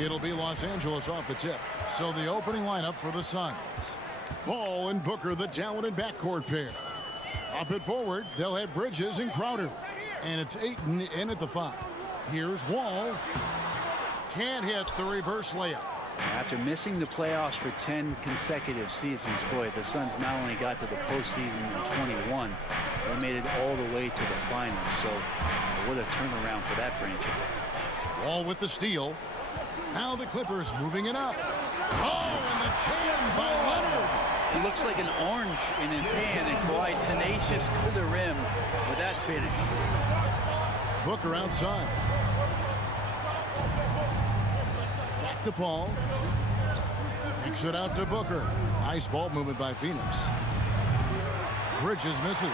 It'll be Los Angeles off the tip. So the opening lineup for the Suns. Ball and Booker, the talented backcourt pair. Up it forward, they'll have Bridges and Crowder. And it's Ayton in at the 5. Here's Wall. Can't hit the reverse layup. After missing the playoffs for 10 consecutive seasons, boy, the Suns not only got to the postseason in 21, they made it all the way to the finals. So what a turnaround for that franchise. Wall with the steal. Now the Clippers moving it up. Oh, and the jam by Leonard. It looks like an orange in his hand, and Kawhi tenacious to the rim with that finish. Booker outside. Back to Paul. Kicks it out to Booker. Nice ball movement by Phoenix. Bridges misses.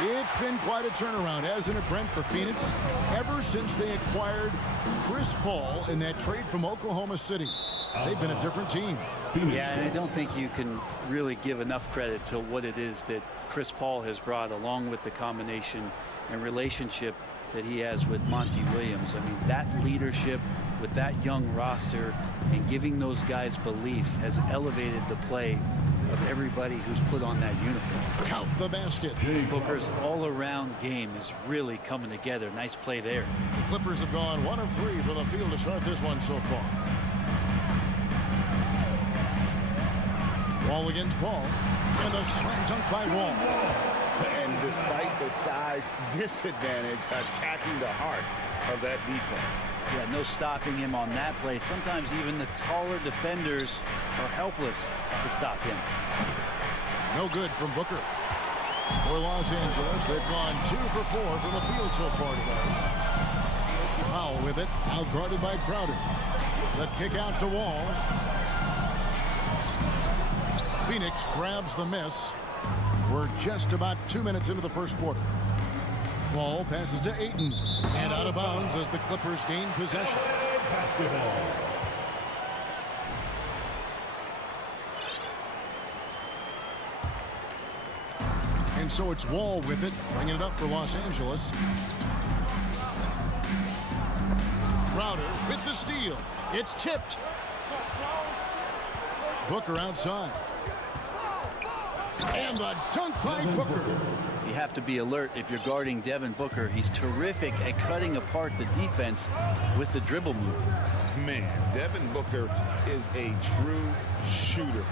It's been quite a turnaround, hasn't it, Brent, for Phoenix? Ever since they acquired Chris Paul in that trade from Oklahoma City, they've been a different team. Yeah, and I don't think you can really give enough credit to what it is that Chris Paul has brought, along with the combination and relationship that he has with Monty Williams. I mean, that leadership with that young roster and giving those guys belief has elevated the play of everybody who's put on that uniform. Count the basket. Booker's all-around game is really coming together. Nice play there. The Clippers have gone 1 of 3 from the field to start this one so far. Wall against Paul. And the slam dunk by Wall. And despite the size disadvantage, attacking the heart of that defense. Yeah, no stopping him on that play. Sometimes even the taller defenders are helpless to stop him. No good from Booker. For Los Angeles, they've gone 2 for 4 from the field so far today. Powell with it, out guarded by Crowder. The kick out to Wall. Phoenix grabs the miss. We're just about 2 minutes into the first quarter. Ball passes to Ayton and out of bounds as the Clippers gain possession. And so it's Wall with it, bringing it up for Los Angeles. Crowder with the steal. It's tipped. Booker outside. And the dunk by Booker. You have to be alert if you're guarding Devin Booker. He's terrific at cutting apart the defense with the dribble move. Man, Devin Booker is a true shooter.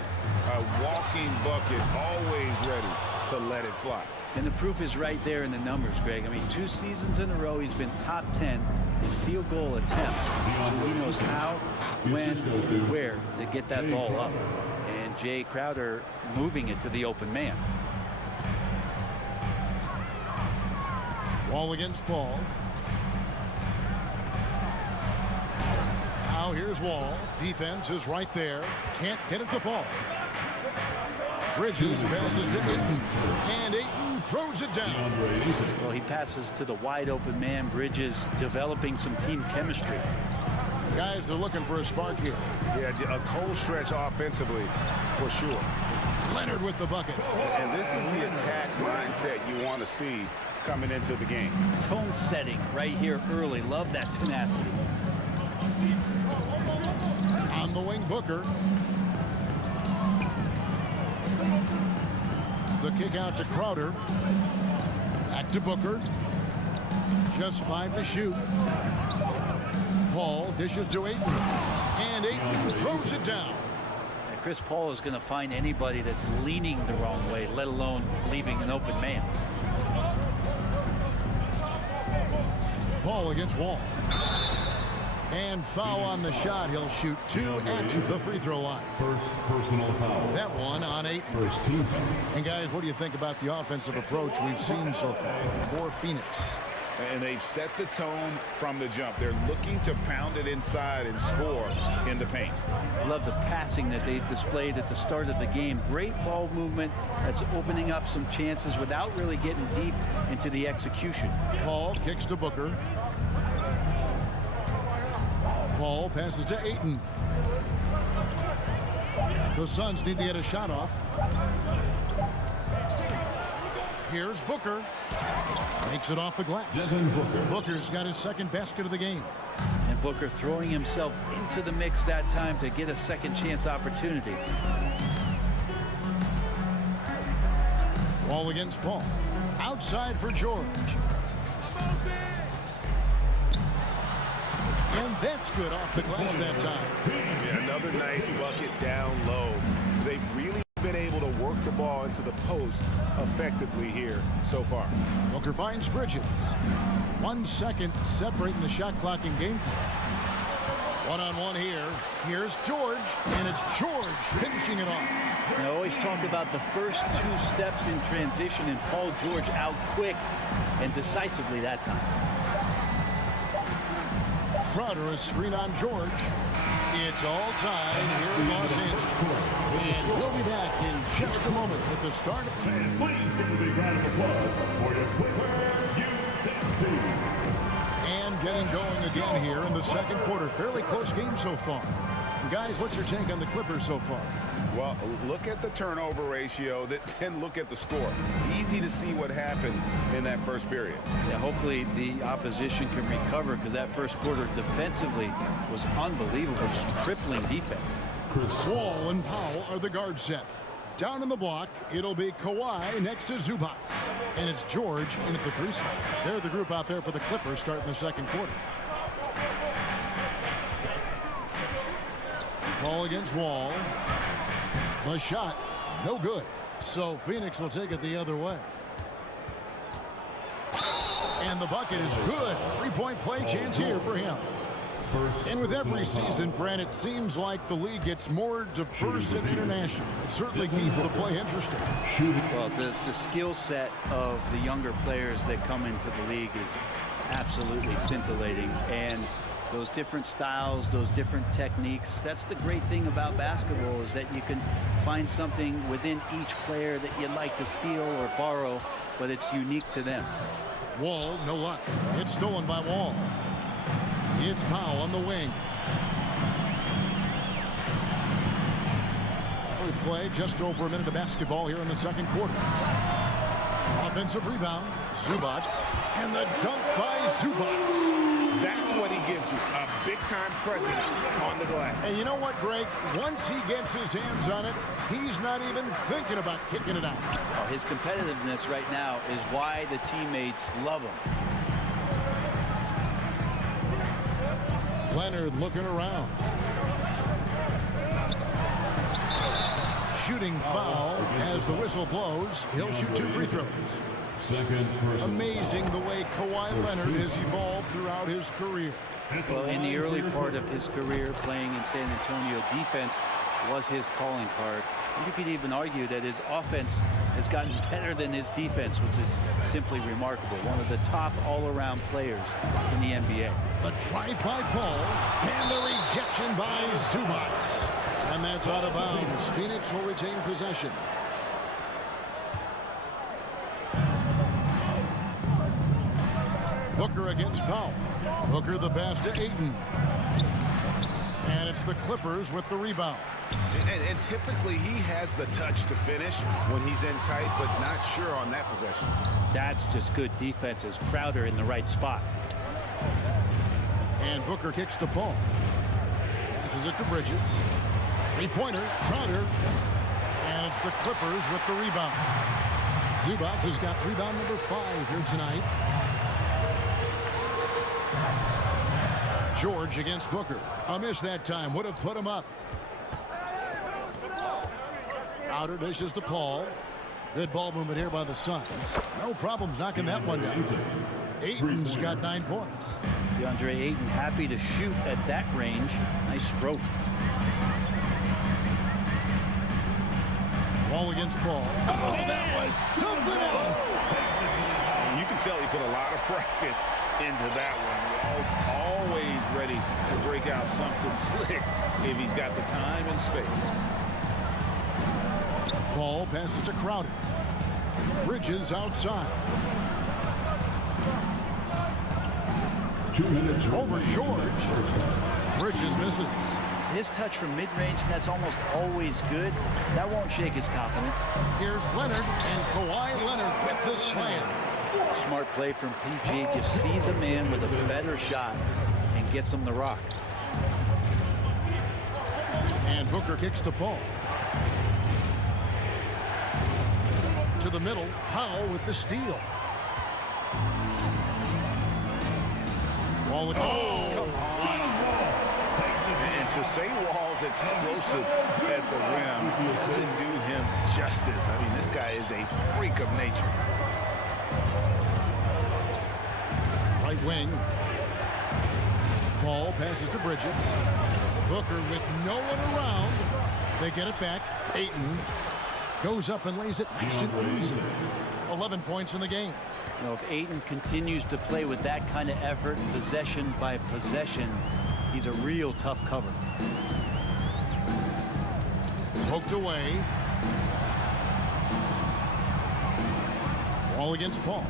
A walking bucket, always ready to let it fly. And the proof is right there in the numbers, Greg. I mean, 2 seasons in a row, he's been top 10 in field goal attempts. So he knows how, when, where to get that ball up. And Jay Crowder moving it to the open man. Wall against Paul. Now here's Wall. Defense is right there. Can't get it to fall. Bridges passes to Ayton. And Ayton throws it down. Well, he passes to the wide open man. Bridges developing some team chemistry. Guys are looking for a spark here. Yeah, a cold stretch offensively for sure. Leonard with the bucket. And this is the attack mindset you want to see coming into the game. Tone setting right here early. Love that tenacity. On the wing, Booker. The kick out to Crowder. Back to Booker. Just 5 to shoot. Paul dishes to Ayton. And Ayton throws it down. And Chris Paul is going to find anybody that's leaning the wrong way, let alone leaving an open man. Paul against Wall. And foul on the shot. He'll shoot 2 at the free throw line. First personal foul. That one on Ayton. First team foul. And guys, what do you think about the offensive approach we've seen so far for Phoenix? And they've set the tone from the jump. They're looking to pound it inside and score in the paint. I love the passing that they displayed at the start of the game. Great ball movement that's opening up some chances without really getting deep into the execution. Paul kicks to Booker. Paul passes to Ayton. The Suns need to get a shot off. Here's Booker. Makes it off the glass. Devin Booker. Booker's got his second basket of the game. And Booker throwing himself into the mix that time to get a second chance opportunity. Wall against Paul. Outside for George. And that's good off the glass that time. Yeah, another nice bucket down low. They've really been able to work the ball into the post effectively here so far. Booker finds Bridges. 1 second separating the shot clock and game clock. One-on-one here. Here's George, and it's George finishing it off. I always talk about the first 2 steps in transition, and Paul George out quick and decisively that time. Crowder, a screen on George. It's all tied here in Los Angeles. And we'll be back in just a moment with the start. Fans, please give a big round of applause for your Quickwear UTC. And getting going again here in the second quarter. Fairly close game so far. Guys, what's your take on the Clippers so far? Well, look at the turnover ratio, then look at the score. Easy to see what happened in that first period. Yeah, hopefully the opposition can recover, because that first quarter defensively was unbelievable, just crippling defense. Wall and Powell are the guard set. Down in the block, it'll be Kawhi next to Zubac. And it's George in at the 3 slot. They're the group out there for the Clippers starting the second quarter. Ball against Wall. The shot, no good. So Phoenix will take it the other way. And the bucket is good. 3-point play chance here for him. And with every season, Brent, it seems like the league gets more diverse and international. It certainly keeps the play interesting. Well, the skill set of the younger players that come into the league is absolutely scintillating. And those different styles, those different techniques, that's the great thing about basketball, is that you can find something within each player that you'd like to steal or borrow, but it's unique to them. Wall, no luck. It's stolen by Wall. It's Powell on the wing. We play just over a minute of basketball here in the second quarter. Offensive rebound, Zubac, and the dunk by Zubac. That's what he gives you, a big-time presence on the glass. And you know what, Greg? Once he gets his hands on it, he's not even thinking about kicking it out. Oh, his competitiveness right now is why the teammates love him. Leonard looking around. Shooting foul as the whistle blows. He'll shoot 2 free throws. Amazing the way Kawhi Leonard has evolved throughout his career. Well, in the early part of his career playing in San Antonio, defense was his calling card. You could even argue that his offense has gotten better than his defense, which is simply remarkable. One of the top all-around players in the NBA. The drive by Paul and the rejection by Zubac. And that's out of bounds. Phoenix will retain possession. Booker against Powell. Booker the pass to Ayton. And it's the Clippers with the rebound. And typically he has the touch to finish when he's in tight, but not sure on that possession. That's just good defense as Crowder in the right spot. And Booker kicks to Paul. Passes it to Bridges. 3-pointer, Crowder. And it's the Clippers with the rebound. Zubac has got rebound number 5 here tonight. George against Booker. A miss that time. Would have put him up. Outer dishes to Paul. Good ball movement here by the Suns. No problems knocking that one down. Ayton's got 9 points. DeAndre Ayton happy to shoot at that range. Nice stroke. Wall against Paul. Oh, that was something else. You can tell he put a lot of practice into that one. Wall's always ready to break out something slick if he's got the time and space. Paul passes to Crowder. Bridges outside. 2 minutes. Over George. Bridges misses. His touch from mid-range, that's almost always good. That won't shake his confidence. Here's Leonard, and Kawhi Leonard with the slam. Smart play from PG. Just sees a man with a better shot and gets him the rock. And Booker kicks to Paul. To the middle, Powell with the steal. Wall, Come on. And to say Wall's explosive at the rim doesn't do him justice. I mean, this guy is a freak of nature. right wing. Paul passes to Bridges. Booker with no one around. They get it back. Ayton goes up and lays it nice and easy. 11 points in the game. You know, if Ayton continues to play with that kind of effort, possession by possession, he's a real tough cover. Poked away. Ball against Paul.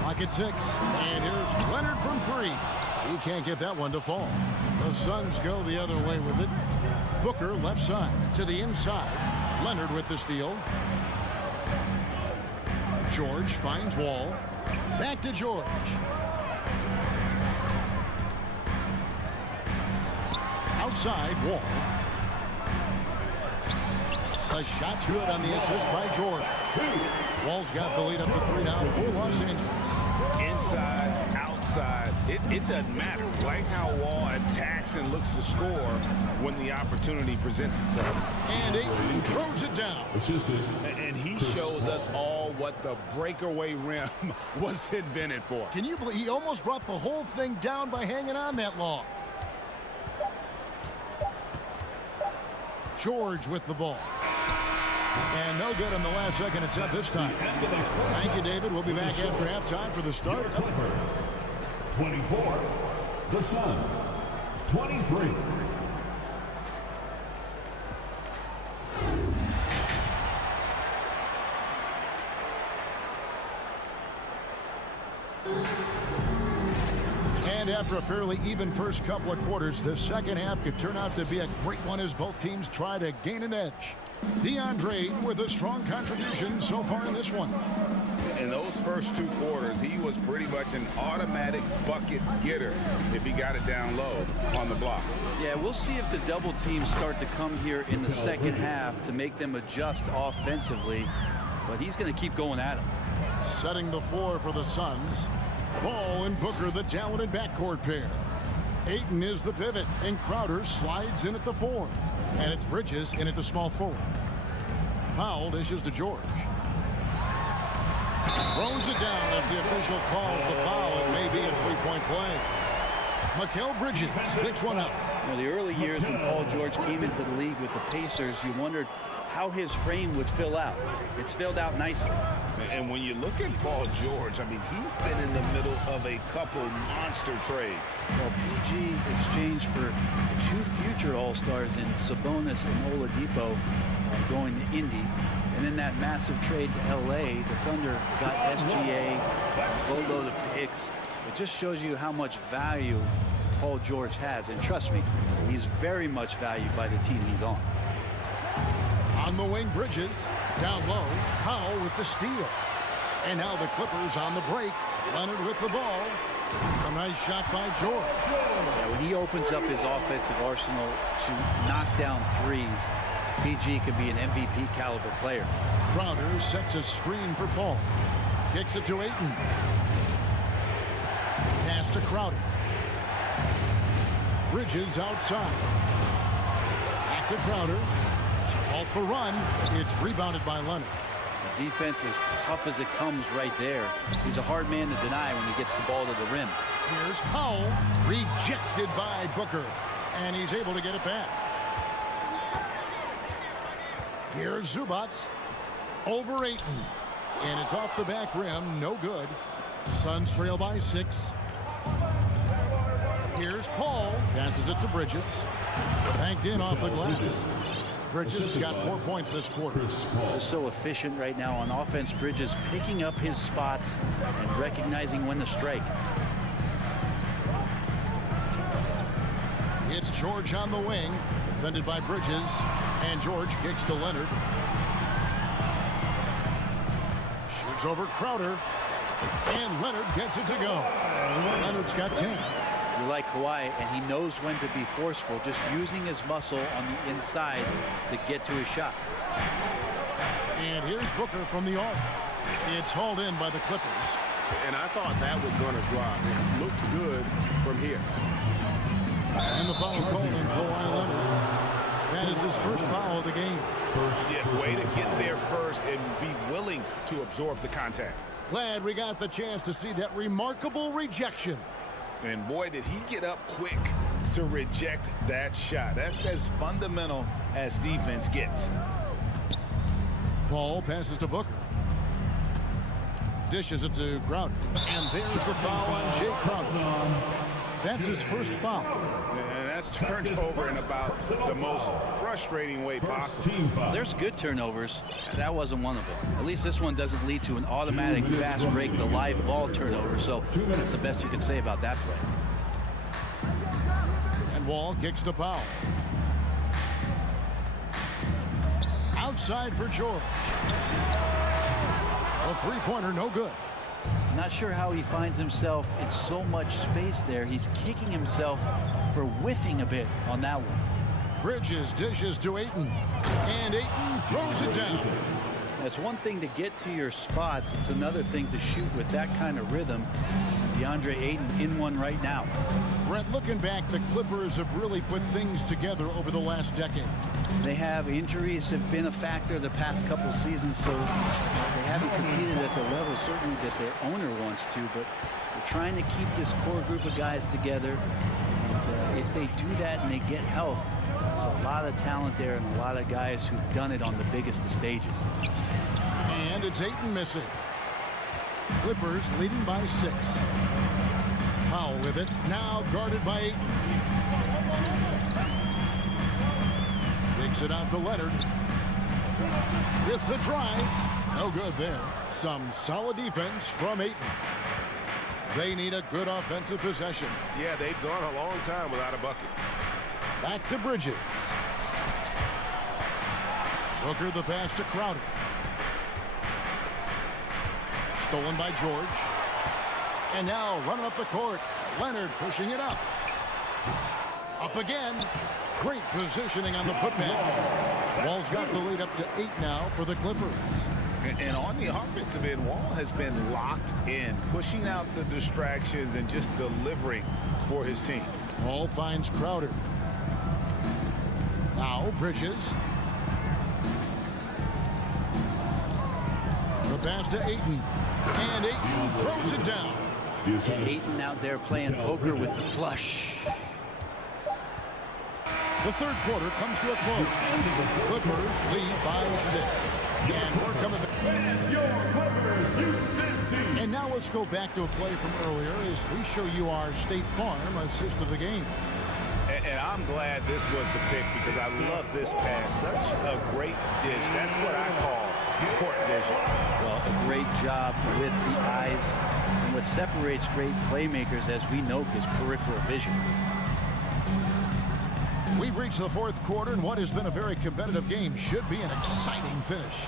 Clock at 6. And here's Leonard from 3. He can't get that one to fall. The Suns go the other way with it. Booker left side to the inside. Leonard with the steal. George finds Wall. Back to George. Outside, Wall. The shot's good on the assist by George. Wall's got the lead up to 3 now for Los Angeles. Inside, outside, it doesn't matter. Like how Wall attacks and looks to score when the opportunity presents itself. And Ayton throws it down. And he shows us all what the breakaway rim was invented for. Can you believe he almost brought the whole thing down by hanging on that long? George with the ball. And no good on the last second attempt this time. Thank you, David. We'll be back after halftime for the start. 24. The Suns. 23. And after a fairly even first couple of quarters, the second half could turn out to be a great one as both teams try to gain an edge. DeAndre with a strong contribution so far in this one. In those first 2 quarters, he was pretty much an automatic bucket getter if he got it down low on the block. Yeah, we'll see if the double teams start to come here in the second half to make them adjust offensively, but he's going to keep going at him. Setting the floor for the Suns. Ball and Booker, the talented backcourt pair. Ayton is the pivot, and Crowder slides in at the 4. And it's Bridges in at the small forward. Powell dishes to George. Throws it down as the official calls the foul. It may be a 3-point play. Mikal Bridges picks one up. You know, the early years when Paul George came into the league with the Pacers, you wondered how his frame would fill out. It's filled out nicely. And when you look at Paul George, I mean, he's been in the middle of a couple monster trades. Well, PG exchanged for 2 future All-Stars in Sabonis and Oladipo going to Indy. And in that massive trade to L.A., the Thunder got SGA, a boatload of picks. It just shows you how much value Paul George has. And trust me, he's very much valued by the team he's on. On the wing, Bridges. Down low, Powell with the steal. And now the Clippers on the break. Leonard with the ball. A nice shot by George. Yeah, when he opens up his offensive arsenal to knock down threes, PG could be an MVP caliber player. Crowder sets a screen for Paul. Kicks it to Ayton. Pass to Crowder. Bridges outside. Back to Crowder. To halt the run. It's rebounded by Leonard. The defense is tough as it comes right there. He's a hard man to deny when he gets the ball to the rim. Here's Powell. Rejected by Booker. And he's able to get it back. Here's Zubac. Over Ayton. And it's off the back rim. No good. Suns trail by 6. Here's Paul. Passes it to Bridges. Banked in off the glass. Bridges has got 4 points this quarter. He's so efficient right now on offense. Bridges picking up his spots and recognizing when to strike. It's George on the wing, defended by Bridges, and George kicks to Leonard. Shoots over Crowder, and Leonard gets it to go. Leonard's got 10. You like Kawhi, and he knows when to be forceful, just using his muscle on the inside to get to his shot. And here's Booker from the arc. It's hauled in by the Clippers. And I thought that was going to drop. It looked good from here. And the foul called on Kawhi Leonard. That is his first foul of the game. Yeah, way to get there first and be willing to absorb the contact. Glad we got the chance to see that remarkable rejection. And boy, did he get up quick to reject that shot. That's as fundamental as defense gets. Paul passes to Booker. Dishes it to Crowder. And there's the foul on Jay Crowder. That's his first foul. And that's turned over in about the most frustrating way possible. There's good turnovers. That wasn't one of them. At least this one doesn't lead to an automatic fast break, the live ball turnover. So that's the best you can say about that play. And Wall kicks to Powell. Outside for George. A three-pointer, no good. Not sure how he finds himself in so much space there. He's kicking himself for whiffing a bit on that one. Bridges dishes to Ayton. And Ayton throws it down. It's one thing to get to your spots. It's another thing to shoot with that kind of rhythm. DeAndre Ayton in one right now. Brett, looking back, the Clippers have really put things together over the last decade. They have injuries have been a factor the past couple seasons, so they haven't competed at the level certainly that their owner wants to, but they're trying to keep this core group of guys together. And, if they do that and they get health, there's a lot of talent there and a lot of guys who've done it on the biggest of stages. And it's Ayton missing. Clippers leading by 6. Powell with it, now guarded by Ayton. Takes it out to Leonard. With the drive. No good there. Some solid defense from Ayton. They need a good offensive possession. Yeah, they've gone a long time without a bucket. Back to Bridges. Booker the pass to Crowder. Stolen by George. And now running up the court. Leonard pushing it up. Up again. Great positioning on the putback. Wall's got the lead up to 8 now for the Clippers. And on the offensive end, Wall has been locked in, pushing out the distractions and just delivering for his team. Wall finds Crowder. Now Bridges. The pass to Ayton. And Ayton throws it down. And Ayton out there playing poker with the flush. The third quarter comes to a close. Clippers lead by 6. And we're coming back. And now let's go back to a play from earlier as we show you our State Farm assist of the game. And I'm glad this was the pick because I love this pass. Such a great dish. That's what I call court vision. Well, a great job with the eyes. And what separates great playmakers, as we know, is peripheral vision. We've reached the fourth quarter, and what has been a very competitive game should be an exciting finish.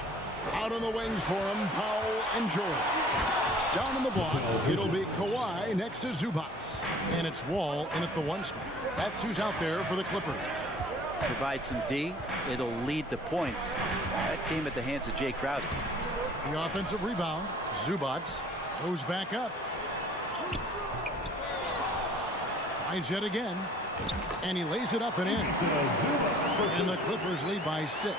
Out on the wings for him, Powell and George. Down on the block, it'll be Kawhi next to Zubac. And it's Wall in at the 1 spot. That's who's out there for the Clippers. Provide some D, it'll lead the points. That came at the hands of Jay Crowder. The offensive rebound, Zubac goes back up. Tries yet again. And he lays it up and in. And the Clippers lead by 6.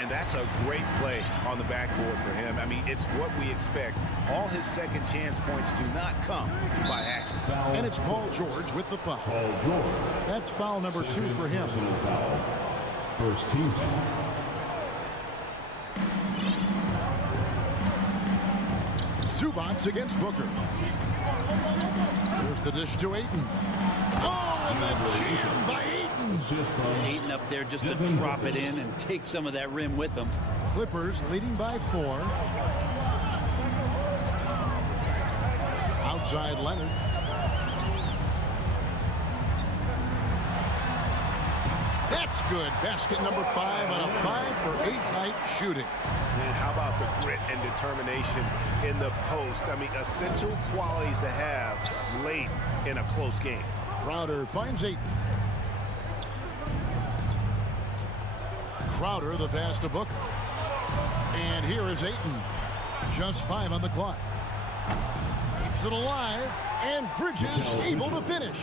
And that's a great play on the backboard for him. I mean, it's what we expect. All his second chance points do not come by accident. And it's Paul George with the foul. That's foul number 2 for him. First team foul. Zubac against Booker. Here's the dish to Ayton. Oh, and the jam by Ayton. Ayton up there just to drop it in and take some of that rim with them. Clippers leading by 4. Outside Leonard. That's good. Basket number 5 on a 5-for-8 night shooting. And how about the grit and determination in the post? I mean, essential qualities to have late in a close game. Crowder finds Ayton. Crowder, the pass to Booker. And here is Ayton. Just 5 on the clock. Keeps it alive. And Bridges able to finish.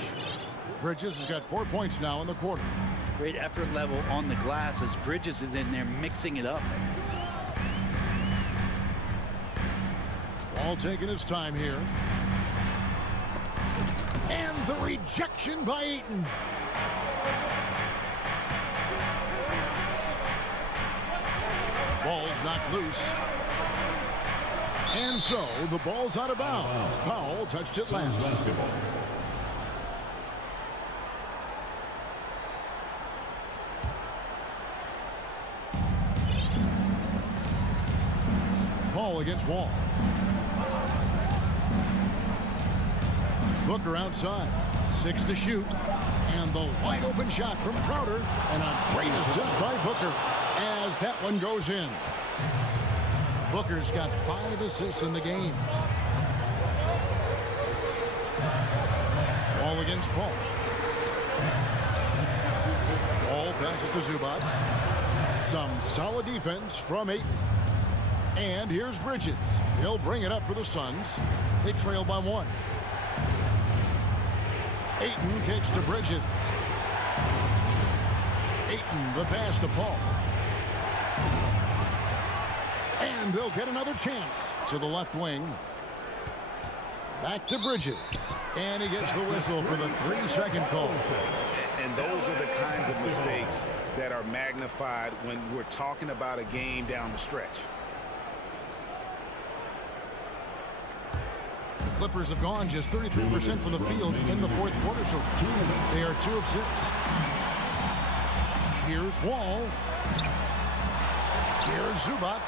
Bridges has got 4 points now in the quarter. Great effort level on the glass as Bridges is in there mixing it up. Ball taking his time here. And the rejection by Ayton. Ball's knocked loose. And so the ball's out of bounds. Powell touched it last. Basketball. Paul against Wall. Booker outside. 6 to shoot. And the wide open shot from Crowder. And a great assist by Booker as that one goes in. Booker's got 5 assists in the game. Ball against Paul. Paul passes to Zubac. Some solid defense from Ayton. And here's Bridges. He'll bring it up for the Suns. They trail by 1. Ayton kicks to Bridges. Ayton, the pass to Paul. And they'll get another chance to the left wing. Back to Bridges. And he gets the whistle for the 3-second call. And those are the kinds of mistakes that are magnified when we're talking about a game down the stretch. The Clippers have gone just 33% from the field in the fourth quarter so far. They are 2 of 6. Here's Wall. Here's Zubac.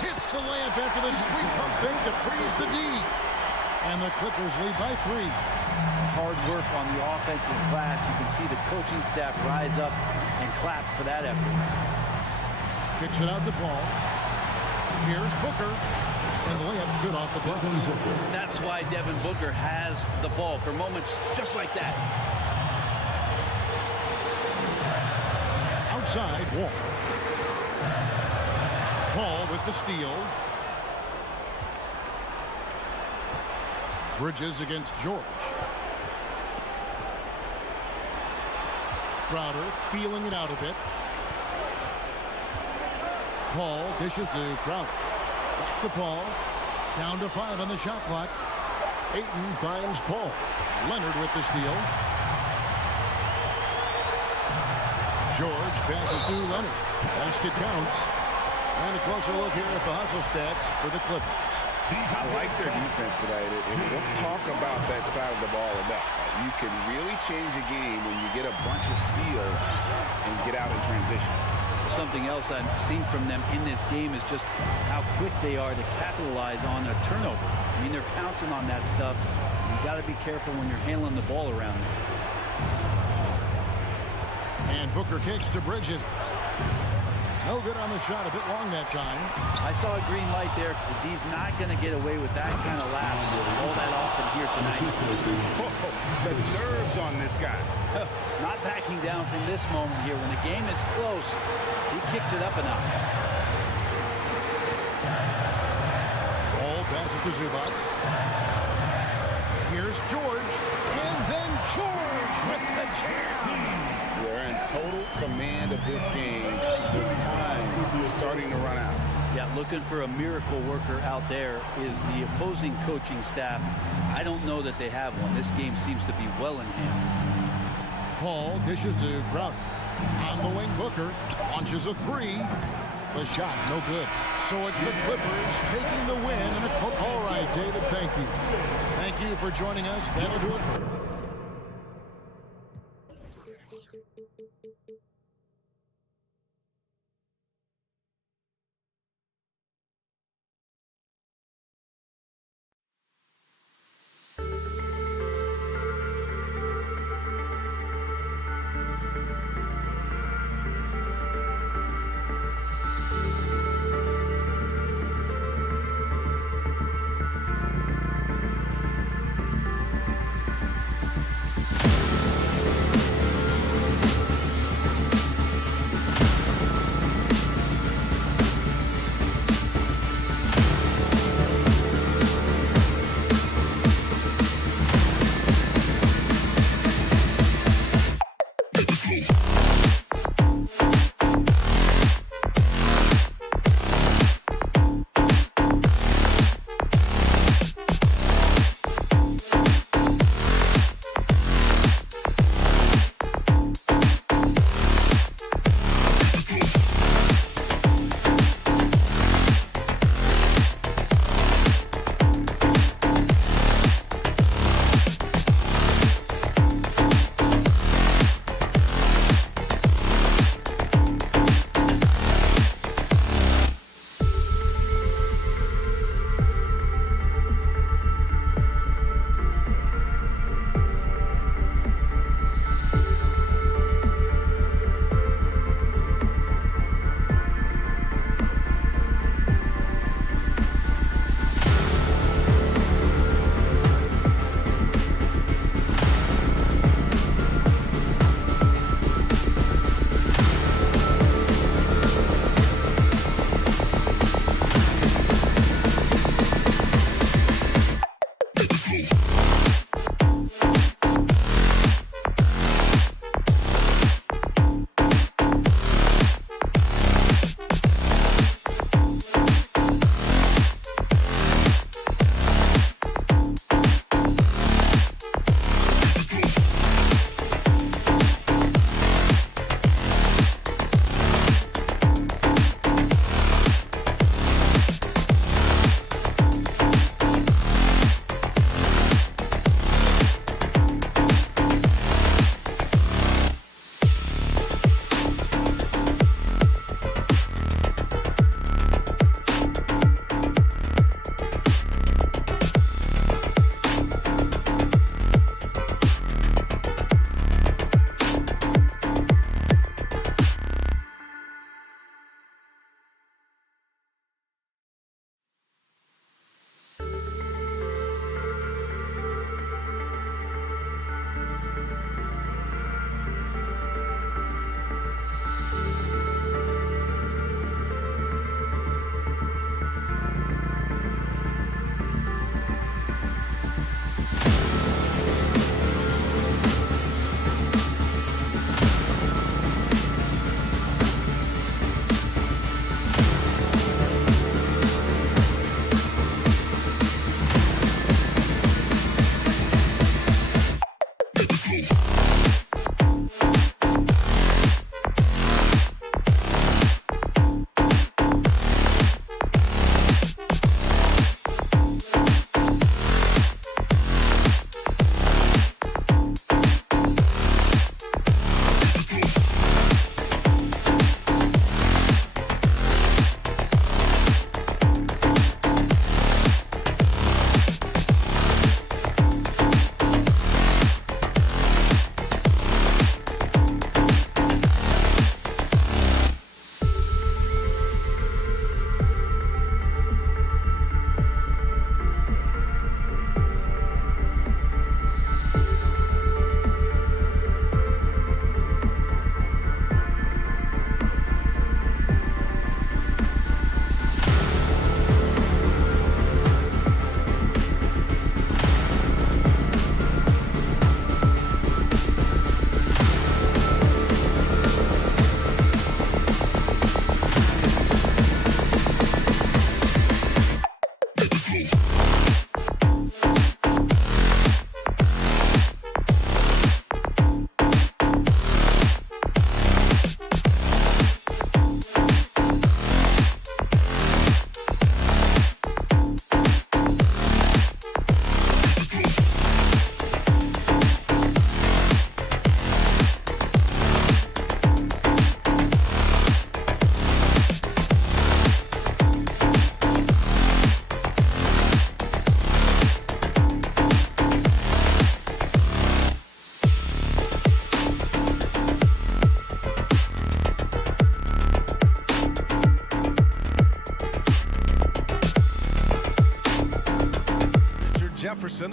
Hits the layup after the sweet pump fake to freeze the D. And the Clippers lead by 3. Hard work on the offensive glass. You can see the coaching staff rise up and clap for that effort. Kicks it out to Paul. Here's Booker. And the layup's good off the glass. That's why Devin Booker has the ball for moments just like that. Outside, Wall. Paul with the steal. Bridges against George. Crowder feeling it out a bit. Paul dishes to Crowder. Back to Paul. Down to 5 on the shot clock. Ayton finds Paul. Leonard with the steal. George passes to Leonard. Basket counts. And a closer look here at the hustle stats for the Clippers. I like their defense tonight. And we don't talk about that side of the ball enough. You can really change a game when you get a bunch of steals and get out in transition. Something else I've seen from them in this game is just how quick they are to capitalize on a turnover. I mean, they're pouncing on that stuff. You got to be careful when you're handling the ball around them. And Booker kicks to Bridges. No good on the shot, a bit long that time. I saw a green light there. The D's not going to get away with that kind of lapse all that often here tonight. The nerves on this guy. Not backing down from this moment here. When the game is close, he kicks it up a notch. Ball passes to Zubac. Here's George. And then George with the jam. They're in total command of this game. The time is starting to run out. Yeah, looking for a miracle worker out there is the opposing coaching staff. I don't know that they have one. This game seems to be well in hand. Paul dishes to Crowder. On the wing, Booker launches a 3. The shot, no good. So it's the Clippers taking the win. And all right, David, thank you. Thank you for joining us. That'll do it.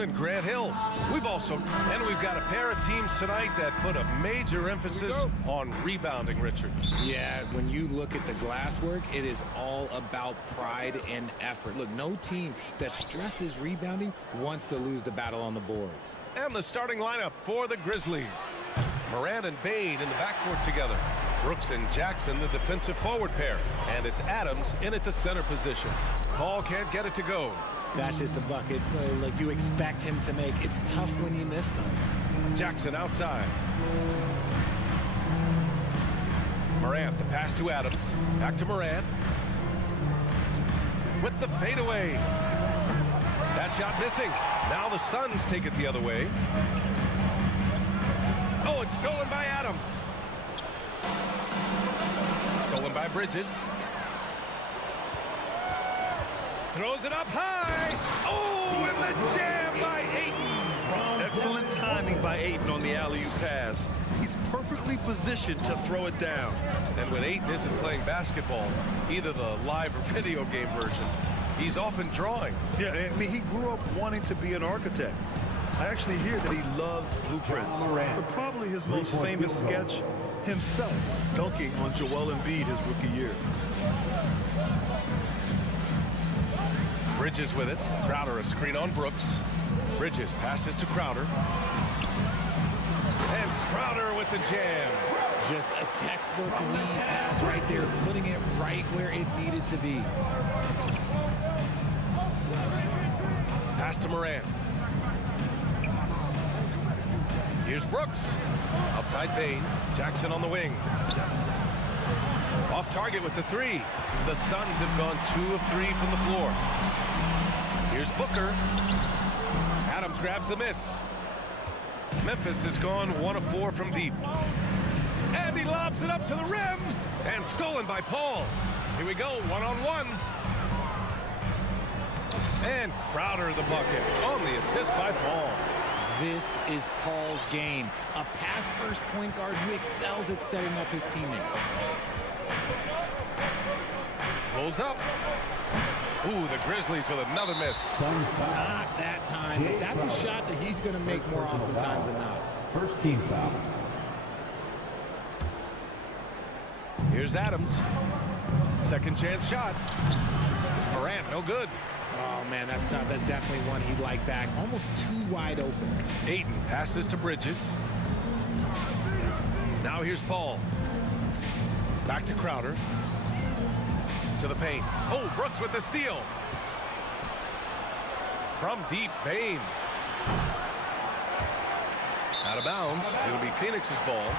and Grant Hill. We've got a pair of teams tonight that put a major emphasis on rebounding, Richard. Yeah, when you look at the glass work, it is all about pride and effort. Look, no team that stresses rebounding wants to lose the battle on the boards. And the starting lineup for the Grizzlies. Moran and Bain in the backcourt together. Brooks and Jackson, the defensive forward pair. And it's Adams in at the center position. Paul can't get it to go. That's just a bucket like you expect him to make. It's tough when you miss them. Jackson outside. Morant, the pass to Adams. Back to Morant. With the fadeaway. That shot missing. Now the Suns take it the other way. Oh, it's stolen by Adams. Stolen by Bridges. Throws it up high. Oh, and the jam by Ayton. Excellent timing by Ayton on the alley-oop pass. He's perfectly positioned to throw it down. And when Ayton isn't playing basketball, either the live or video game version, he's often drawing. Yeah, I mean, he grew up wanting to be an architect. I actually hear that he loves blueprints. But probably his most famous sketch, himself dunking on Joel Embiid his rookie year. Bridges with it. Crowder a screen on Brooks. Bridges passes to Crowder. And Crowder with the jam. Just a textbook lead pass right there, putting it right where it needed to be. Pass to Moran. Here's Brooks. Outside Bain. Jackson on the wing. Off target with the three. The Suns have gone 2 of 3 from the floor. Here's Booker. Adams grabs the miss. Memphis has gone 1 of 4 from deep. And he lobs it up to the rim. And stolen by Paul. Here we go, 1-on-1. And Crowder the bucket on the assist by Paul. This is Paul's game. A pass-first point guard who excels at setting up his teammates. Pulls up. Ooh, the Grizzlies with another miss. Not that time, but that's a shot that he's going to make more oftentimes than not. First team foul. Here's Adams. Second chance shot. Morant, no good. Oh, man, that's tough. That's definitely one he'd like back. Almost too wide open. Ayton passes to Bridges. Now here's Paul. Back to Crowder. To the paint. Oh, Brooks with the steal. From deep, Bain. Out of bounds. It'll be Phoenix's ball.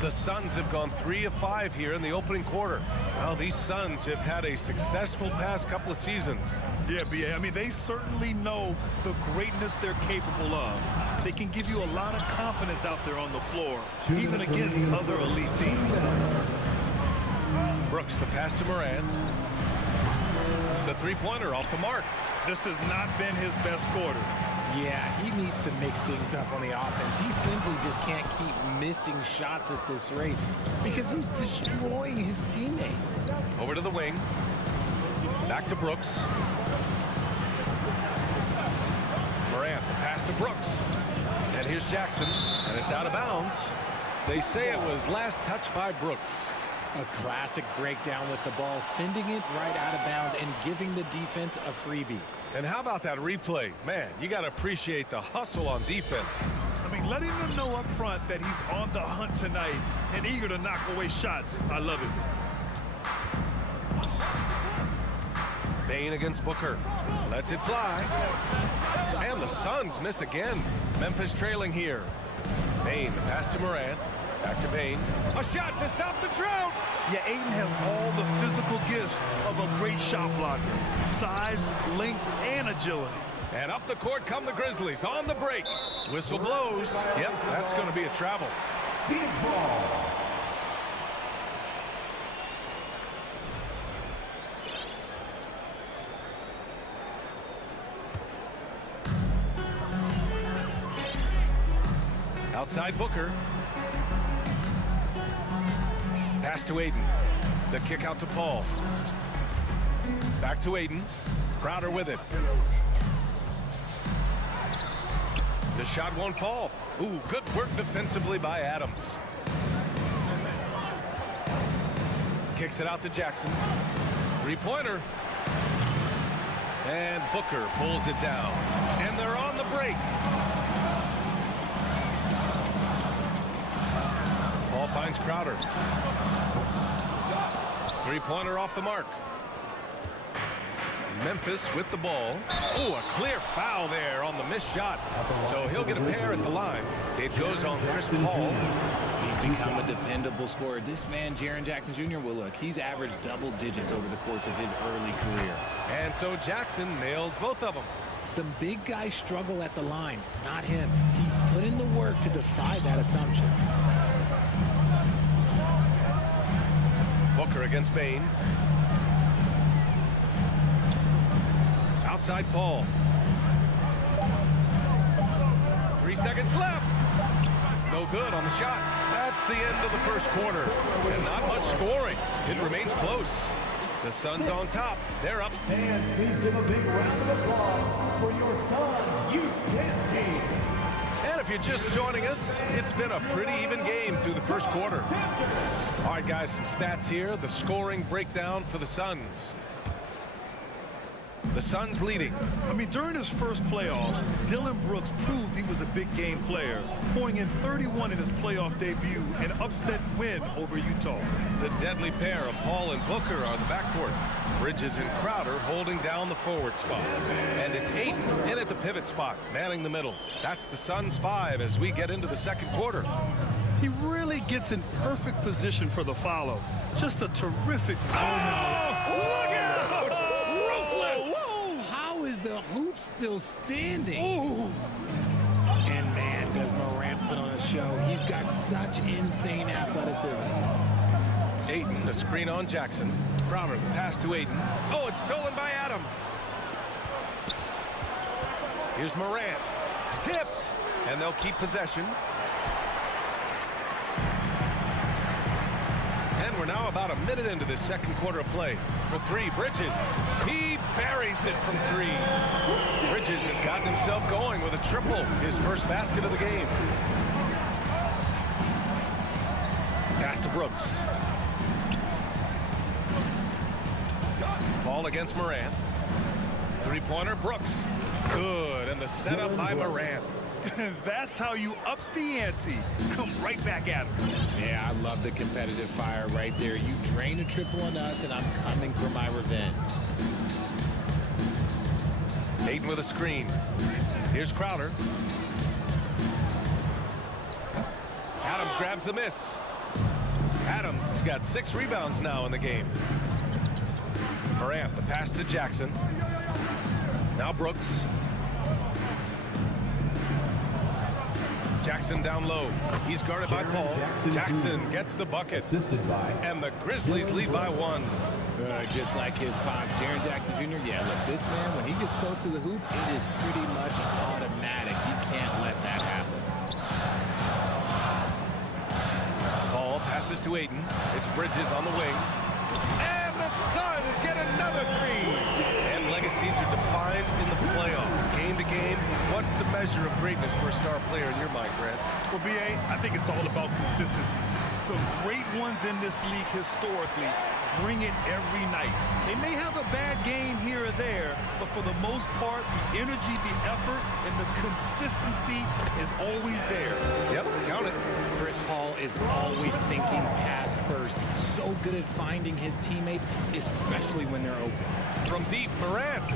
The Suns have gone 3 of 5 here in the opening quarter. Well, these Suns have had a successful past couple of seasons. Yeah, B.A. I mean, they certainly know the greatness they're capable of. They can give you a lot of confidence out there on the floor, even against other elite teams. Brooks, the pass to Moran. The three-pointer off the mark. This has not been his best quarter. Yeah, he needs to mix things up on the offense. He simply just can't keep missing shots at this rate because he's destroying his teammates. Over to the wing. Back to Brooks. Morant, the pass to Brooks. And here's Jackson, and it's out of bounds. They say it was last touched by Brooks. A classic breakdown with the ball, sending it right out of bounds and giving the defense a freebie. And how about that replay? Man, you got to appreciate the hustle on defense. I mean, letting them know up front that he's on the hunt tonight and eager to knock away shots. I love it. Bain against Booker. Lets it fly. And the Suns miss again. Memphis trailing here. Bain, pass to Morant. Back to Bain. A shot to stop the drought. Yeah, Ayton has all the physical gifts of a great shot blocker. Size, length, and agility. And up the court come the Grizzlies on the break. Whistle blows. Yep, that's going to be a travel. Phoenix ball. Outside Booker. Pass to Ayton. The kick out to Paul. Back to Aiden. Crowder with it. The shot won't fall. Ooh, good work defensively by Adams. Kicks it out to Jackson. Three-pointer. And Booker pulls it down. And they're on the break. Ball finds Crowder. Three-pointer off the mark. Memphis with the ball. Oh, a clear foul there on the missed shot. So he'll get a pair at the line. It goes on Chris Paul. He's become a dependable scorer. This man, Jaren Jackson Jr., well, look, he's averaged double digits over the course of his early career. And so Jackson nails both of them. Some big guys struggle at the line, not him. He's put in the work to defy that assumption. Booker against Bain. Outside Paul. 3 seconds left. No good on the shot. That's the end of the first quarter. And not much scoring. It remains close. The Suns on top. They're up. And please give a big round of applause for your Suns youth dance team. And if you're just joining us, it's been a pretty even game through the first quarter. All right, guys, some stats here. The scoring breakdown for the Suns. The Suns leading. I mean, during his first playoffs, Dillon Brooks proved he was a big game player, pouring in 31 in his playoff debut, an upset win over Utah. The deadly pair of Paul and Booker are the backcourt. Bridges and Crowder holding down the forward spots. And it's Aiden in at the pivot spot, manning the middle. That's the Suns 5 as we get into the second quarter. He really gets in perfect position for the follow. Just a terrific moment. Look out! How is the hoop still standing? Ooh. And man, does Morant put on a show. He's got such insane athleticism. Aiden, a screen on Jackson. Crowder, the pass to Aiden. Oh, it's stolen by Adams. Here's Morant. Tipped. And they'll keep possession. And we're now about a minute into this second quarter of play. For three, Bridges. He buries it from three. Bridges has gotten himself going with a triple. His first basket of the game. Pass to Brooks. Paul against Morant. Three-pointer, Brooks. Good, and the setup by Morant. That's how you up the ante. Come right back at him. Yeah, I love the competitive fire right there. You drain a triple on us, and I'm coming for my revenge. Aiden with a screen. Here's Crowder. Adams grabs the miss. Adams has got 6 rebounds now in the game. Morant, the pass to Jackson. Now Brooks. Jackson down low. He's guarded by Paul. Jackson gets the bucket. And the Grizzlies lead by 1. Just like his pop, Jaren Jackson Jr. Yeah, look, this man, when he gets close to the hoop, it is pretty much automatic. You can't let that happen. Paul passes to Aiden. It's Bridges on the wing. And the Suns get another 3. And legacies are defined in the playoffs. Game to game, what's the measure of greatness for a star player in your mind, Grant? Well, B.A., I think it's all about consistency. The great ones in this league historically bring it every night. They may have a bad game here or there, but for the most part, the energy, the effort, and the consistency is always there. Yep, count it. Chris Paul is always thinking pass first. He's so good at finding his teammates, especially when they're open. From deep, Morant.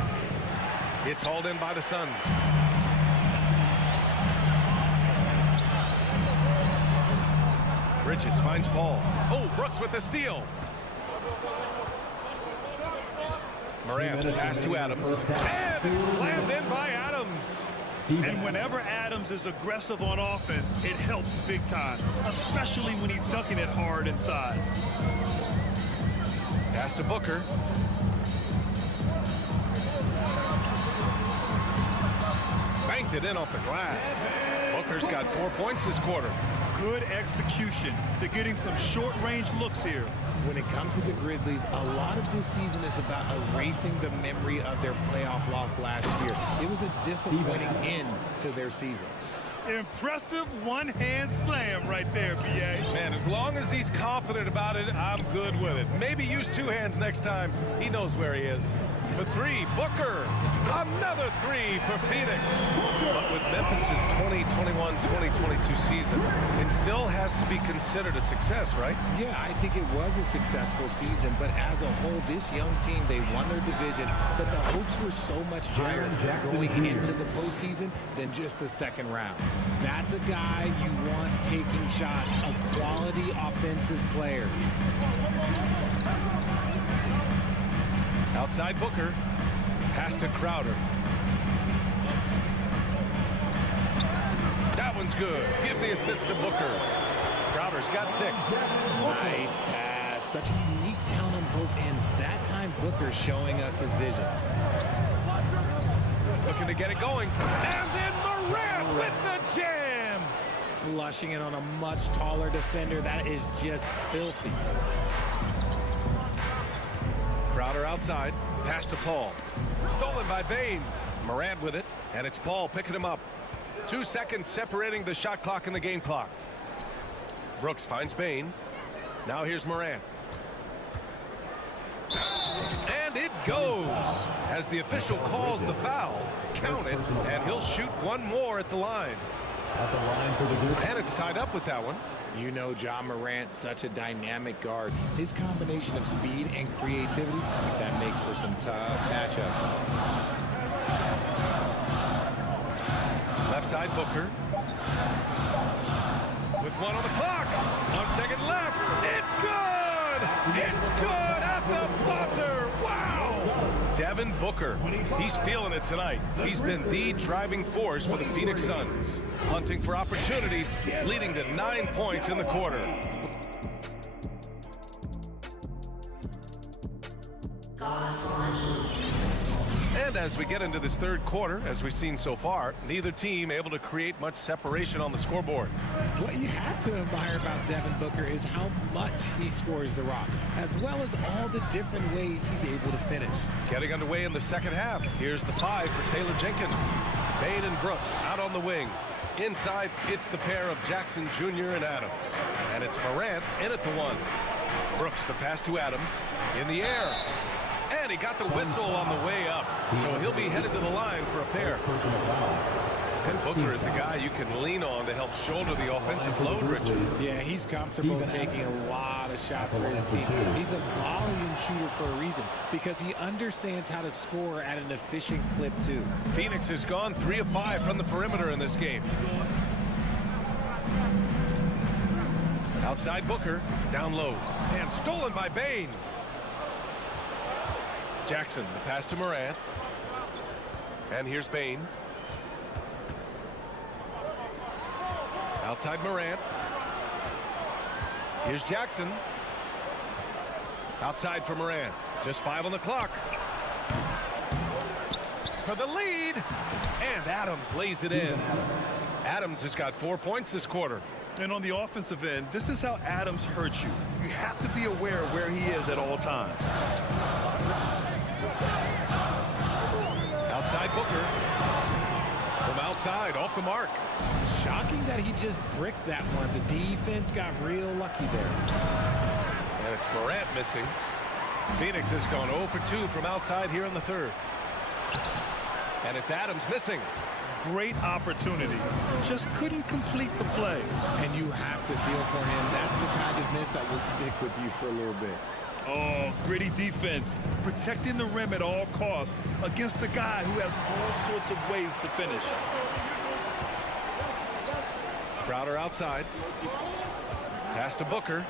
It's hauled in by the Suns. Bridges finds Paul. Oh, Brooks with the steal. Morant, the pass to Adams. And it's slammed in by Adams. And whenever Adams is aggressive on offense, it helps big time, especially when he's dunking it hard inside. Pass to Booker. Banked it in off the glass. Booker's got 4 points this quarter. Good execution. They're getting some short-range looks here. When it comes to the Grizzlies, a lot of this season is about erasing the memory of their playoff loss last year. It was a disappointing end to their season. Impressive one-hand slam right there, B.A. Man, as long as he's confident about it, I'm good with it. Maybe use two hands next time. He knows where he is. For three, Booker. Another three for Phoenix. But with Memphis' 2021-2022 season, it still has to be considered a success, right? Yeah, I think it was a successful season, but as a whole, this young team, they won their division, but the hopes were so much higher going into the postseason than just the second round. That's a guy you want taking shots, a quality offensive player. Outside Booker, pass to Crowder. That one's good. Give the assist to Booker. Crowder's got 6. Nice pass. Such a unique talent on both ends. That time, Booker showing us his vision. Looking to get it going. And then Morant with the jam. Flushing it on a much taller defender. That is just filthy. Crowder outside. Pass to Paul. Stolen by Bane. Morant with it. And it's Paul picking him up. 2 seconds separating the shot clock and the game clock. Brooks finds Bane. Now here's Morant. And it goes. As the official calls the foul. Count it. And he'll shoot one more at the line. And it's tied up with that one. You know Ja Morant, such a dynamic guard. His combination of speed and creativity, that makes for some tough matchups. Left side Booker. With 1 on the clock. 1 second left. It's good! It's good at the buzzer! Wow! Devin Booker. He's feeling it tonight. He's been the driving force for the Phoenix Suns. Hunting for opportunities, leading to 9 points in the quarter. And as we get into this third quarter, as we've seen so far, neither team able to create much separation on the scoreboard. What you have to admire about Devin Booker is how much he scores the rock, as well as all the different ways he's able to finish. Getting underway in the second half. Here's the 5 for Taylor Jenkins. Bane and Brooks out on the wing. Inside, it's the pair of Jackson Jr. and Adams. And it's Morant in at the 1. Brooks, the pass to Adams. In the air. And he got the whistle on the way up. So he'll be headed to the line for a pair. And Booker is a guy you can lean on to help shoulder the offensive load, Richard. Yeah, he's comfortable taking a lot of shots for his team. He's a volume shooter for a reason, because he understands how to score at an efficient clip, too. Phoenix has gone 3 of 5 from the perimeter in this game. Outside Booker, down low, and stolen by Bane. Jackson, the pass to Morant. And here's Bane. Outside Morant. Here's Jackson. Outside for Morant. Just 5 on the clock. For the lead. And Adams lays it in. Adams has got 4 points this quarter. And on the offensive end, this is how Adams hurts you. You have to be aware of where he is at all times. Outside Booker. From outside, off the mark. Shocking that he just bricked that one. The defense got real lucky there. And it's Morant missing. Phoenix has gone 0 for 2 from outside here in the third. And it's Adams missing. Great opportunity. Just couldn't complete the play. And you have to feel for him. That's the kind of miss that will stick with you for a little bit. Oh, gritty defense. Protecting the rim at all costs against a guy who has all sorts of ways to finish. Crowder outside. Pass to Booker.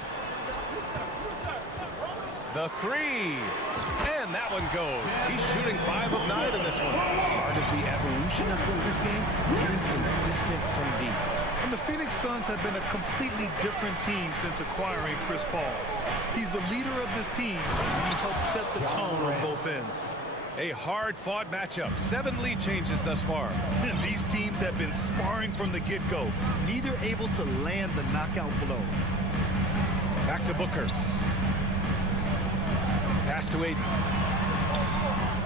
The 3. And that one goes. He's shooting 5 of 9 in this one. Part of the evolution of Booker's game, getting consistent from deep. And the Phoenix Suns have been a completely different team since acquiring Chris Paul. He's the leader of this team, and he helps set the tone on both ends. A hard-fought matchup. 7 lead changes thus far. And these teams have been sparring from the get-go, neither able to land the knockout blow. Back to Booker. Pass to Aiden.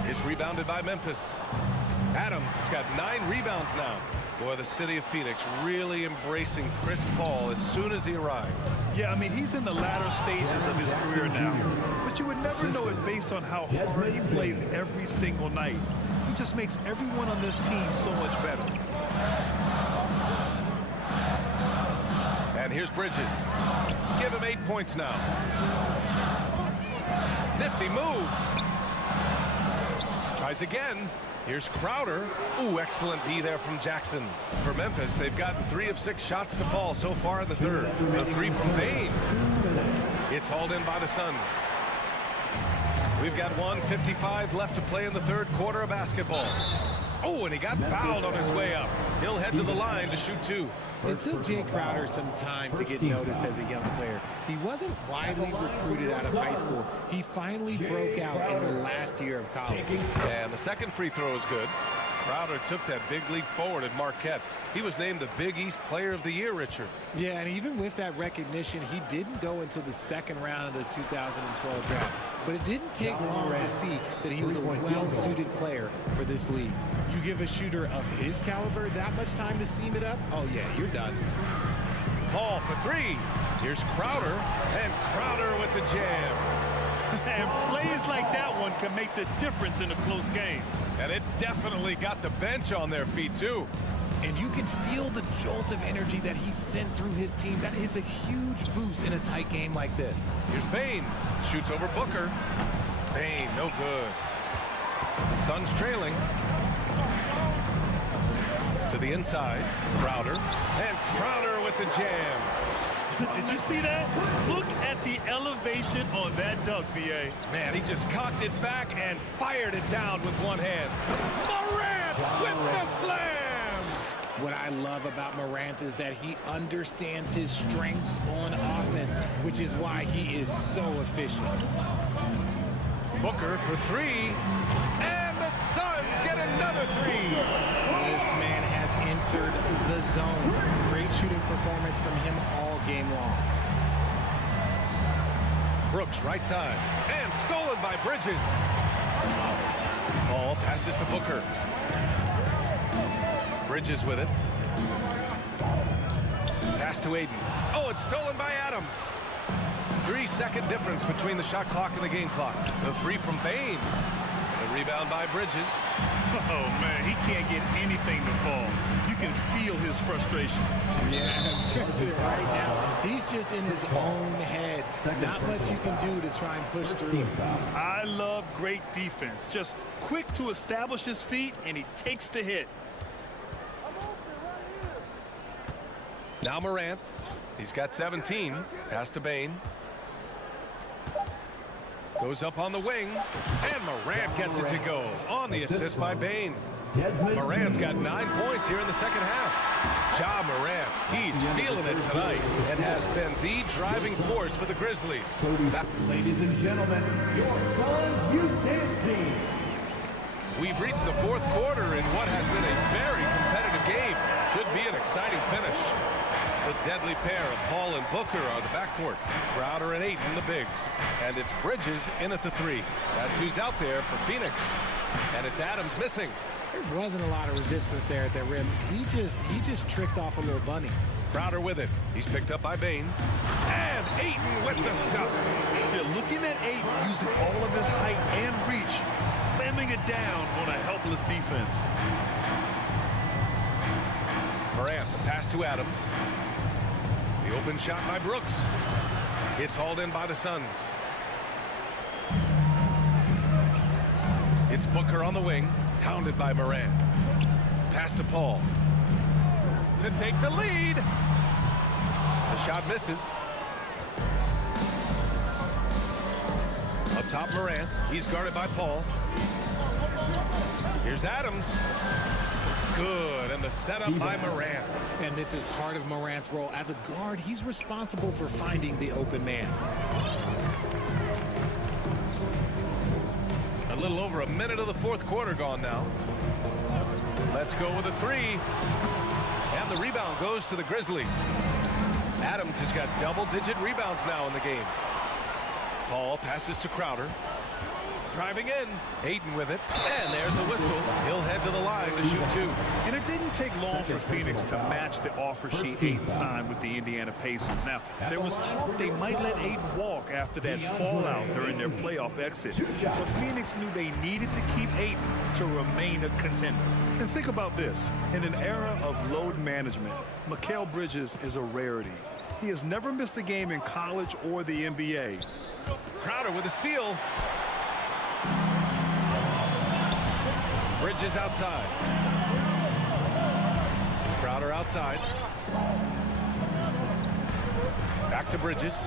It's rebounded by Memphis. Adams has got 9 rebounds now. Boy, the city of Phoenix really embracing Chris Paul as soon as he arrived. Yeah, I mean, he's in the latter stages of his career now. But you would never know it based on how hard he plays every single night. He just makes everyone on this team so much better. And here's Bridges. Give him 8 points now. Nifty move. Tries again. Here's Crowder. Ooh, excellent D there from Jackson. For Memphis, they've gotten 3 of 6 shots to fall so far in the third. The 3 from Bain. It's hauled in by the Suns. We've got 1:55 left to play in the third quarter of basketball. Oh, and he got fouled on his way up. He'll head to the line to shoot 2. It took Jay Crowder some time to get noticed as a young player. He wasn't widely recruited out of high school. He finally broke out in the last year of college. And the second free throw is good. Crowder took that big leap forward at Marquette. He was named the Big East Player of the Year, Richard. Yeah, and even with that recognition, he didn't go until the second round of the 2012 draft. But it didn't take long to see that he was a well-suited player for this league. You give a shooter of his caliber that much time to seam it up, oh yeah, you're done. Paul for 3. Here's Crowder, and Crowder with the jam. And plays like that one can make the difference in a close game. And it definitely got the bench on their feet, too. And you can feel the jolt of energy that he sent through his team. That is a huge boost in a tight game like this. Here's Bain. Shoots over Booker. Bain, no good. The Suns trailing. To the inside. Crowder. And Crowder with the jam. Did you see that? Look at the elevation on that dunk, B.A. Man, he just cocked it back and fired it down with one hand. Morant with the slam! What I love about Morant is that he understands his strengths on offense, which is why he is so efficient. Booker for 3. And the Suns get another 3. This man has entered the zone. Great shooting performance from him all game long. Brooks, right side. And stolen by Bridges. Ball passes to Booker. Bridges with it. Pass to Aiden. Oh, it's stolen by Adams. 3-second difference between the shot clock and the game clock. The 3 from Bain. The rebound by Bridges. Oh, man, he can't get anything to fall. You can feel his frustration. Yeah, that's it right now. He's just in his own head. Not much you can do to try and push through. I love great defense. Just quick to establish his feet, and he takes the hit. Now Morant. He's got 17. Pass to Bain. Goes up on the wing. And Morant gets it to go on the assist by Bain. Morant's got 9 points here in the second half. Ja Morant, he's feeling it tonight and has been the driving force for the Grizzlies. Ladies and gentlemen, your Suns Youth Dance Team. We've reached the fourth quarter in what has been a very competitive game. Should be an exciting finish. The deadly pair of Paul and Booker are the backcourt. Crowder and Ayton the bigs. And it's Bridges in at the 3. That's who's out there for Phoenix. And it's Adams missing. There wasn't a lot of resistance there at the rim. He just tricked off a little bunny. Crowder with it. He's picked up by Bain. And Ayton with the stuff. You're looking at Ayton using all of his height and reach, slamming it down on a helpless defense. Morant, the pass to Adams. The open shot by Brooks. It's hauled in by the Suns. It's Booker on the wing, hounded by Morant. Pass to Paul. To take the lead. The shot misses. Up top, Morant. He's guarded by Paul. Here's Adams. Good, and the setup by Morant. And this is part of Morant's role. As a guard, he's responsible for finding the open man. A little over a minute of the fourth quarter gone now. Let's go with a 3. And the rebound goes to the Grizzlies. Adams has got double-digit rebounds now in the game. Paul passes to Crowder. driving in. Ayton with it. And there's a whistle. He'll head to the line to shoot 2. And it didn't take long for Phoenix to match the offer sheet Ayton signed with the Indiana Pacers. Now, there was talk they might let Ayton walk after that fallout during their playoff exit. But Phoenix knew they needed to keep Ayton to remain a contender. And think about this. In an era of load management, Mikal Bridges is a rarity. He has never missed a game in college or the NBA. Crowder with a steal. Bridges outside. Crowder outside. Back to Bridges.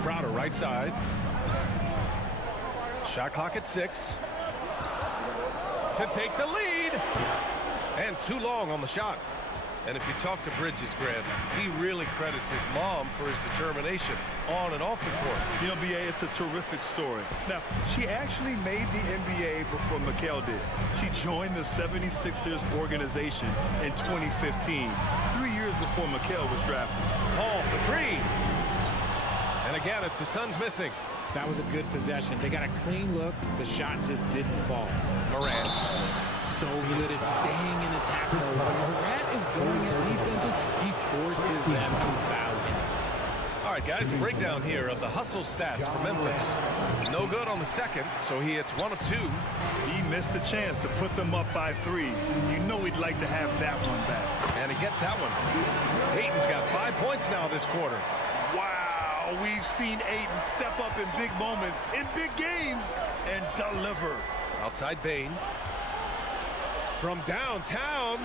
Crowder right side. Shot clock at 6. To take the lead. And too long on the shot. And if you talk to Bridges, Grant, he really credits his mom for his determination on and off the court. You know, BA, it's a terrific story. Now, she actually made the NBA before Mikal did. She joined the 76ers organization in 2015, 3 years before Mikal was drafted. Paul for 3. And again, it's the Suns missing. That was a good possession. They got a clean look. The shot just didn't fall. Morant. So good at staying in attack mode. When Morant is going at defenses, he forces them to foul him. All right, guys, a breakdown here of the hustle stats for Memphis. No good on the second, so he hits 1 of 2. He missed a chance to put them up by 3. You know he'd like to have that one back. And he gets that one. Ayton's got 5 points now this quarter. Wow, we've seen Ayton step up in big moments, in big games, and deliver. Outside Bane. From downtown.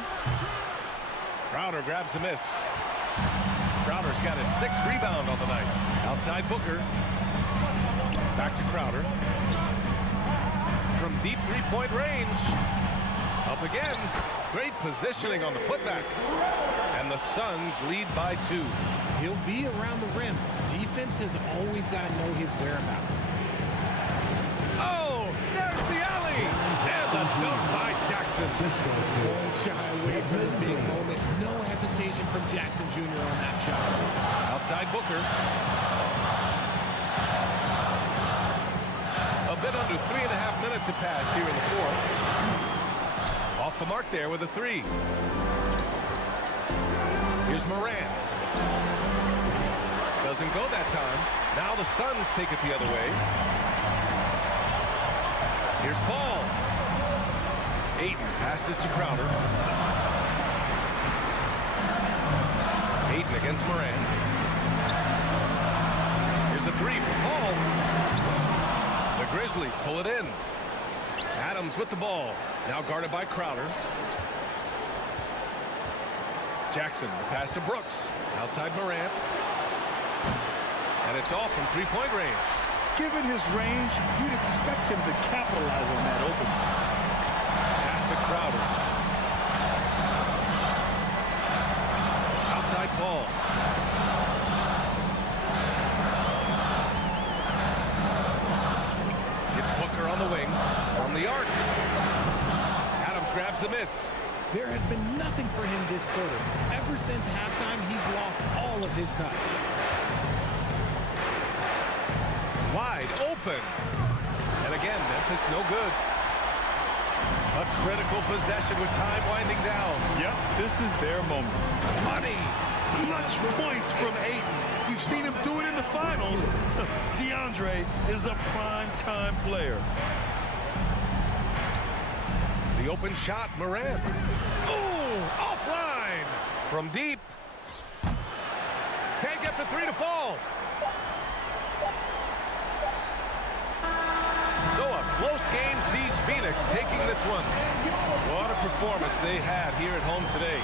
Crowder grabs the miss. Crowder's got his 6th rebound on the night. Outside Booker. Back to Crowder. From deep three-point range. Up again. Great positioning on the putback. And the Suns lead by 2. He'll be around the rim. Defense has always got to know his whereabouts. Oh, there's the alley. And the dunk by Jackson. Won't shy away from the big moment. No hesitation from Jackson Jr. on that shot. Outside Booker. A bit under 3.5 minutes have passed here in the 4th. Off the mark there with a 3. Here's Morant. Doesn't go that time. Now the Suns take it the other way. Here's Paul. Ayton passes to Crowder. Ayton against Morant. Here's a 3 from Paul. The Grizzlies pull it in. Adams with the ball. Now guarded by Crowder. Jackson, the pass to Brooks. Outside Morant. And it's off from three-point range. Given his range, you'd expect him to capitalize on that opening. Pass to Crowder. Outside Paul. It's Booker on the wing. From the arc. Adams grabs the miss. There has been nothing for him this quarter. Ever since halftime, he's lost all of his touch. Wide open. And again, Memphis no good. A critical possession with time winding down. Yep, this is their moment. Money. Clutch points from Ayton. We've seen him do it in the finals. DeAndre is a prime-time player. The open shot, Morant. Oh, offline. From deep. Can't get the 3 to fall. So a close game sees Phoenix taking this one. What a performance they had here at home today.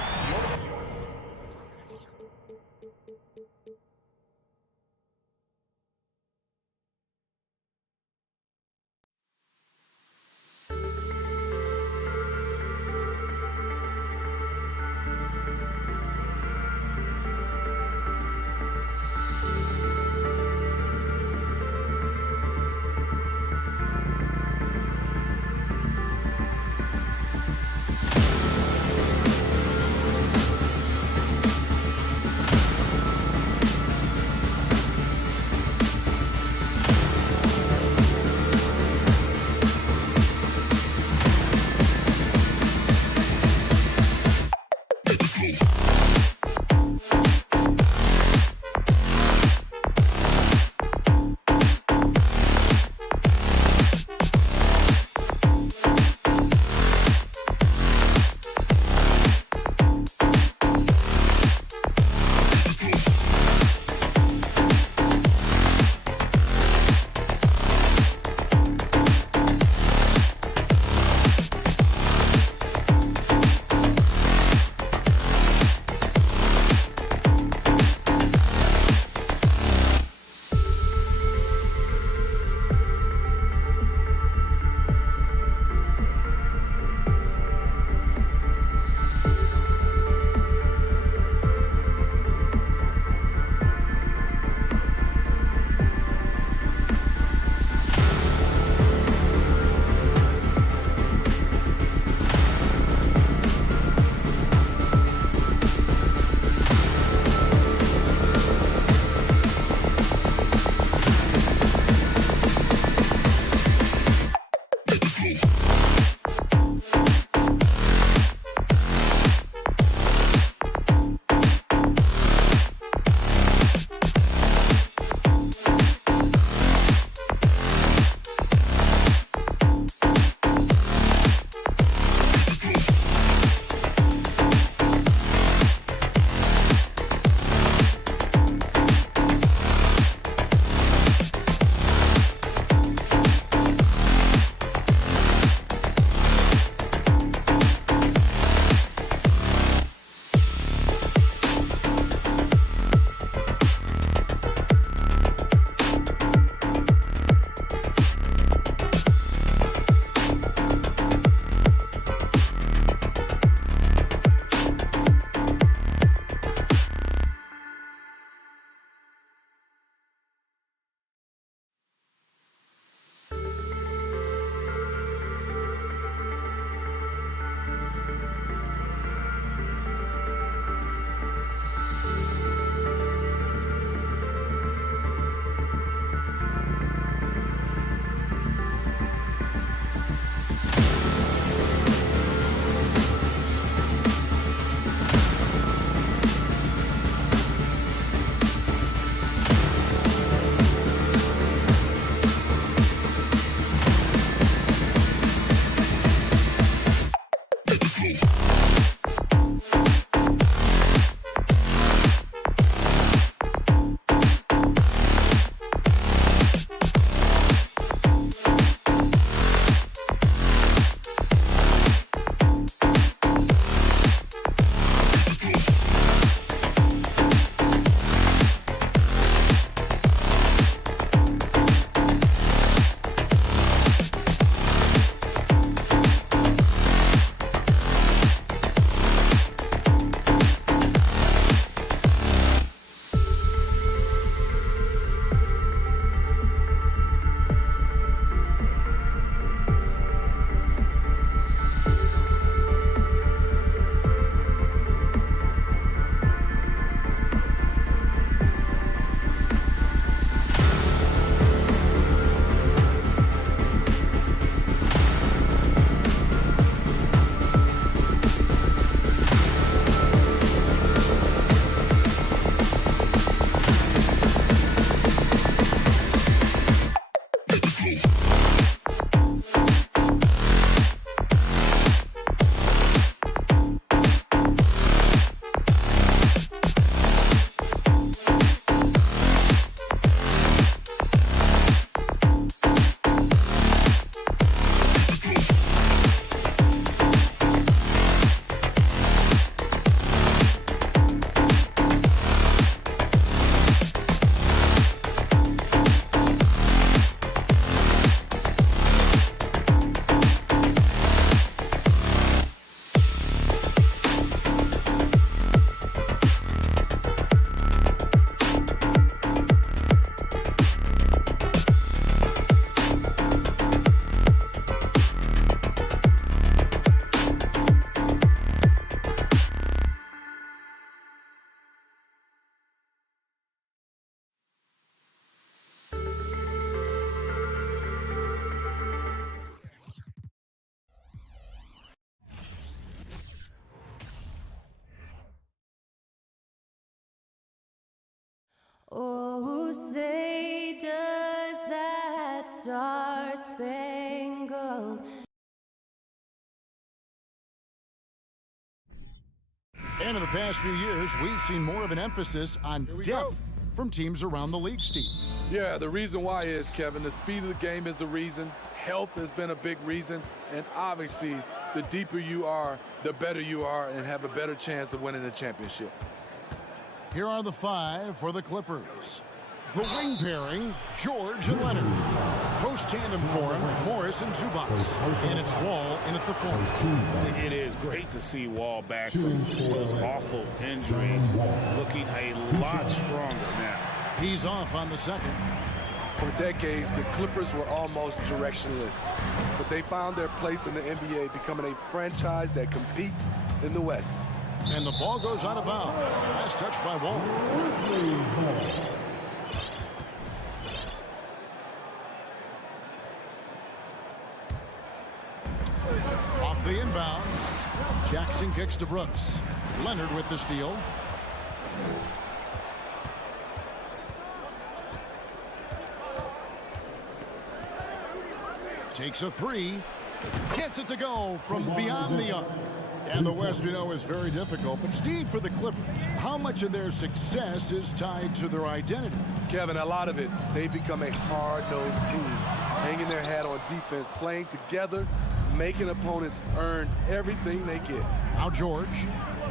And in the past few years, we've seen more of an emphasis on depth from teams around the league, Steve. Yeah, the reason why is, Kevin, the speed of the game is the reason. Health has been a big reason. And obviously, the deeper you are, the better you are and have a better chance of winning the championship. Here are the 5 for the Clippers. The wing pairing, George and Leonard. Post tandem for him, Morris and Zubac. And it's Wall in at the point. It is great to see Wall back from those awful injuries, looking a lot stronger now. He's off on the second. For decades, the Clippers were almost directionless, but they found their place in the NBA, becoming a franchise that competes in the West. And the ball goes out of bounds. Last touch by Wall. Off the inbound. Jackson kicks to Brooks. Leonard with the steal. Takes a 3. Gets it to go from beyond the arc. And the West, we know, is very difficult. But, Steve, for the Clippers, how much of their success is tied to their identity? Kevin, a lot of it. They become a hard-nosed team, hanging their hat on defense, playing together, making opponents earn everything they get. Now George,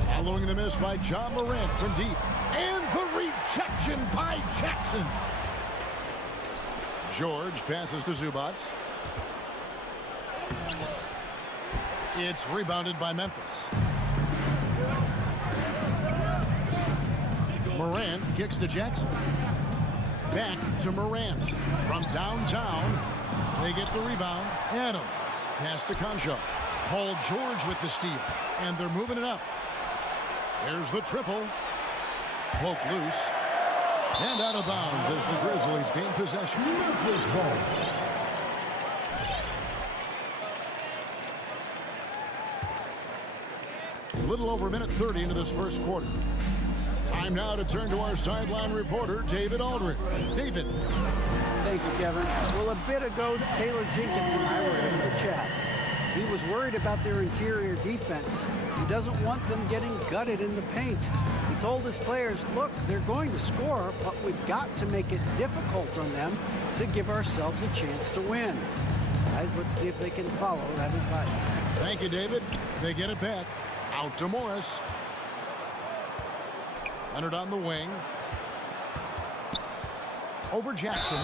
following the miss by John Morant from deep. And the rejection by Jackson. George passes to Zubac. It's rebounded by Memphis. Morant kicks to Jackson. Back to Morant. From downtown, they get the rebound. Adams pass to Concho. Paul George with the steal. And they're moving it up. There's the triple. Poke loose. And out of bounds as the Grizzlies gain possession. A little over a minute 30 into this first quarter. Time now to turn to our sideline reporter, David Aldridge. David. Thank you, Kevin. Well, a bit ago, Taylor Jenkins and I were able to chat. He was worried about their interior defense. He doesn't want them getting gutted in the paint. He told his players, look, they're going to score, but we've got to make it difficult on them to give ourselves a chance to win. Guys, let's see if they can follow that advice. Thank you, David. They get it back. Out to Morris. Leonard on the wing. Over Jackson.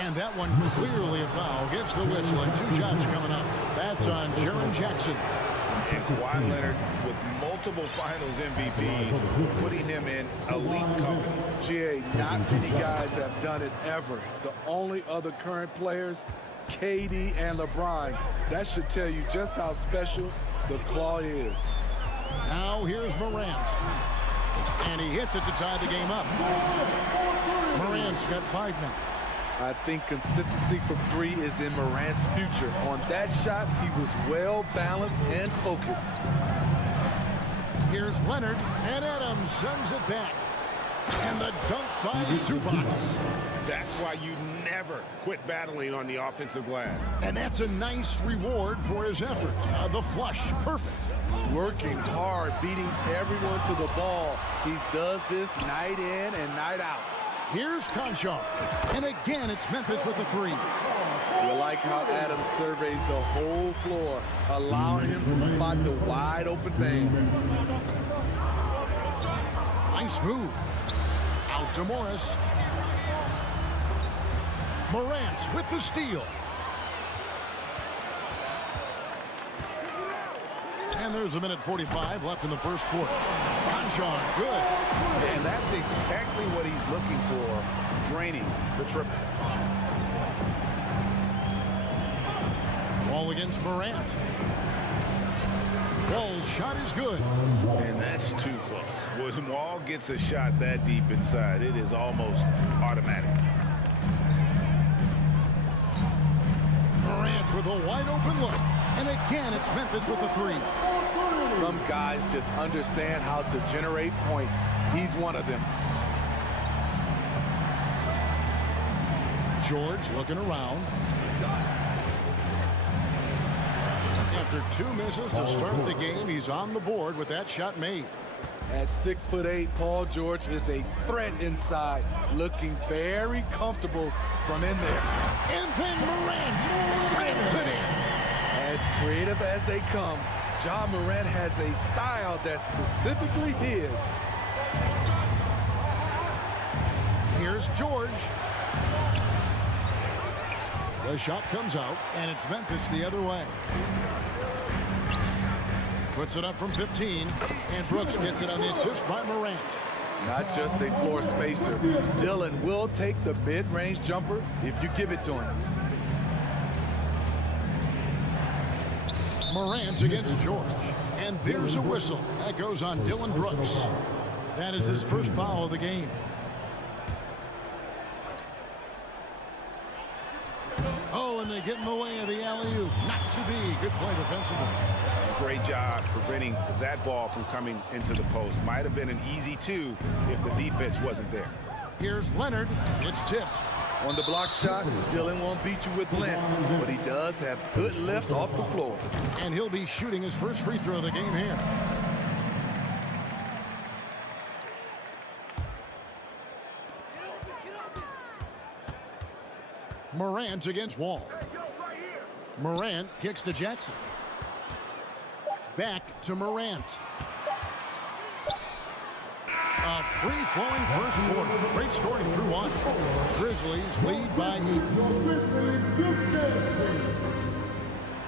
And that one clearly a foul. Gets the whistle and 2 shots coming up. That's on Jaren Jackson. And Kawhi Leonard with multiple finals MVPs, putting him in elite company. GA, not many guys have done it ever. The only other current players, KD and LeBron. That should tell you just how special the claw is. Now here's Morant. And he hits it to tie the game up. Morant's got 5 now. I think consistency from 3 is in Morant's future. On that shot, he was well balanced and focused. Here's Leonard, and Adams sends it back. And the dunk by Zubac. That's why you never quit battling on the offensive glass. And that's a nice reward for his effort. The flush, perfect. Working hard, beating everyone to the ball. He does this night in and night out. Here's Concho. And again, it's Memphis with the 3. You like how Adams surveys the whole floor, allowing him to spot the wide open man. Nice move. Out to Morris. Morant with the steal. And there's a minute 45 left in the first quarter. Concho, good. And that's exactly what he's looking for, draining the triple. Ball against Morant. Wall's shot is good. And that's too close. When Wall gets a shot that deep inside, it is almost automatic. Morant with a wide open look. And again, it's Memphis with the 3. Some guys just understand how to generate points. He's one of them. George looking around. After 2 misses to start the game, he's on the board with that shot made. At 6'8", Paul George is a threat inside, looking very comfortable from in there. And then Morant slams it in. As creative as they come, Ja Morant has a style that's specifically his. Here's George. The shot comes out, and it's Memphis the other way. Puts it up from 15, and Brooks gets it on the assist by Morant. Not just a floor spacer. Dillon will take the mid-range jumper if you give it to him. Morant against George. And there's a whistle. That goes on Dillon Brooks. That is his first foul of the game. Oh, and they get in the way of the alley-oop. Not to be. Good play defensively. Great job preventing that ball from coming into the post. Might have been an easy two if the defense wasn't there. Here's Leonard. It's tipped. On the block shot, Dillon won't beat you with length, but he does have good lift off the floor. And he'll be shooting his first free throw of the game here. Morant against Wall. Morant kicks to Jackson. Back to Morant. A free-flowing first quarter. Great scoring through one. Grizzlies lead by 8.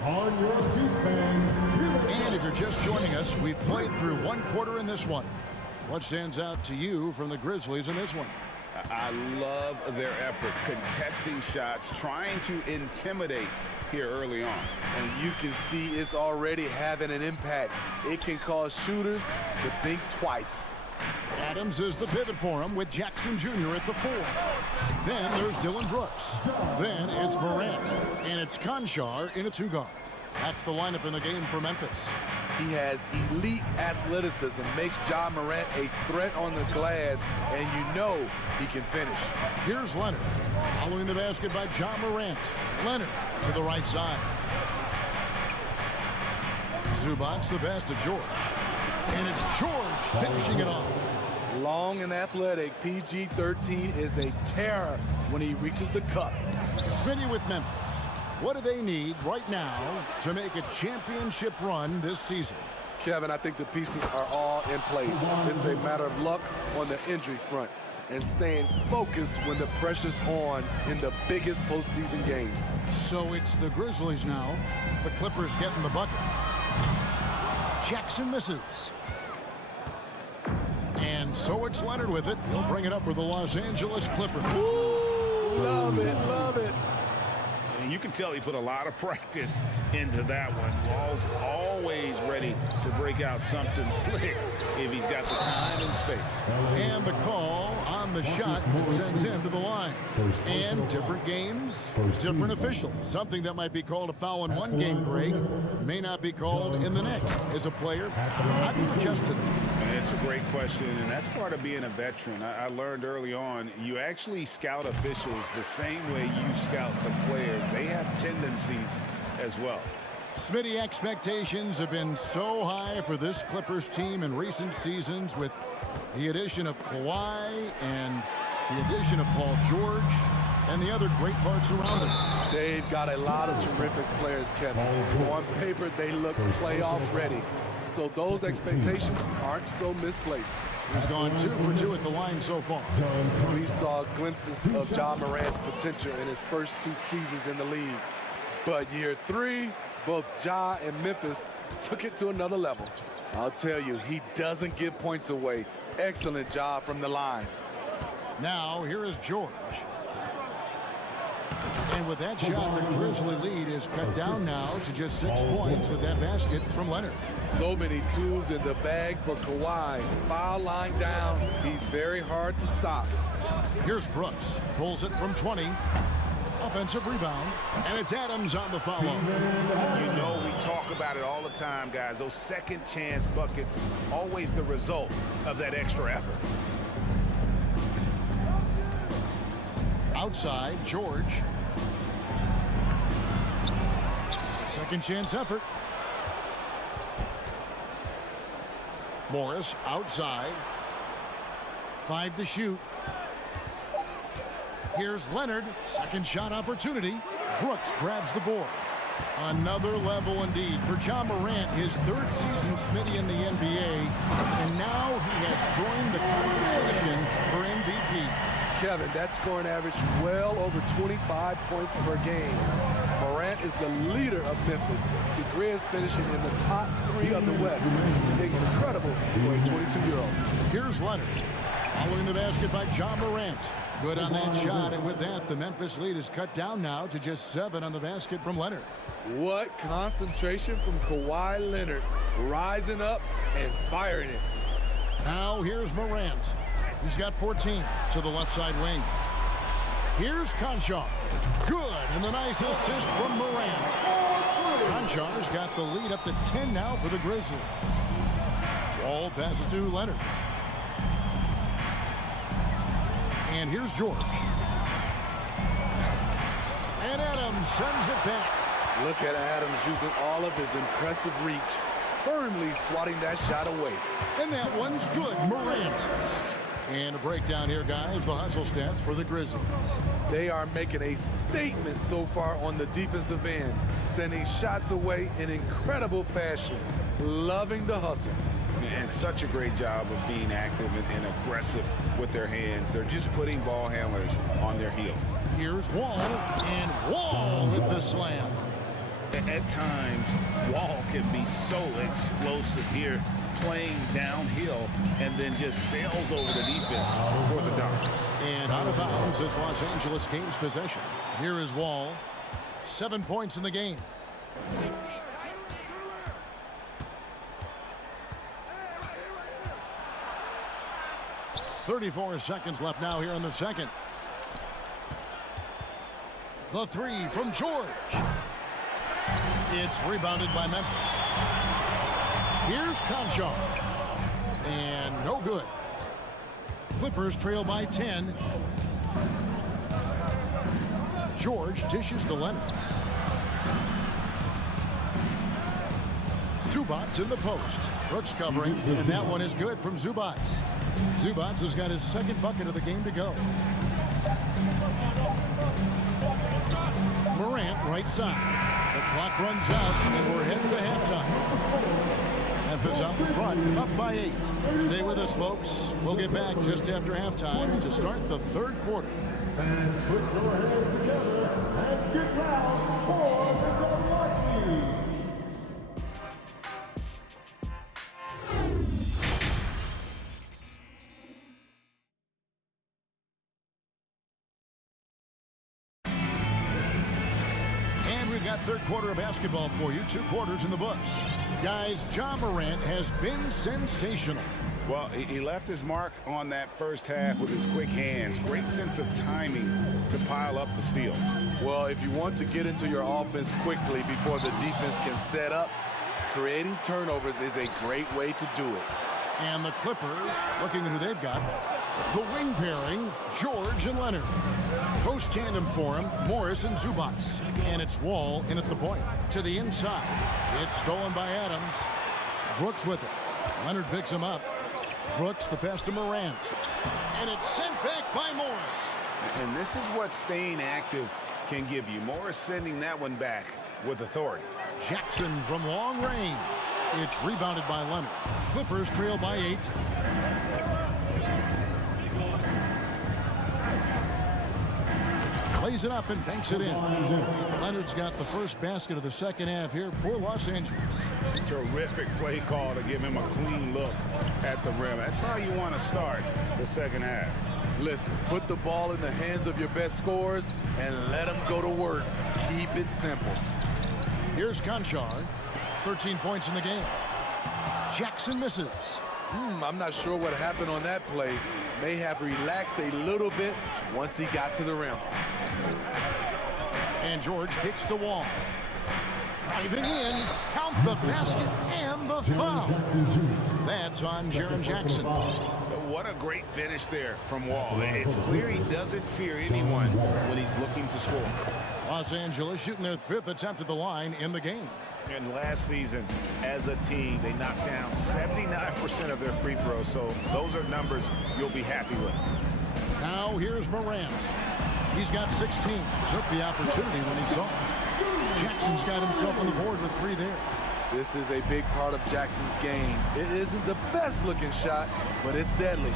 On your defense. And if you're just joining us, we've played through one quarter in this one. What stands out to you from the Grizzlies in this one? I love their effort, contesting shots, trying to intimidate here early on. And you can see it's already having an impact. It can cause shooters to think twice. Adams is the pivot for him with Jackson Jr. at the 4. Then there's Dillon Brooks. Then it's Morant. And it's Conchar in a 2-guard. That's the lineup in the game for Memphis. He has elite athleticism, makes Ja Morant a threat on the glass, and you know he can finish. Here's Leonard. Following the basket by Ja Morant. Leonard to the right side. Zubac's the pass to George. And it's George finishing it off. Long and athletic, PG-13 is a terror when he reaches the cup. Smitty with Memphis. What do they need right now to make a championship run this season? Kevin, I think the pieces are all in place. It's a matter of luck on the injury front and staying focused when the pressure's on in the biggest postseason games. So it's the Grizzlies now. The Clippers getting the bucket. Jackson misses. And so it's Leonard with it. He'll bring it up for the Los Angeles Clippers. Ooh, love it, love it. And you can tell he put a lot of practice into that one. Wall's always ready to break out something slick if he's got the time and space. And the call on the shot that sends him to the line. And different games, different officials. Something that might be called a foul in one game, Greg, may not be called in the next. As a player, how do you adjust to that? It's a great question, and that's part of being a veteran. I learned early on, you actually scout officials the same way you scout the players. They have tendencies as well. Smitty, expectations have been so high for this Clippers team in recent seasons with the addition of Kawhi and the addition of Paul George and the other great parts around him. They've got a lot of terrific players, Kevin. On paper, they look playoff ready. So those expectations aren't so misplaced. He's gone 2 for 2 at the line so far. We saw glimpses of Ja Morant's potential in his first 2 seasons in the league. But year 3, both Ja and Memphis took it to another level. I'll tell you, he doesn't give points away. Excellent job from the line. Now, here is George. And with that shot, the Grizzly lead is cut down now to just 6 points with that basket from Leonard. So many tools in the bag for Kawhi. Foul line down. He's very hard to stop. Here's Brooks. Pulls it from 20. Offensive rebound. And it's Adams on the follow. You know we talk about it all the time, guys. Those second chance buckets, always the result of that extra effort. Outside, George. Second chance effort. Morris outside. 5 to shoot. Here's Leonard. Second shot opportunity. Brooks grabs the board. Another level indeed for Ja Morant, his 3rd season Smitty in the NBA. And now he has joined the conversation for MVP. Kevin, that scoring average well over 25 points per game. Morant is the leader of Memphis. The Grizz finishing in the top 3 of the West. Incredible for a 22-year-old. Here's Leonard. Following the basket by Ja Morant. Good on that shot, and with that, the Memphis lead is cut down now to just 7 on the basket from Leonard. What concentration from Kawhi Leonard, rising up and firing it. Now here's Morant. He's got 14 to the left side wing. Here's Conchar. Good, and the nice assist from Morant. Conchar's got the lead up to 10 now for the Grizzlies. Wall passes to Leonard. And here's George. And Adams sends it back. Look at Adams using all of his impressive reach, firmly swatting that shot away. And that one's good, Morant. And a breakdown here, guys. The hustle stats for the Grizzlies. They are making a statement so far on the defensive end, sending shots away in incredible fashion. Loving the hustle. And such a great job of being active and aggressive with their hands. They're just putting ball handlers on their heels. Here's Wall, and Wall with the slam. At times, Wall can be so explosive here, playing downhill, and then just sails over the defense for the dunk. And out of bounds as Los Angeles gains possession. Here is Wall. 7 points in the game. .34 seconds left now here in the second. The 3 from George. It's rebounded by Memphis. Here's Conchar. And no good. Clippers trail by 10. George dishes to Leonard. Zubats in the post. Brooks covering, and that one is good from Zubats. Zubats has got his 2nd bucket of the game to go. Morant right side. The clock runs out, and we're heading to halftime. Memphis out in front, up by 8. Stay with us, folks. We'll get back just after halftime to start the 3rd quarter. And put your hands together and get loud for the Grizzlies. We've got 3rd quarter of basketball for you. 2 quarters in the books. Guys, Ja Morant has been sensational. Well, he left his mark on that first half with his quick hands. Great sense of timing to pile up the steals. Well, if you want to get into your offense quickly before the defense can set up, creating turnovers is a great way to do it. And the Clippers, looking at who they've got, the wing pairing, George and Leonard. Post tandem for him, Morris and Zubats. And it's Wall in at the point. To the inside. It's stolen by Adams. Brooks with it. Leonard picks him up. Brooks, the pass to Morant. And it's sent back by Morris. And this is what staying active can give you. Morris sending that one back with authority. Jackson from long range. It's rebounded by Leonard. Clippers trail by 8. Lays it up and banks it in. Leonard's got the first basket of the second half here for Los Angeles. Terrific play call to give him a clean look at the rim. That's how you want to start the second half. Listen, put the ball in the hands of your best scorers and let them go to work. Keep it simple. Here's Conchar. 13 points in the game. Jackson misses. I'm not sure what happened on that play. May have relaxed a little bit once he got to the rim. And George kicks the Wall. Driving in, count the basket and the foul. That's on Jaren Jackson. What a great finish there from Wall. It's clear he doesn't fear anyone when he's looking to score. Los Angeles shooting their 5th attempt at the line in the game. And last season, as a team, they knocked down 79% of their free throws. So those are numbers you'll be happy with. Now here's Morant. He's got 16. Took the opportunity when he saw it. Jackson's got himself on the board with 3 there. This is a big part of Jackson's game. It isn't the best looking shot, but it's deadly.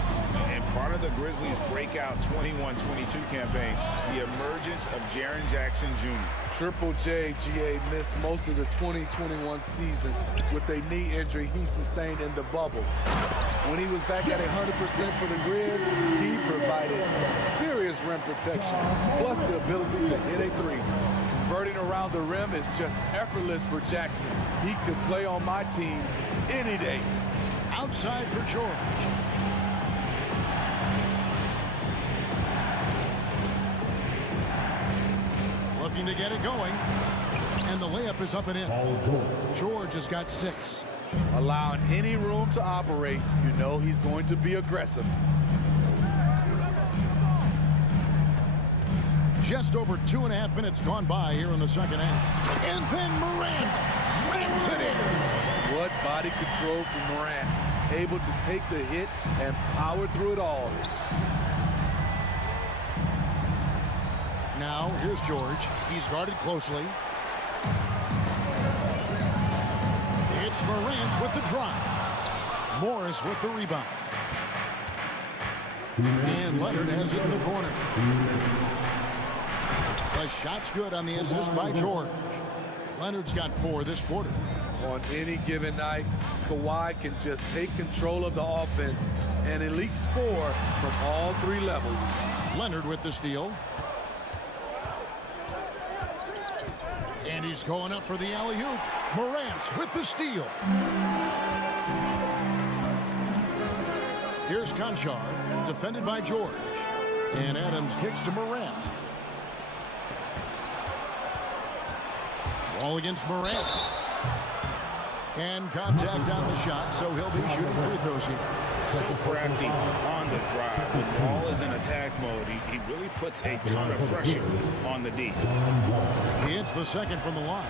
And part of the Grizzlies' breakout 21-22 campaign, the emergence of Jaren Jackson Jr. Triple J, GA, missed most of the 2021 season with a knee injury he sustained in the bubble. When he was back at 100% for the Grizz, he provided serious rim protection, plus the ability to hit a 3. Converting around the rim is just effortless for Jackson. He could play on my team any day. Outside for George. Looking to get it going. And the layup is up and in. George has got 6. Allowing any room to operate, you know he's going to be aggressive. Just over 2.5 minutes gone by here in the second half. And then Morant rams it in. What body control from Morant. Able to take the hit and power through it all. Now here's George. He's guarded closely. It's Morant with the drive. Morris with the rebound. And Leonard has it in the corner. The shot's good on the assist by George. Leonard's got 4 this quarter. On any given night, Kawhi can just take control of the offense and elite score from all 3 levels. Leonard with the steal. And he's going up for the alley-oop. Morant with the steal. Here's Conchar, defended by George. And Adams kicks to Morant. All against Morant. And contact on the shot, so he'll be shooting free throws here. So crafty on the drive. When the ball is in attack mode, he really puts a ton of pressure on the D. He hits the second from the line.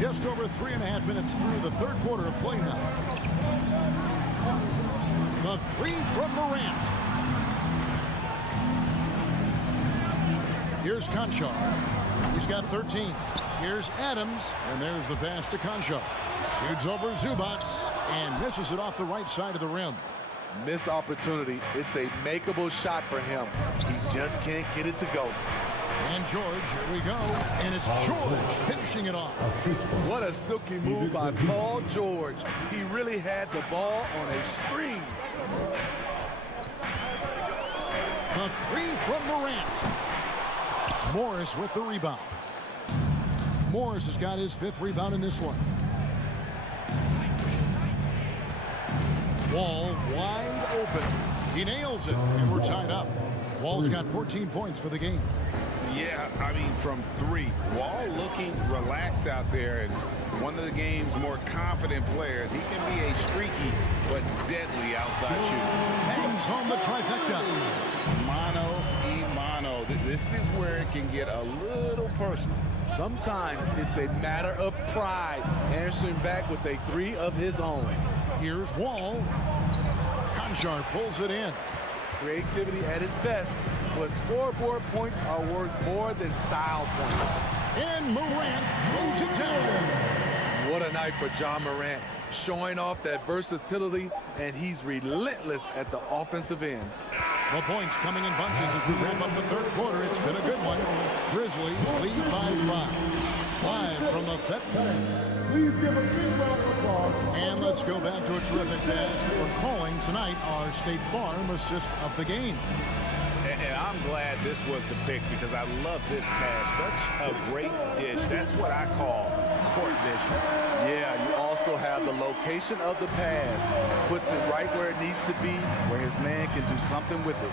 Just over 3.5 minutes through the third quarter of play now. The 3 from Morant. Here's Conchar. He's got 13. Here's Adams, and there's the pass to Conchar. Shoots over Zubac and misses it off the right side of the rim. Missed opportunity. It's a makeable shot for him. He just can't get it to go. And George, here we go. And it's George finishing it off. What a silky move by Paul George. He really had the ball on a string. The 3 from Morant. Morris with the rebound. Morris has got his 5th rebound in this one. Wall wide open. He nails it, and we're tied up. Wall's got 14 points for the game. Yeah, I mean, from 3. Wall looking relaxed out there, and one of the game's more confident players. He can be a streaky but deadly outside shooter. Hangs home the trifecta. Mano y mano. This is where it can get a little personal. Sometimes it's a matter of pride, answering back with a 3 of his own. Here's Wall. Conchar pulls it in. Creativity at its best, but scoreboard points are worth more than style points. And Morant moves it down. What a night for John Morant, showing off that versatility, and he's relentless at the offensive end. The points coming in bunches as we wrap up the third quarter. It's been a good one. Grizzlies lead by 5. Live from the Fed. Please give a big round of applause. And let's go back to a terrific pass that we're calling tonight our State Farm assist of the game. And I'm glad this was the pick because I love this pass. Such a great dish. That's what I call court vision. Yeah, you also have the location of the pass. Puts it right where it needs to be, where his man can do something with it.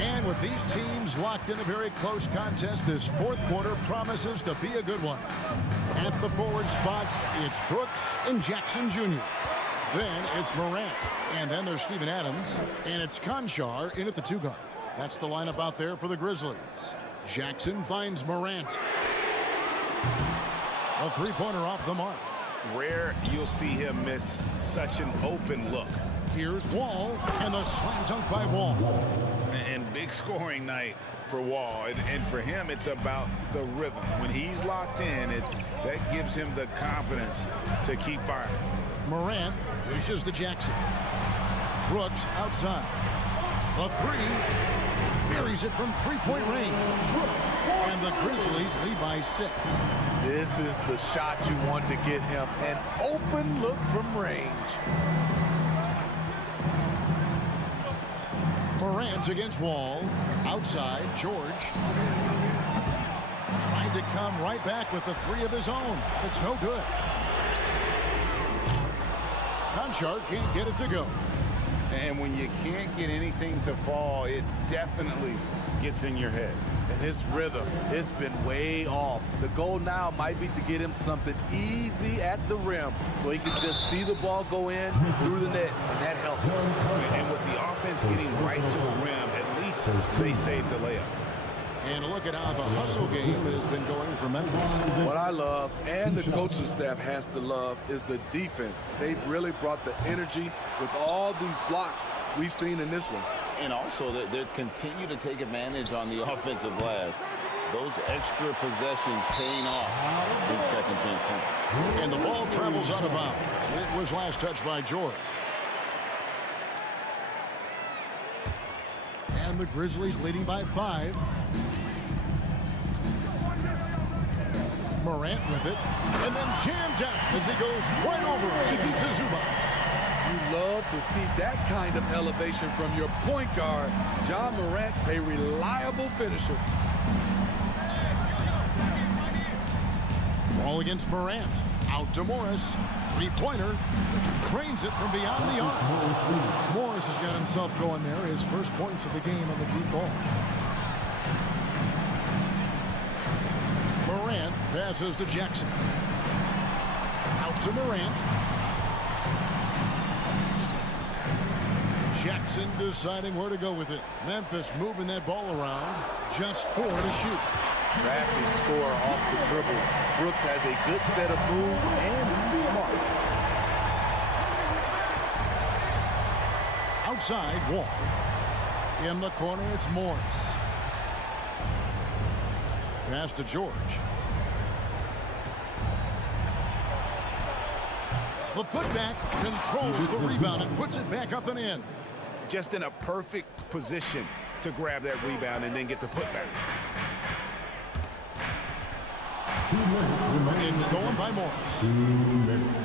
And with these teams locked in a very close contest, this fourth quarter promises to be a good one. At the forward spots, it's Brooks and Jackson Jr. Then it's Morant. And then there's Steven Adams. And it's Conchar in at the 2 guard. That's the lineup out there for the Grizzlies. Jackson finds Morant. A three-pointer off the mark. Rare you'll see him miss such an open look. Here's Wall, and the slam dunk by Wall. And big scoring night for Wall. And for him, it's about the rhythm. When he's locked in, that gives him the confidence to keep firing. Morant pushes to Jackson. Brooks outside. A three. Buries it from three-point range. And the Grizzlies lead by 6. This is the shot you want to get him. An open look from range. Morant against Wall. Outside, George. Trying to come right back with the three of his own. It's no good. Conchar can't get it to go. And when you can't get anything to fall, it definitely gets in your head. And his rhythm, it's been way off. The goal now might be to get him something easy at the rim so he can just see the ball go in through the net, and that helps. And with the offense getting right to the rim, at least they saved the layup. And look at how the hustle game has been going for Memphis. What I love, and the coaching staff has to love, is the defense. They've really brought the energy with all these blocks we've seen in this one. And also, they continue to take advantage on the offensive glass. Those extra possessions paying off big second chance points. And the ball travels out of bounds. It was last touched by George. And the Grizzlies leading by 5. Morant with it, and then jammed down as he goes right over to Zubac. You love to see that kind of elevation from your point guard. Ja Morant's a reliable finisher. Ball against Morant. Out to Morris. Three-pointer. Cranes it from beyond the arc. Morris has got himself going there. His first points of the game on the deep ball. Morant passes to Jackson. Out to Morant. Jackson deciding where to go with it. Memphis moving that ball around. Just 4 to shoot. Crafty scorer off the dribble. Brooks has a good set of moves and he's smart. Outside, Wall. In the corner, it's Morris. Pass to George. The putback controls the rebound and puts it back up and in. Just in a perfect position to grab that rebound and then get the putback. It's stolen by Morris.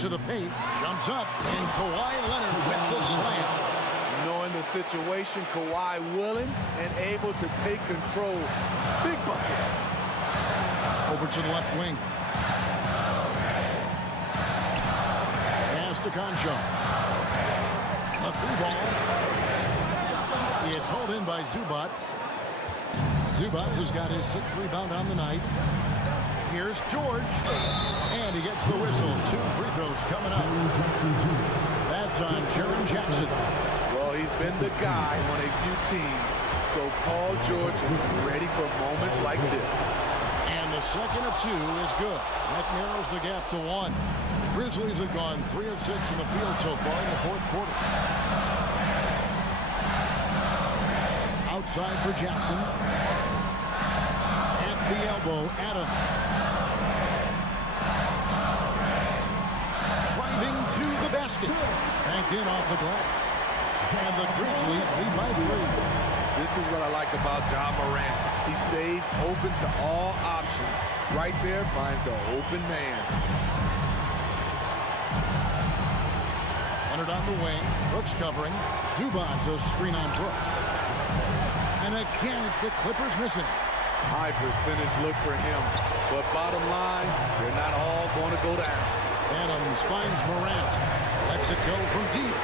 To the paint, jumps up, and Kawhi Leonard with the slam. Knowing the situation, Kawhi willing and able to take control. Big bucket. Over to the left wing. Pass to Conchar. A through ball. It's hauled in by Zubac. Zubac has got his 6th rebound on the night. Here's George. And he gets the whistle. 2 free throws coming up. That's on Jaren Jackson. Well, he's been the guy on a few teams. So Paul George is ready for moments like this. And the second of 2 is good. That narrows the gap to 1. Grizzlies have gone 3 of 6 in the field so far in the 4th quarter. Outside for Jackson. At the elbow, Adams. Driving to the basket. Banked in off the glass. And the Grizzlies lead by 3. This is what I like about Ja Morant. He stays open to all options. Right there finds the open man. Leonard on the wing. Brooks covering. Zubac a screen on Brooks. And again, it's the Clippers missing. High percentage look for him. But bottom line, they're not all going to go down. Adams finds Morant. Lets it go from deep.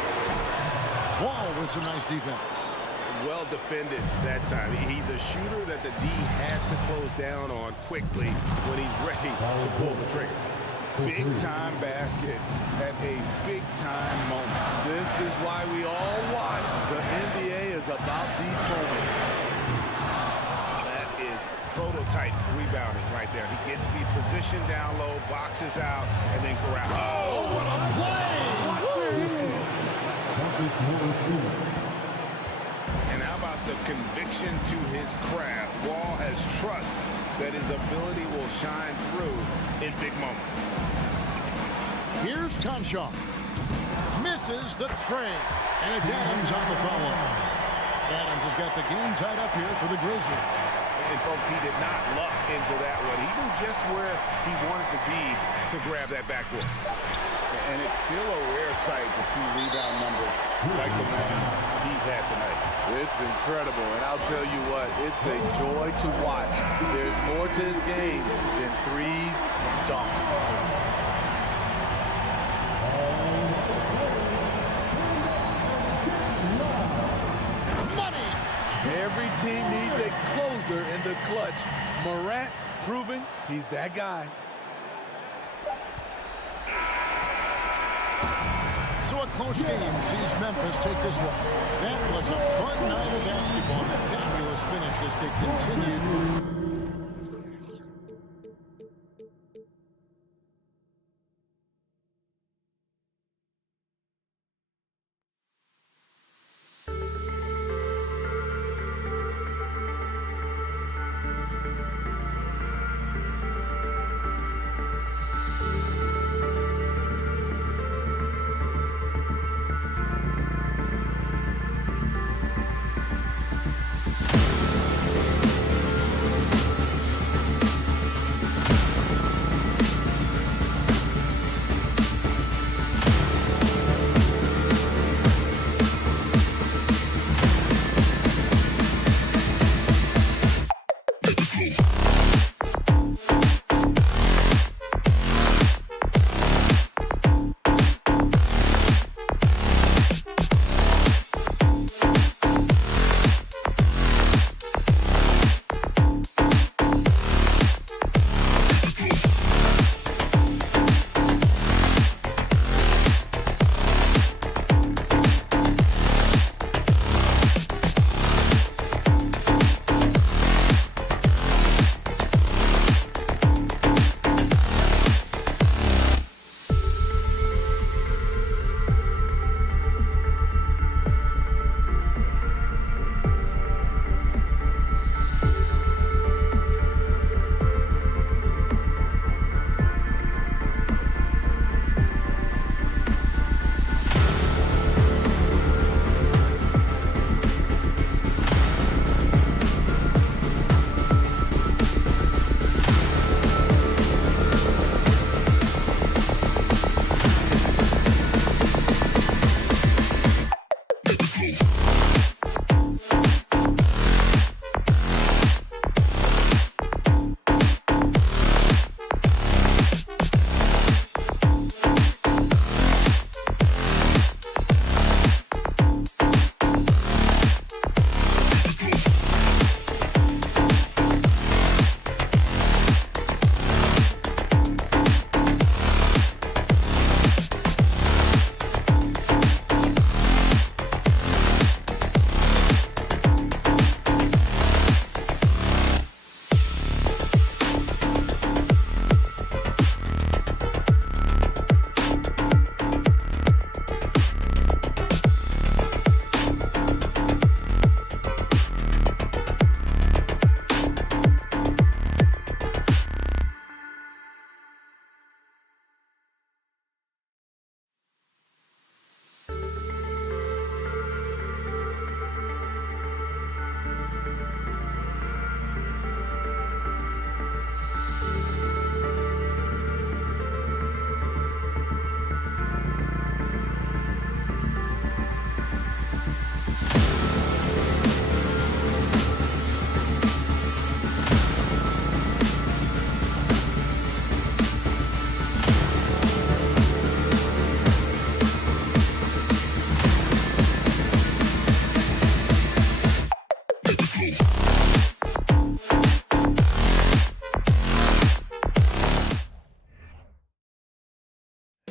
Wall with some nice defense. Well defended that time. He's a shooter that the D has to close down on quickly when he's ready to pull the trigger. Big time basket at a big time moment. This is why we all watch. The NBA is about these moments. That is prototypical type rebounding right there. He gets the position down low, boxes out, and then corrals. Oh, what a play! And how about the conviction to his craft? Wall has trust that his ability will shine through in big moments. Here's Conchar. Misses the tray. And it's Adams on the follow. Adams has got the game tied up here for the Grizzlies. And, folks, he did not luck into that one. He knew just where he wanted to be to grab that backboard. And it's still a rare sight to see rebound numbers like the ones he's had tonight. It's incredible, and I'll tell you what, it's a joy to watch. There's more to this game than threes and dunks. Money! Every team needs a closer in the clutch. Morant proving he's that guy. So a close game sees Memphis take this one. That was a fun night of basketball. A fabulous finish as they continued.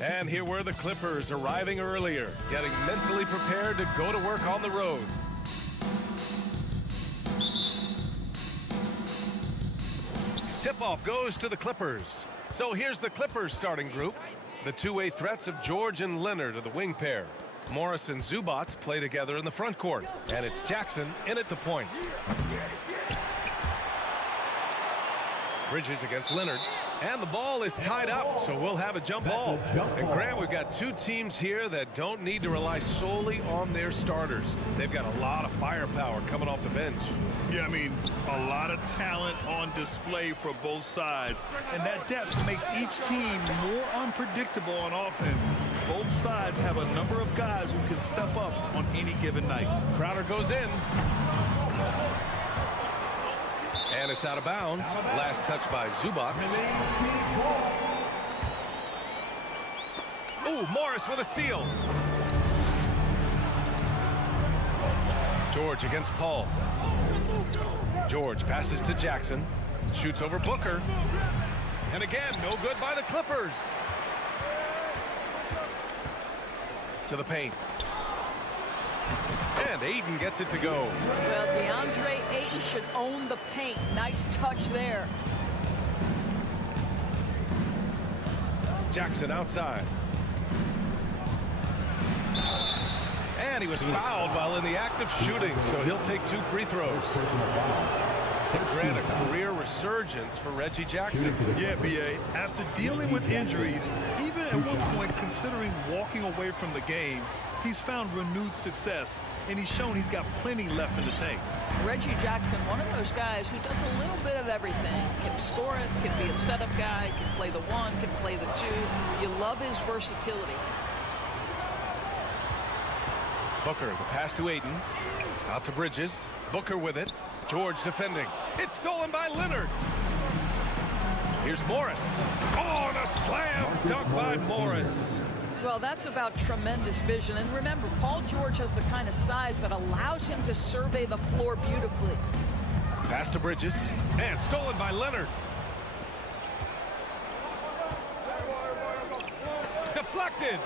And here were the Clippers arriving earlier, getting mentally prepared to go to work on the road. Tip-off goes to the Clippers. So here's the Clippers starting group. The two-way threats of George and Leonard are the wing pair. Morris and Zubac play together in the front court. And it's Jackson in at the point. Bridges against Leonard. And the ball is tied up, so we'll have a jump ball. And Grant, we've got two teams here that don't need to rely solely on their starters. They've got a lot of firepower coming off the bench. Yeah, I mean, a lot of talent on display for both sides. And that depth makes each team more unpredictable on offense. Both sides have a number of guys who can step up on any given night. Crowder goes in. And it's out of bounds. Last touch by Zubac. Ooh, Morris with a steal. George against Paul. George passes to Jackson. Shoots over Booker. And again, no good by the Clippers. To the paint. And Ayton gets it to go. Well, DeAndre Ayton should own the paint. Nice touch there. Jackson outside. And he was fouled while in the act of shooting, so he'll take 2 free throws. Grant, a career resurgence for Reggie Jackson. Yeah, B.A. After dealing with injuries, even at one point considering walking away from the game, he's found renewed success, and he's shown he's got plenty left in the tank. Reggie Jackson, one of those guys who does a little bit of everything. Can score it, can be a setup guy, can play the 1, can play the 2. You love his versatility. Booker, the pass to Ayton. Out to Bridges. Booker with it. George defending. It's stolen by Leonard. Here's Morris. Oh, and a slam dunk by Morris. Well, that's about tremendous vision. And remember, Paul George has the kind of size that allows him to survey the floor beautifully. Pass to Bridges. And stolen by Leonard. Deflected.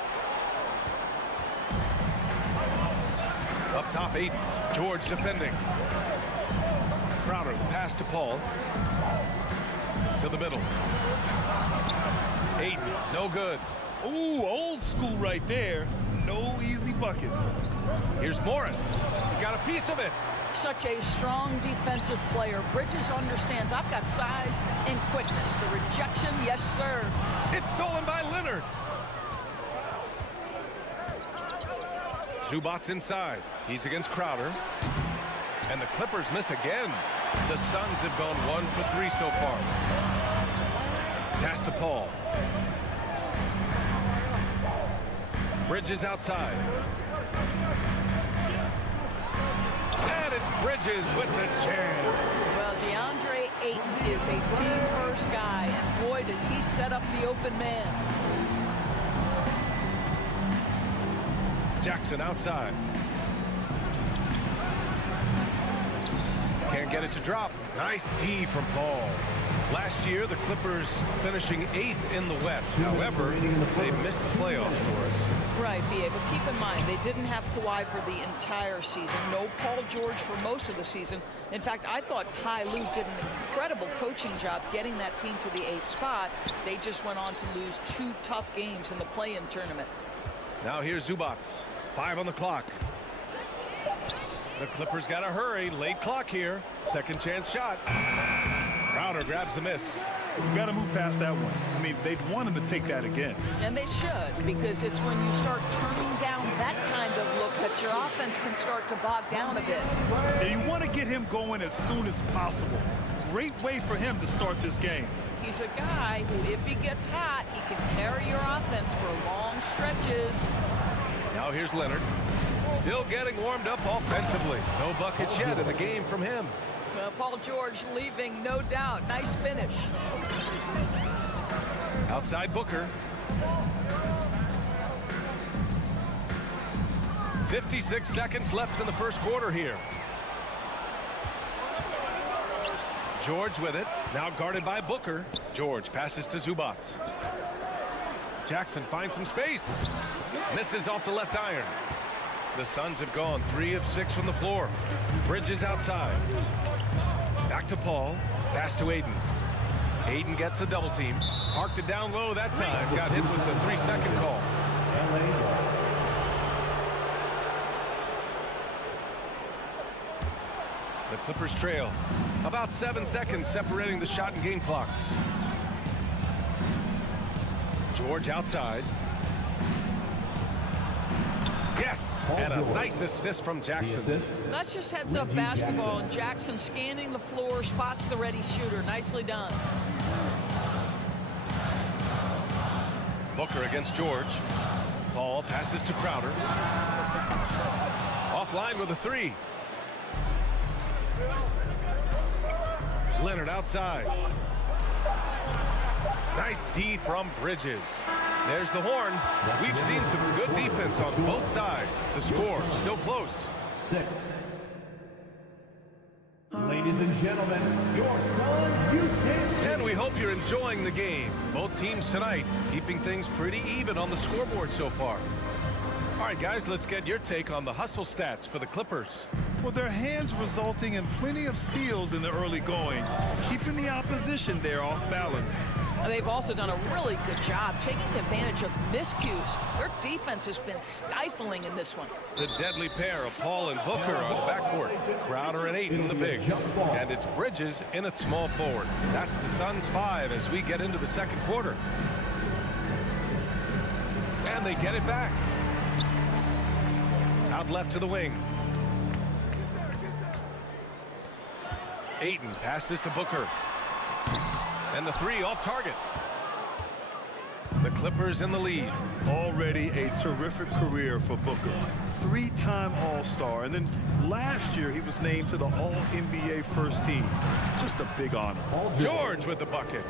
Up top, Ayton. George defending. Crowder, the pass to Paul. To the middle. Ayton, no good. Ooh, old school right there. No easy buckets. Here's Morris. He got a piece of it. Such a strong defensive player. Bridges understands I've got size and quickness. The rejection, yes, sir. It's stolen by Leonard. Zubac inside. He's against Crowder. And the Clippers miss again. The Suns have gone 1 for 3 so far. Pass to Paul. Bridges outside. And it's Bridges with the jam. Well, DeAndre Ayton is a team-first guy, and boy, does he set up the open man. Jackson outside. Can't get it to drop. Nice D from Paul. Last year, the Clippers finishing 8th in the West. However, they missed the playoffs for us. Right, B.A., but keep in mind, they didn't have Kawhi for the entire season. No Paul George for most of the season. In fact, I thought Ty Lue did an incredible coaching job getting that team to the 8th spot. They just went on to lose 2 tough games in the play-in tournament. Now here's Zubac. 5 on the clock. The Clippers got to hurry. Late clock here. Second chance shot. Crowder grabs the miss. We've got to move past that one. I mean, they'd want him to take that again. And they should, because it's when you start turning down that kind of look that your offense can start to bog down a bit. And you want to get him going as soon as possible. Great way for him to start this game. He's a guy who, if he gets hot, he can carry your offense for long stretches. Now here's Leonard. Still getting warmed up offensively. No buckets yet in the game from him. Well, Paul George leaving, no doubt. Nice finish. Outside Booker. 56 seconds left in the first quarter here. George with it. Now guarded by Booker. George passes to Zubac. Jackson finds some space. Misses off the left iron. The Suns have gone 3 of 6 from the floor. Bridges outside. Back to Paul. Pass to Ayton. Aiden gets a double team. Parked it down low that time. Got hit with the 3-second call. The Clippers trail. About 7 seconds separating the shot and game clocks. George outside. Yes, and a nice assist from Jackson. That's just heads-up basketball, and Jackson scanning the floor, spots the ready shooter. Nicely done. Booker against George. Paul passes to Crowder. Offline with a 3. Leonard outside. Nice D from Bridges. There's the horn. We've seen some good defense on both sides. The score still close. 6. Ladies and gentlemen, your Suns Houston. And we hope you're enjoying the game. Both teams tonight keeping things pretty even on the scoreboard so far. All right, guys, let's get your take on the hustle stats for the Clippers. Well, their hands resulting in plenty of steals in the early going, keeping the opposition there off balance. They've also done a really good job taking advantage of miscues. Their defense has been stifling in this one. The deadly pair of Paul and Booker on the backcourt. Crowder and Aiden, the bigs. And it's Bridges in at small forward. That's the Suns 5 as we get into the second quarter. And they get it back. Out left to the wing. Aiden passes to Booker. And the 3 off target. The Clippers in the lead. Already a terrific career for Booker. 3-time All-Star. And then last year he was named to the All-NBA first team. Just a big honor. George with the bucket.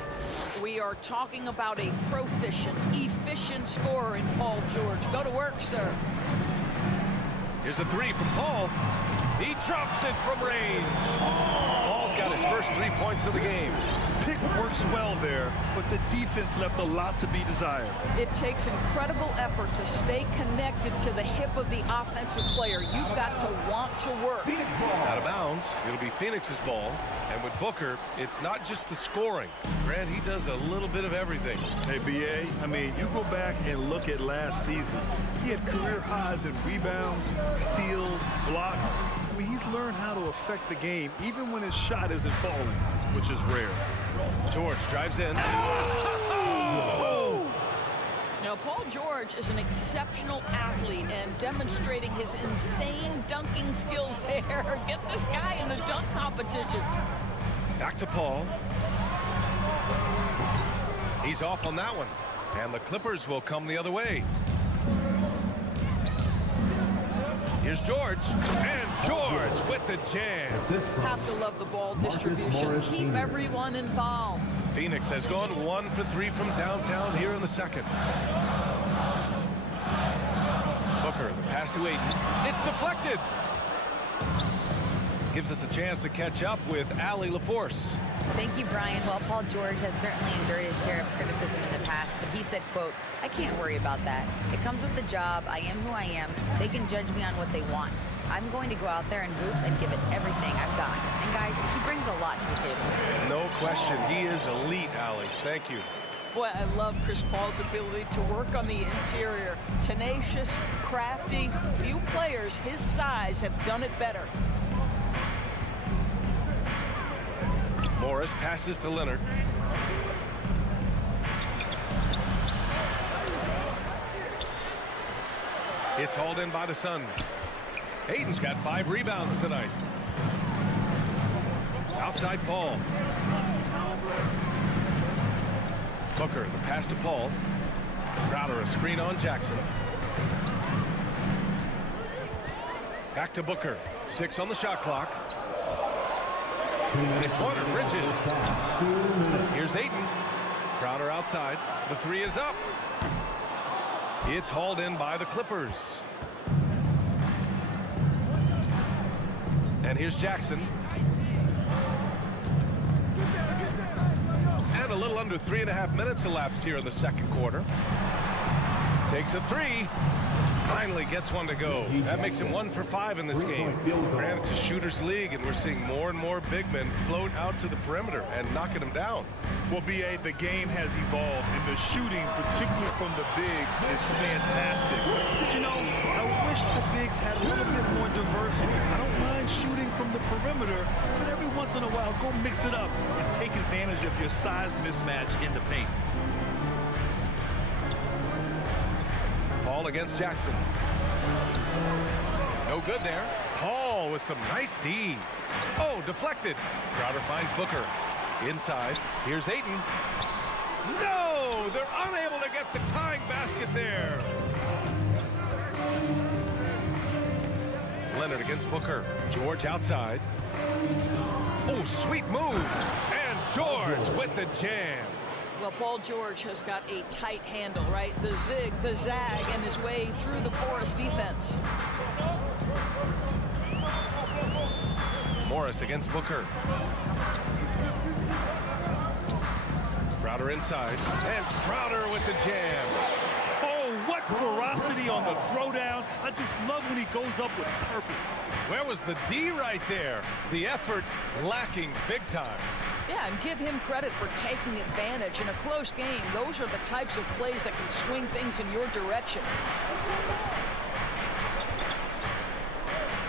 We are talking about a proficient, efficient scorer in Paul George. Go to work, sir. Here's a 3 from Paul. He drops it from range. Paul's got his first 3 points of the game. Pick works well there, but the defense left a lot to be desired. It takes incredible effort to stay connected to the hip of the offensive player. You've got to want to work. Out of bounds. It'll be Phoenix's ball. And with Booker, it's not just the scoring. Grant, he does a little bit of everything. Hey, B.A., I mean, you go back and look at last season. He had career highs in rebounds, steals, blocks. I mean, he's learned how to affect the game, even when his shot isn't falling, which is rare. George drives in. Now, Paul George is an exceptional athlete and demonstrating his insane dunking skills there. Get this guy in the dunk competition. Back to Paul. He's off on that one. And the Clippers will come the other way. Here's George. And George with the jam. Have to love the ball distribution. Keep everyone involved. Phoenix has gone 1 for 3 from downtown here in the second. Booker, the pass to Aiden. It's deflected. Gives us a chance to catch up with Allie LaForce. Thank you, Brian. Well, Paul George has certainly endured his share of criticism in the past, but he said, quote, "I can't worry about that. It comes with the job. I am who I am. They can judge me on what they want. I'm going to go out there and hoop and give it everything I've got." And guys, he brings a lot to the table. No question. He is elite, Allie. Thank you. Boy, I love Chris Paul's ability to work on the interior. Tenacious, crafty. Few players his size have done it better. Morris passes to Leonard. It's hauled in by the Suns. Aiden's got 5 rebounds tonight. Outside Paul. Booker, the pass to Paul. Crowder, a screen on Jackson. Back to Booker. 6 on the shot clock. In the corner, Bridges. Here's Aiden. Crowder outside. The 3 is up. It's hauled in by the Clippers. And here's Jackson. And a little under 3.5 minutes elapsed here in the second quarter. Takes a 3. Finally gets one to go. That makes him 1 for 5 in this game. Granted, it's a shooter's league, and we're seeing more and more big men float out to the perimeter and knocking them down. Well, B.A., the game has evolved, and the shooting, particularly from the bigs, is fantastic. But, you know, I wish the bigs had a little bit more diversity. I don't mind shooting from the perimeter, but every once in a while, go mix it up and take advantage of your size mismatch in the paint. Paul against Jackson. No good there. Paul with some nice D. Oh, deflected. Crowder finds Booker. Inside. Here's Ayton. No! They're unable to get the tying basket there. Leonard against Booker. George outside. Oh, sweet move. And George with the jam. Well, Paul George has got a tight handle, right? The zig, the zag, and his way through the porous defense. Morris against Booker. Crowder inside. And Crowder with the jam. Oh, what ferocity on the throwdown. I just love when he goes up with purpose. Where was the D right there? The effort lacking big time. Yeah, and give him credit for taking advantage. In a close game, those are the types of plays that can swing things in your direction.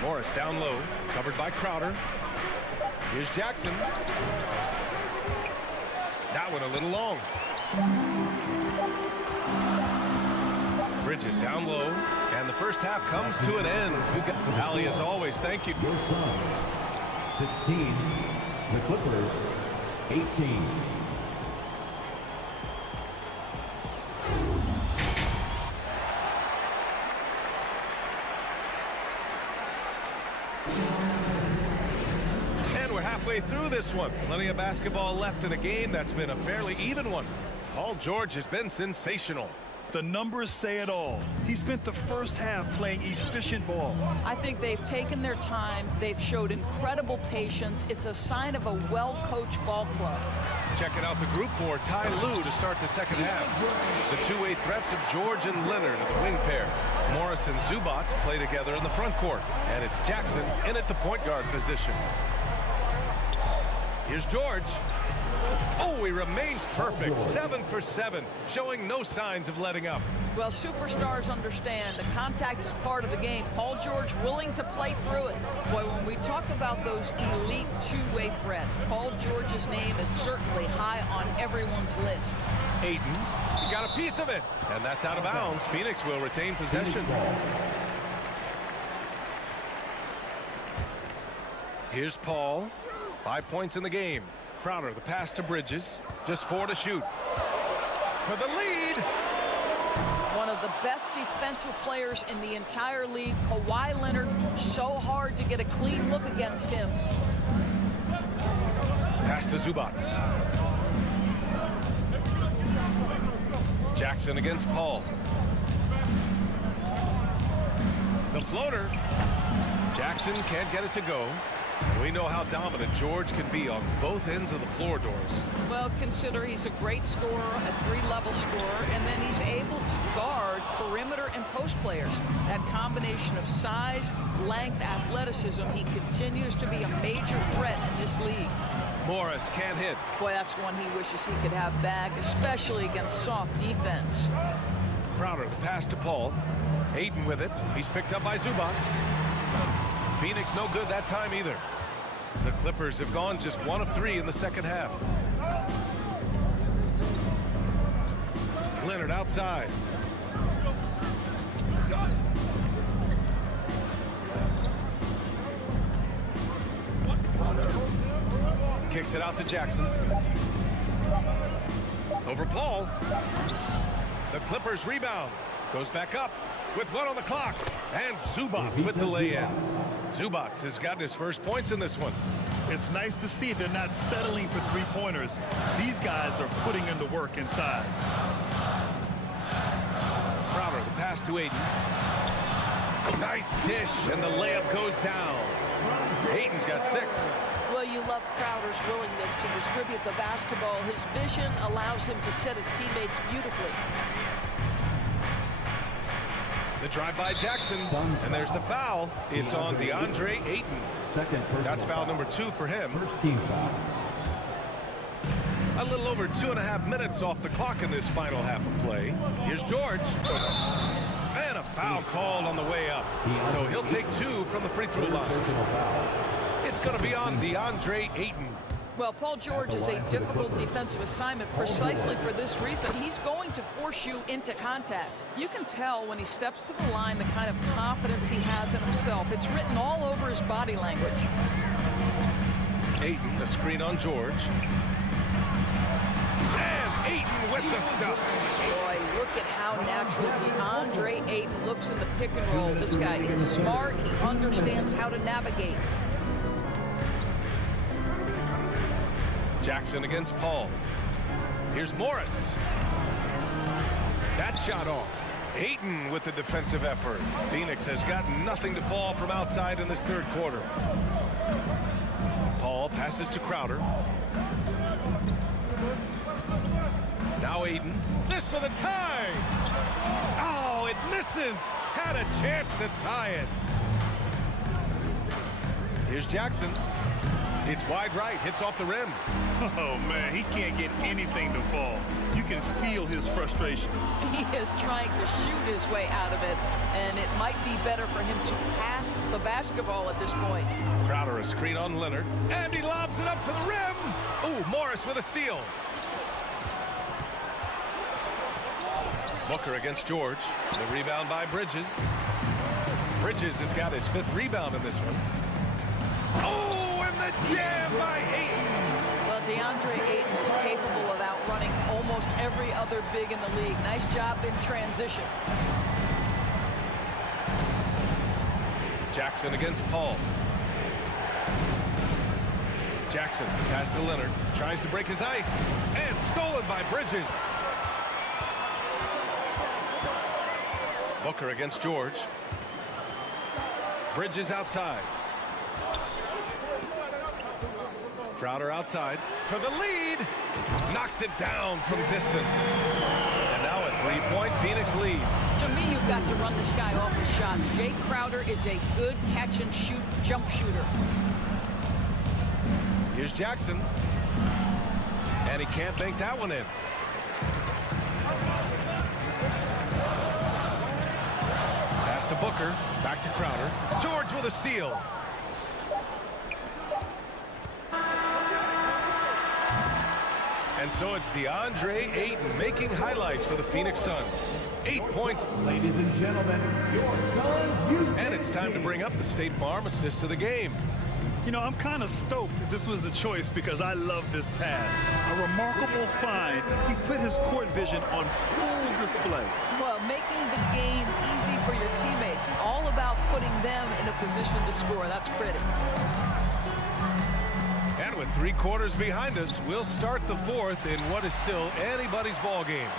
Morris down low, covered by Crowder. Here's Jackson. That one a little long. Bridges down low, and the first half comes to an end. Allie, as always, thank you. Your Suns, 16. The Clippers, 18. And we're halfway through this one. Plenty of basketball left in a game that's been a fairly even one. Paul George has been sensational. The numbers say it all. He spent the first half playing efficient ball. I think they've taken their time. They've showed incredible patience. It's a sign of a well-coached ball club. Checking out the group for Ty Lue to start the second half. The two-way threats of George and Leonard at the wing pair. Morris and Zubac play together in the front court. And it's Jackson in at the point guard position. Here's George. Oh, he remains perfect. 7 for 7, showing no signs of letting up. Well, superstars understand the contact is part of the game. Paul George willing to play through it. Boy, when we talk about those elite two-way threats, Paul George's name is certainly high on everyone's list. Ayton, he got a piece of it, and that's out of bounds. Phoenix will retain possession. Here's Paul. 5 points in the game. Crowder, the pass to Bridges. Just 4 to shoot. For the lead. One of the best defensive players in the entire league. Kawhi Leonard, so hard to get a clean look against him. Pass to Zubac. Jackson against Paul. The floater. Jackson can't get it to go. We know how dominant George can be on both ends of the floor, Doris. Well, consider he's a great scorer, a three-level scorer, and then he's able to guard perimeter and post players. That combination of size, length, athleticism, he continues to be a major threat in this league. Morris can't hit. Boy, that's one he wishes he could have back, especially against soft defense. Crowder, the pass to Paul. Ayton with it. He's picked up by Zubac. Phoenix no good that time either. The Clippers have gone just 1 of 3 in the second half. Leonard outside. Kicks it out to Jackson. Over Paul. The Clippers rebound. Goes back up with 1 on the clock. And Zubac with the lay-in. Zubac has gotten his first points in this one. It's nice to see they're not settling for three-pointers. These guys are putting in the work inside. Crowder, the pass to Ayton. Nice dish, and the layup goes down. Ayton's got 6. Well, you love Crowder's willingness to distribute the basketball. His vision allows him to set his teammates beautifully. The drive by Jackson, and there's the foul. It's on DeAndre Ayton. That's foul number 2 for him. First team foul. A little over 2.5 minutes off the clock in this final half of play. Here's George. And a foul called on the way up. So he'll take 2 from the free throw line. It's going to be on DeAndre Ayton. Well, Paul George is a difficult defensive assignment precisely for this reason. He's going to force you into contact. You can tell when he steps to the line the kind of confidence he has in himself. It's written all over his body language. Ayton, a screen on George. And Ayton with the stuff. Boy, look at how natural DeAndre Ayton looks in the pick and roll. This guy is smart. He understands how to navigate. Jackson against Paul. Here's Morris. That shot off. Ayton with the defensive effort. Phoenix has got nothing to fall from outside in this third quarter. Paul passes to Crowder. Now Ayton. This for the tie. Oh, it misses. Had a chance to tie it. Here's Jackson. It's wide right, hits off the rim. Oh, man, he can't get anything to fall. You can feel his frustration. He is trying to shoot his way out of it, and it might be better for him to pass the basketball at this point. Crowder a screen on Leonard, and he lobs it up to the rim. Ooh, Morris with a steal. Booker against George. The rebound by Bridges. Bridges has got his 5th rebound in this one. Oh, and the jam by Ayton. Well, DeAndre Ayton is capable of outrunning almost every other big in the league. Nice job in transition. Jackson against Paul. Jackson pass to Leonard. Tries to break his ice. And stolen by Bridges. Booker against George. Bridges outside. Crowder outside for the lead. Knocks it down from distance. And now a 3-point Phoenix lead. To me, you've got to run this guy off his shots. Jay Crowder is a good catch-and-shoot jump shooter. Here's Jackson. And he can't bank that one in. Pass to Booker. Back to Crowder. George with a steal. And so it's DeAndre Ayton making highlights for the Phoenix Suns. 8 points. Ladies and gentlemen, your Suns. And it's time to bring up the State Farm assist to the game. You know, I'm kind of stoked that this was a choice because I love this pass. A remarkable find. He put his court vision on full display. Well, making the game easy for your teammates. All about putting them in a position to score. That's pretty. And with 3 quarters behind us, we'll start the 4th in what is still anybody's ball game.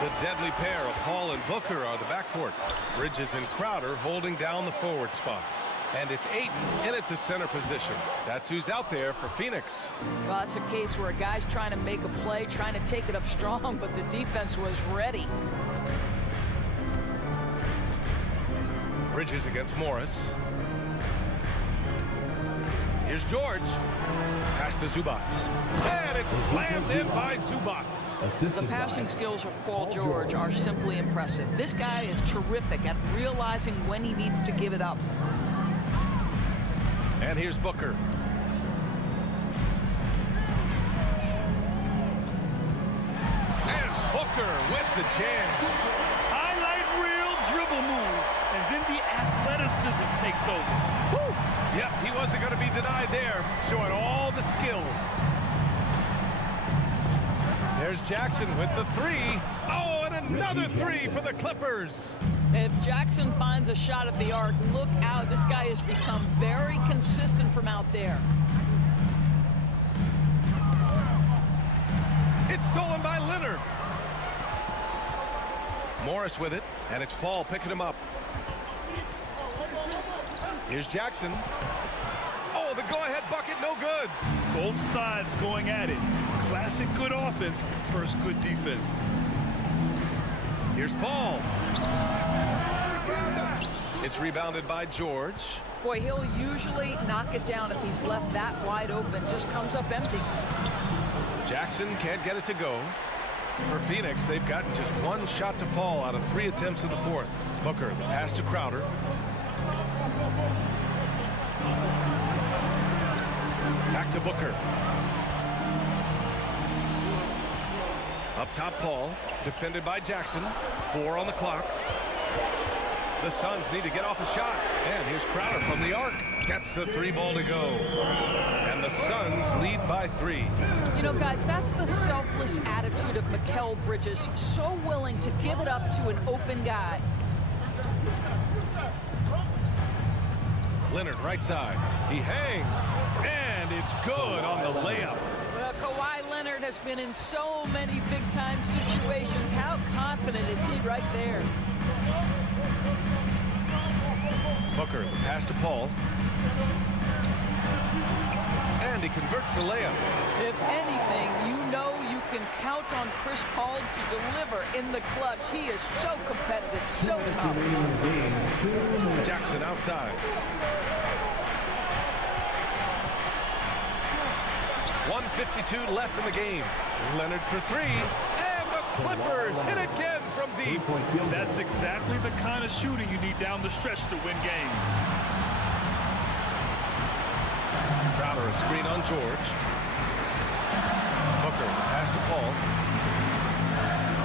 The deadly pair of Paul and Booker are the backcourt. Bridges and Crowder holding down the forward spots. And it's Ayton in at the center position. That's who's out there for Phoenix. Well, it's a case where a guy's trying to make a play, trying to take it up strong, but the defense was ready. Bridges against Morris. Here's George. Pass to Zubats. And it's slammed in by Zubats. The passing skills of Paul George are simply impressive. This guy is terrific at realizing when he needs to give it up. And here's Booker. And Booker with the jam. Highlight reel dribble move. And then the athleticism takes over. Woo! Yep, he wasn't going to be denied there. Showing all the skill. There's Jackson with the 3. Oh, and another 3 for the Clippers. If Jackson finds a shot at the arc, look out. This guy has become very consistent from out there. It's stolen by Leonard. Morris with it, and it's Paul picking him up. Here's Jackson. Oh, the go-ahead bucket, no good. Both sides going at it. Classic good offense, first good defense. Here's Paul. It's rebounded by George. Boy, he'll usually knock it down if he's left that wide open. Just comes up empty. Jackson can't get it to go. For Phoenix, they've gotten just one shot to fall out of 3 attempts in the fourth. Booker, the pass to Crowder. Back to Booker. Up top, Paul. Defended by Jackson. 4 on the clock. The Suns need to get off a shot. And here's Crowder from the arc. Gets the 3 ball to go. And the Suns lead by 3. You know, guys, that's the selfless attitude of Mikal Bridges. So willing to give it up to an open guy. Leonard, right side. He hangs. And it's good on the layup. Well, Kawhi Leonard has been in so many big-time situations. How confident is he right there? Booker, the pass to Paul. And he converts the layup. If anything, you know you can count on Chris Paul to deliver in the clutch. He is so competitive, so tough. Jackson outside. 1:52 left in the game. Leonard for 3. And the Clippers hit again from deep. That's exactly the kind of shooting you need down the stretch to win games. Crowder, a screen on George. Booker, pass to Paul.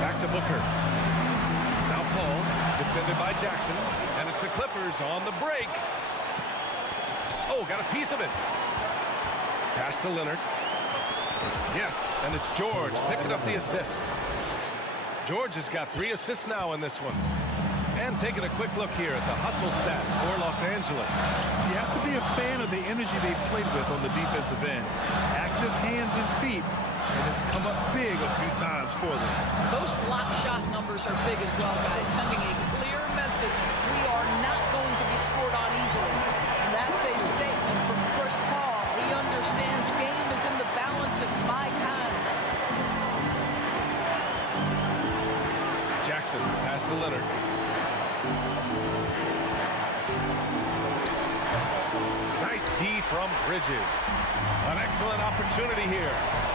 Back to Booker. Now Paul, defended by Jackson. And it's the Clippers on the break. Oh, got a piece of it. Pass to Leonard. Yes, and it's George picking up the assist. George has got 3 assists now in this one. And taking a quick look here at the hustle stats for Los Angeles. You have to be a fan of the energy they've played with on the defensive end. Active hands and feet, and it's come up big a few times for them. Those block shot numbers are big as well, guys, sending a clear message. We are not going to be scored on easily. And that's a statement from Chris Paul. He understands game is in the balance. It's my time. Jackson, pass to Leonard. Nice D from Bridges. An excellent opportunity here.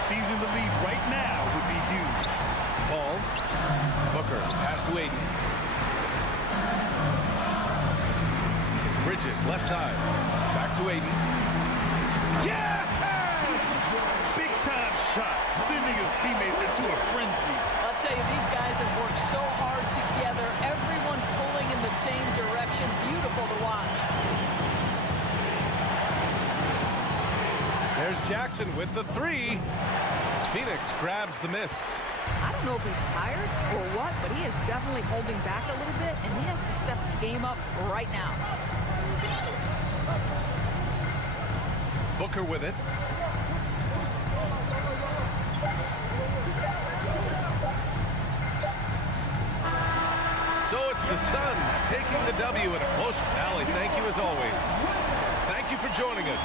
Seizing the lead right now would be huge. Paul. Booker, pass to Aiden. Bridges, left side. Back to Aiden. Yeah! Big time shot, sending his teammates into a frenzy. I'll tell you, these guys have worked so hard together. Everyone pulling in the same direction. Beautiful to watch. There's Jackson with the 3. Phoenix grabs the miss. I don't know if he's tired or what, but he is definitely holding back a little bit, and he has to step his game up right now. Booker with it. So it's the Suns taking the W in a close rally. Thank you as always. Thank you for joining us.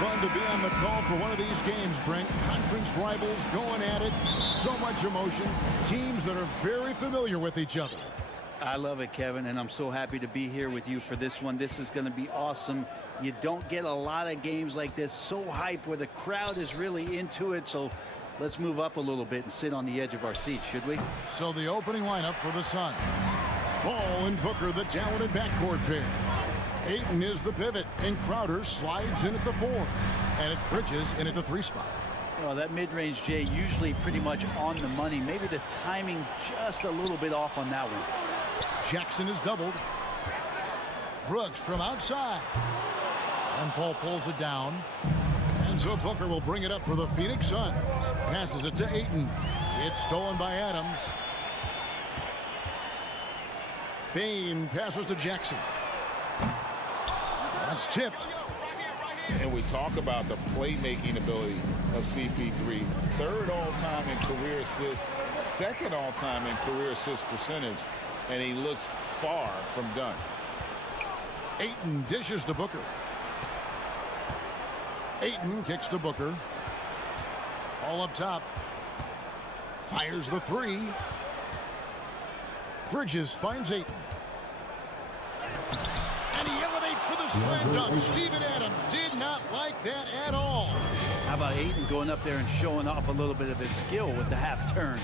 fun to be on the call for one of these games, Brent. Conference rivals going at it. So much emotion. Teams that are very familiar with each other. I love it, Kevin, and I'm so happy to be here with you for this one. This is going to be awesome. You don't get a lot of games like this, so hype, where the crowd is really into it. So let's move up a little bit and sit on the edge of our seats, should we? So the opening lineup for the Suns. Ball and Booker, the talented backcourt pair. Ayton is the pivot, and Crowder slides in at the 4. And it's Bridges in at the 3 spot. Well, that mid-range, Jay, usually pretty much on the money. Maybe the timing just a little bit off on that one. Jackson is doubled. Brooks from outside. And Paul pulls it down. And so Booker will bring it up for the Phoenix Suns. Passes it to Ayton. It's stolen by Adams. Bain passes to Jackson. That's tipped. And we talk about the playmaking ability of CP3. 3rd all-time in career assists, 2nd all-time in career assist percentage, and he looks far from done. Ayton dishes to Booker. Ayton kicks to Booker. All up top. Fires the 3. Bridges finds Ayton. And he elevates for the slam dunk. Steven Adams did not like that at all. How about Ayton going up there and showing off a little bit of his skill with the half turn?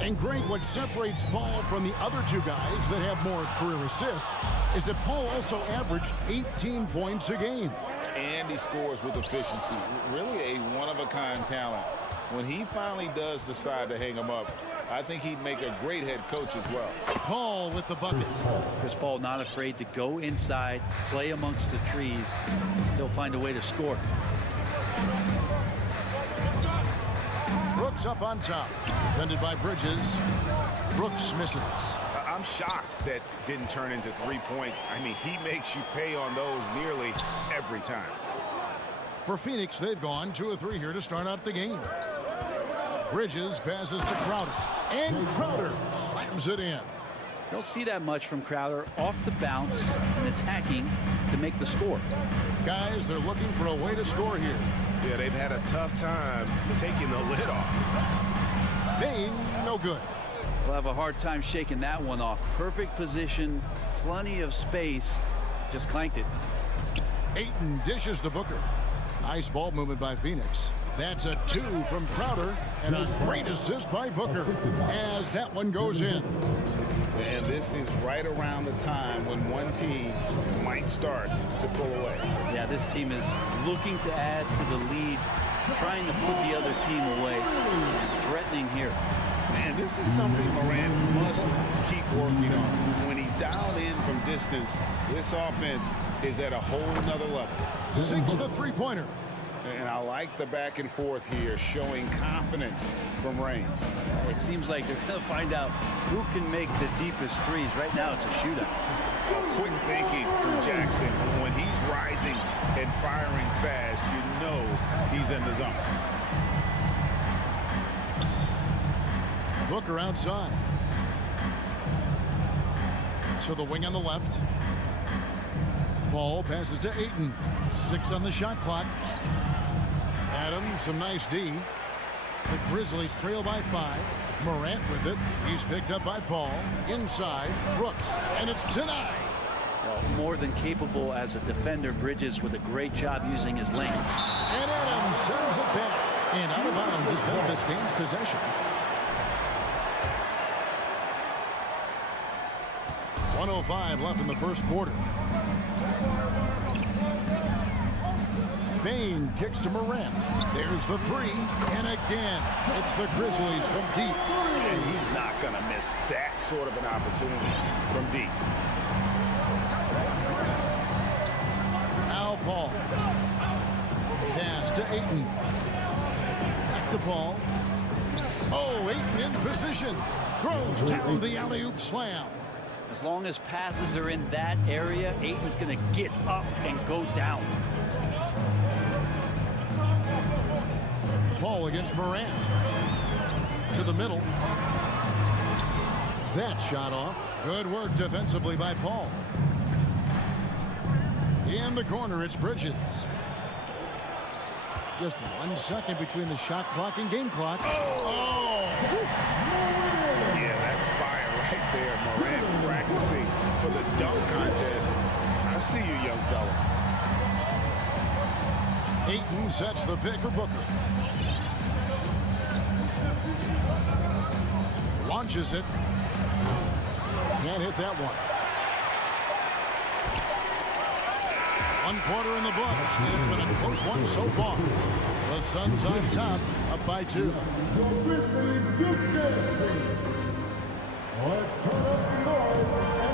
And Greg, what separates Paul from the other 2 guys that have more career assists is that Paul also averaged 18 points a game. And he scores with efficiency. Really a one-of-a-kind talent. When he finally does decide to hang him up, I think he'd make a great head coach as well. Paul with the buckets. Chris Paul not afraid to go inside, play amongst the trees, and still find a way to score. Brooks up on top. Defended by Bridges. Brooks misses. I'm shocked that didn't turn into 3 points. I mean, he makes you pay on those nearly every time. For Phoenix, they've gone 2 of 3 here to start out the game. Bridges passes to Crowder. And Crowder slams it in. Don't see that much from Crowder off the bounce and attacking to make the score. Guys, they're looking for a way to score here. Yeah, they've had a tough time taking the lid off. Bain, no good. We'll have a hard time shaking that one off. Perfect position, plenty of space, just clanked it. Ayton dishes to Booker. Nice ball movement by Phoenix. That's a 2 from Crowder and a great assist by Booker as that one goes in. And this is right around the time when one team might start to pull away. Yeah, this team is looking to add to the lead, trying to put the other team away, threatening here. And this is something Morant must keep working on. When he's dialed in from distance, this offense is at a whole nother level. Sinks the 3-pointer. And I like the back and forth here, showing confidence from range. It seems like they're going to find out who can make the deepest threes. Right now, it's a shootout. Quick thinking from Jackson. When he's rising and firing fast, you know he's in the zone. Booker outside. So the wing on the left. Paul passes to Ayton. 6 on the shot clock. Adams, some nice D. The Grizzlies trail by 5. Morant with it. He's picked up by Paul. Inside, Brooks. And it's denied. Well, more than capable as a defender. Bridges with a great job using his length. And Adams sends it back. And out of bounds as Memphis gains possession. 1:05 left in the first quarter. Bain kicks to Morant. There's the 3. And again, it's the Grizzlies from deep. And he's not going to miss that sort of an opportunity from deep. Now Paul. Pass to Ayton. Back to Paul. Oh, Ayton in position. Throws down the alley-oop slam. As long as passes are in that area, Ayton's going to get up and go down. Paul against Morant. To the middle. That shot off. Good work defensively by Paul. In the corner, it's Bridges. Just 1 second between the shot clock and game clock. Oh! Yeah, that's fire right there. Morant practicing for the dunk contest. I see you, young fella. Ayton sets the pick for Booker. Launches it. Can't hit that one. 1 quarter in the books. It's been a close one so far. The Suns on top, up by 2.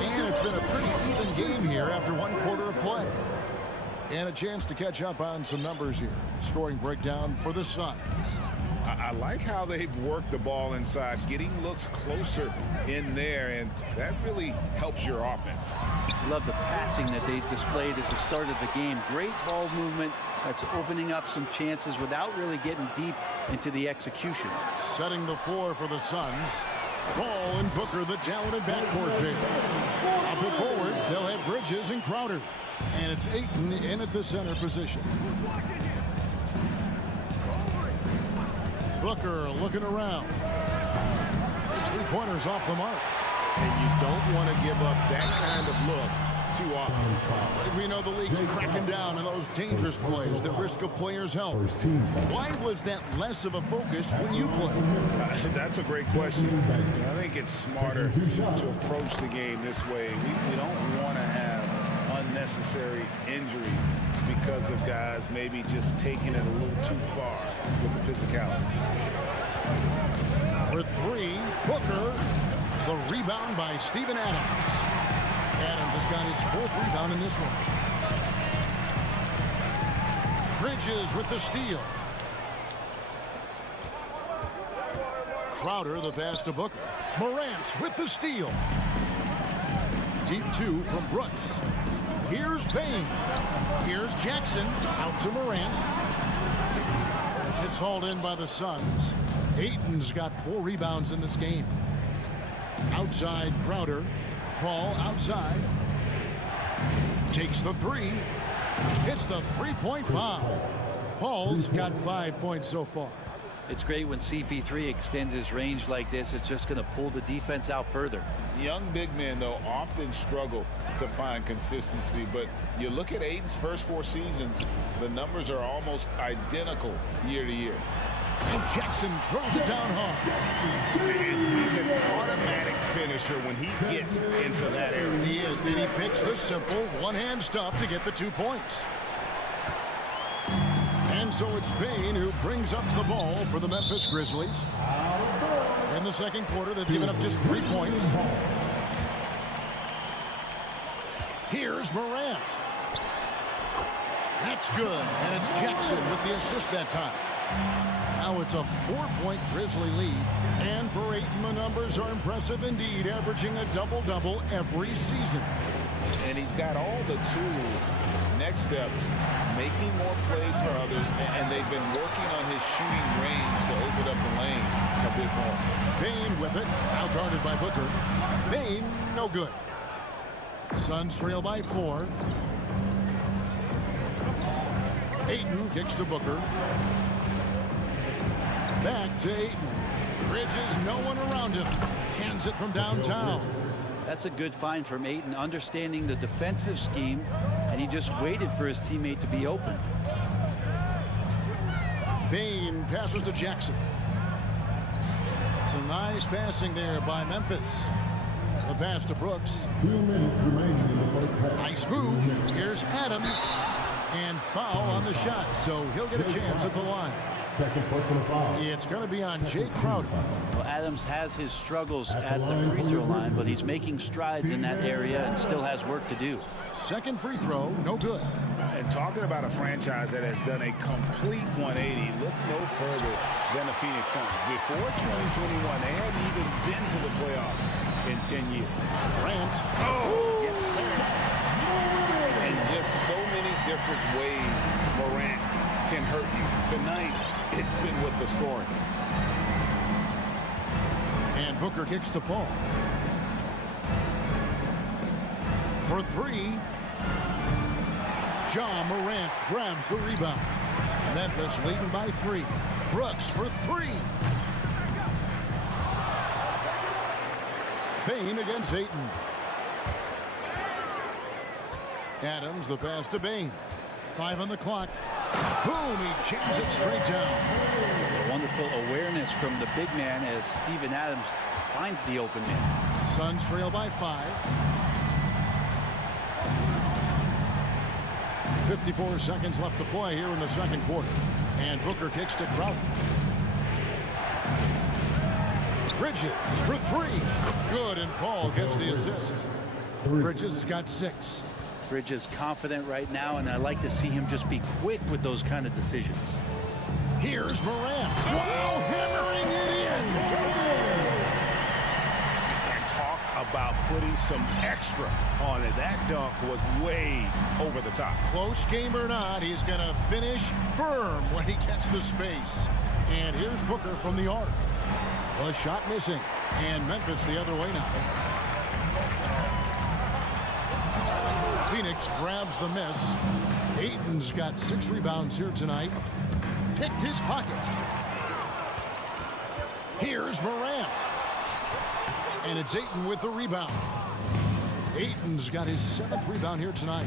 And it's been a pretty even game here after 1 quarter of play. And a chance to catch up on some numbers here. Scoring breakdown for the Suns. I like how they've worked the ball inside, getting looks closer in there, and that really helps your offense. Love the passing that they displayed at the start of the game. Great ball movement that's opening up some chances without really getting deep into the execution. Setting the floor for the Suns. Ball and Booker, the talented backcourt pair. Up it forward, they'll have Bridges and Crowder. And it's Ayton in at the center position. Booker looking around. His 3-pointers off the mark. And you don't want to give up that kind of look too often. We know the league's cracking down on those dangerous plays that risk a player's health. Why was that less of a focus when you played? That's a great question. I think it's smarter to approach the game this way. We don't want to have unnecessary injury because of guys maybe just taking it a little too far with the physicality. For 3, Booker. The rebound by Steven Adams. Adams has got his 4th rebound in this one. Bridges with the steal. Crowder the pass to Booker. Morant with the steal. Deep 2 from Brooks. Here's Payne. Here's Jackson. Out to Morant. It's hauled in by the Suns. Ayton's got 4 rebounds in this game. Outside Crowder. Paul outside. Takes the 3. Hits the 3-point bomb. Paul's got 5 points so far. It's great when CP3 extends his range like this. It's just going to pull the defense out further. Young big men, though, often struggle to find consistency. But you look at Ayton's first 4 seasons, the numbers are almost identical year to year. And Jackson throws it down hard. He's an automatic finisher when he gets into that area. He is, and he picks the simple one-hand stuff to get the 2 points. And so it's Payne who brings up the ball for the Memphis Grizzlies. In the second quarter, they've given up just 3 points. Here's Morant. That's good, and it's Jackson with the assist that time. Now it's a 4-point Grizzly lead. And for Ayton, the numbers are impressive indeed, averaging a double-double every season. And he's got all the tools. Next steps, making more plays for others, and they've been working on his shooting range to open up the lane a bit more. Payne with it, out guarded by Booker. Payne, no good. Suns trail by 4. Ayton kicks to Booker. Back to Ayton. Bridges, no one around him. Cans it from downtown. That's a good find from Ayton, understanding the defensive scheme, and he just waited for his teammate to be open. Payne passes to Jackson. Some nice passing there by Memphis. The pass to Brooks. 2 minutes remaining in the first half. Nice move. Here's Adams. And foul on the shot, so he'll get a chance at the line. Second personal foul. It's going to be on Jay Crowder. Well, Adams has his struggles at the free throw line, but he's making strides in that area and still has work to do. Second free throw, no good. And talking about a franchise that has done a complete 180, look no further than the Phoenix Suns. Before 2021, they hadn't even been to the playoffs in 10 years. Grant. Oh! Yes, sir. And just so many different ways Morant can hurt you. Tonight, it's been with the scoring. And Booker kicks to Paul. For 3. Ja Morant grabs the rebound. Memphis leading by 3. Brooks for 3. Bain against Ayton. Adams, the pass to Bain. 5 on the clock. Boom, he jams it straight down. A wonderful awareness from the big man as Steven Adams finds the open man. Suns trail by 5. 54 seconds left to play here in the second quarter. And Booker kicks to Crowder. Bridges for 3. Good, and Paul gets the assist. Bridges has got 6. Bridges confident right now, and I like to see him just be quick with those kind of decisions. Here's Morant. Wow, hammering it in. And talk about putting some extra on it. That dunk was way over the top. Close game or not, he's going to finish firm when he gets the space. And here's Booker from the arc. A shot missing. And Memphis the other way now. Phoenix grabs the miss. Ayton's got 6 rebounds here tonight. Picked his pocket. Here's Morant. And it's Ayton with the rebound. Ayton's got his 7th rebound here tonight.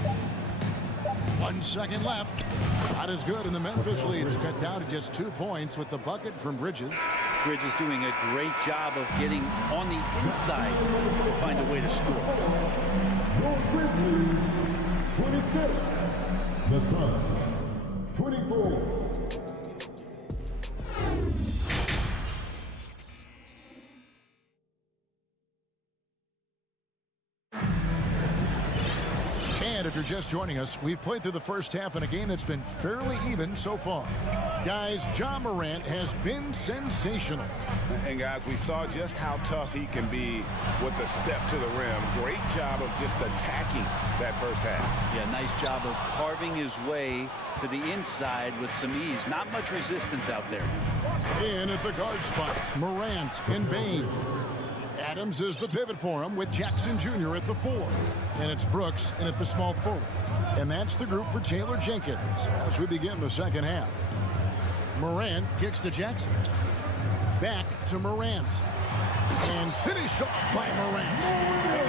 1 second left. Shot is good, and the Memphis lead's cut down to just 2 points with the bucket from Bridges. Bridges doing a great job of getting on the inside to find a way to score. Grizzlies, 26. The Suns, 24. And if you're just joining us, we've played through the first half in a game that's been fairly even so far. Guys, Ja Morant has been sensational. And guys, we saw just how tough he can be with the step to the rim. Great job of just attacking that first half. Yeah, nice job of carving his way to the inside with some ease. Not much resistance out there. In at the guard spots, Morant and Bain. Adams is the pivot for him with Jackson Jr. at the 4. And it's Brooks in at the small forward. And that's the group for Taylor Jenkins as we begin the second half. Morant kicks to Jackson. Back to Morant. And finished off by Morant.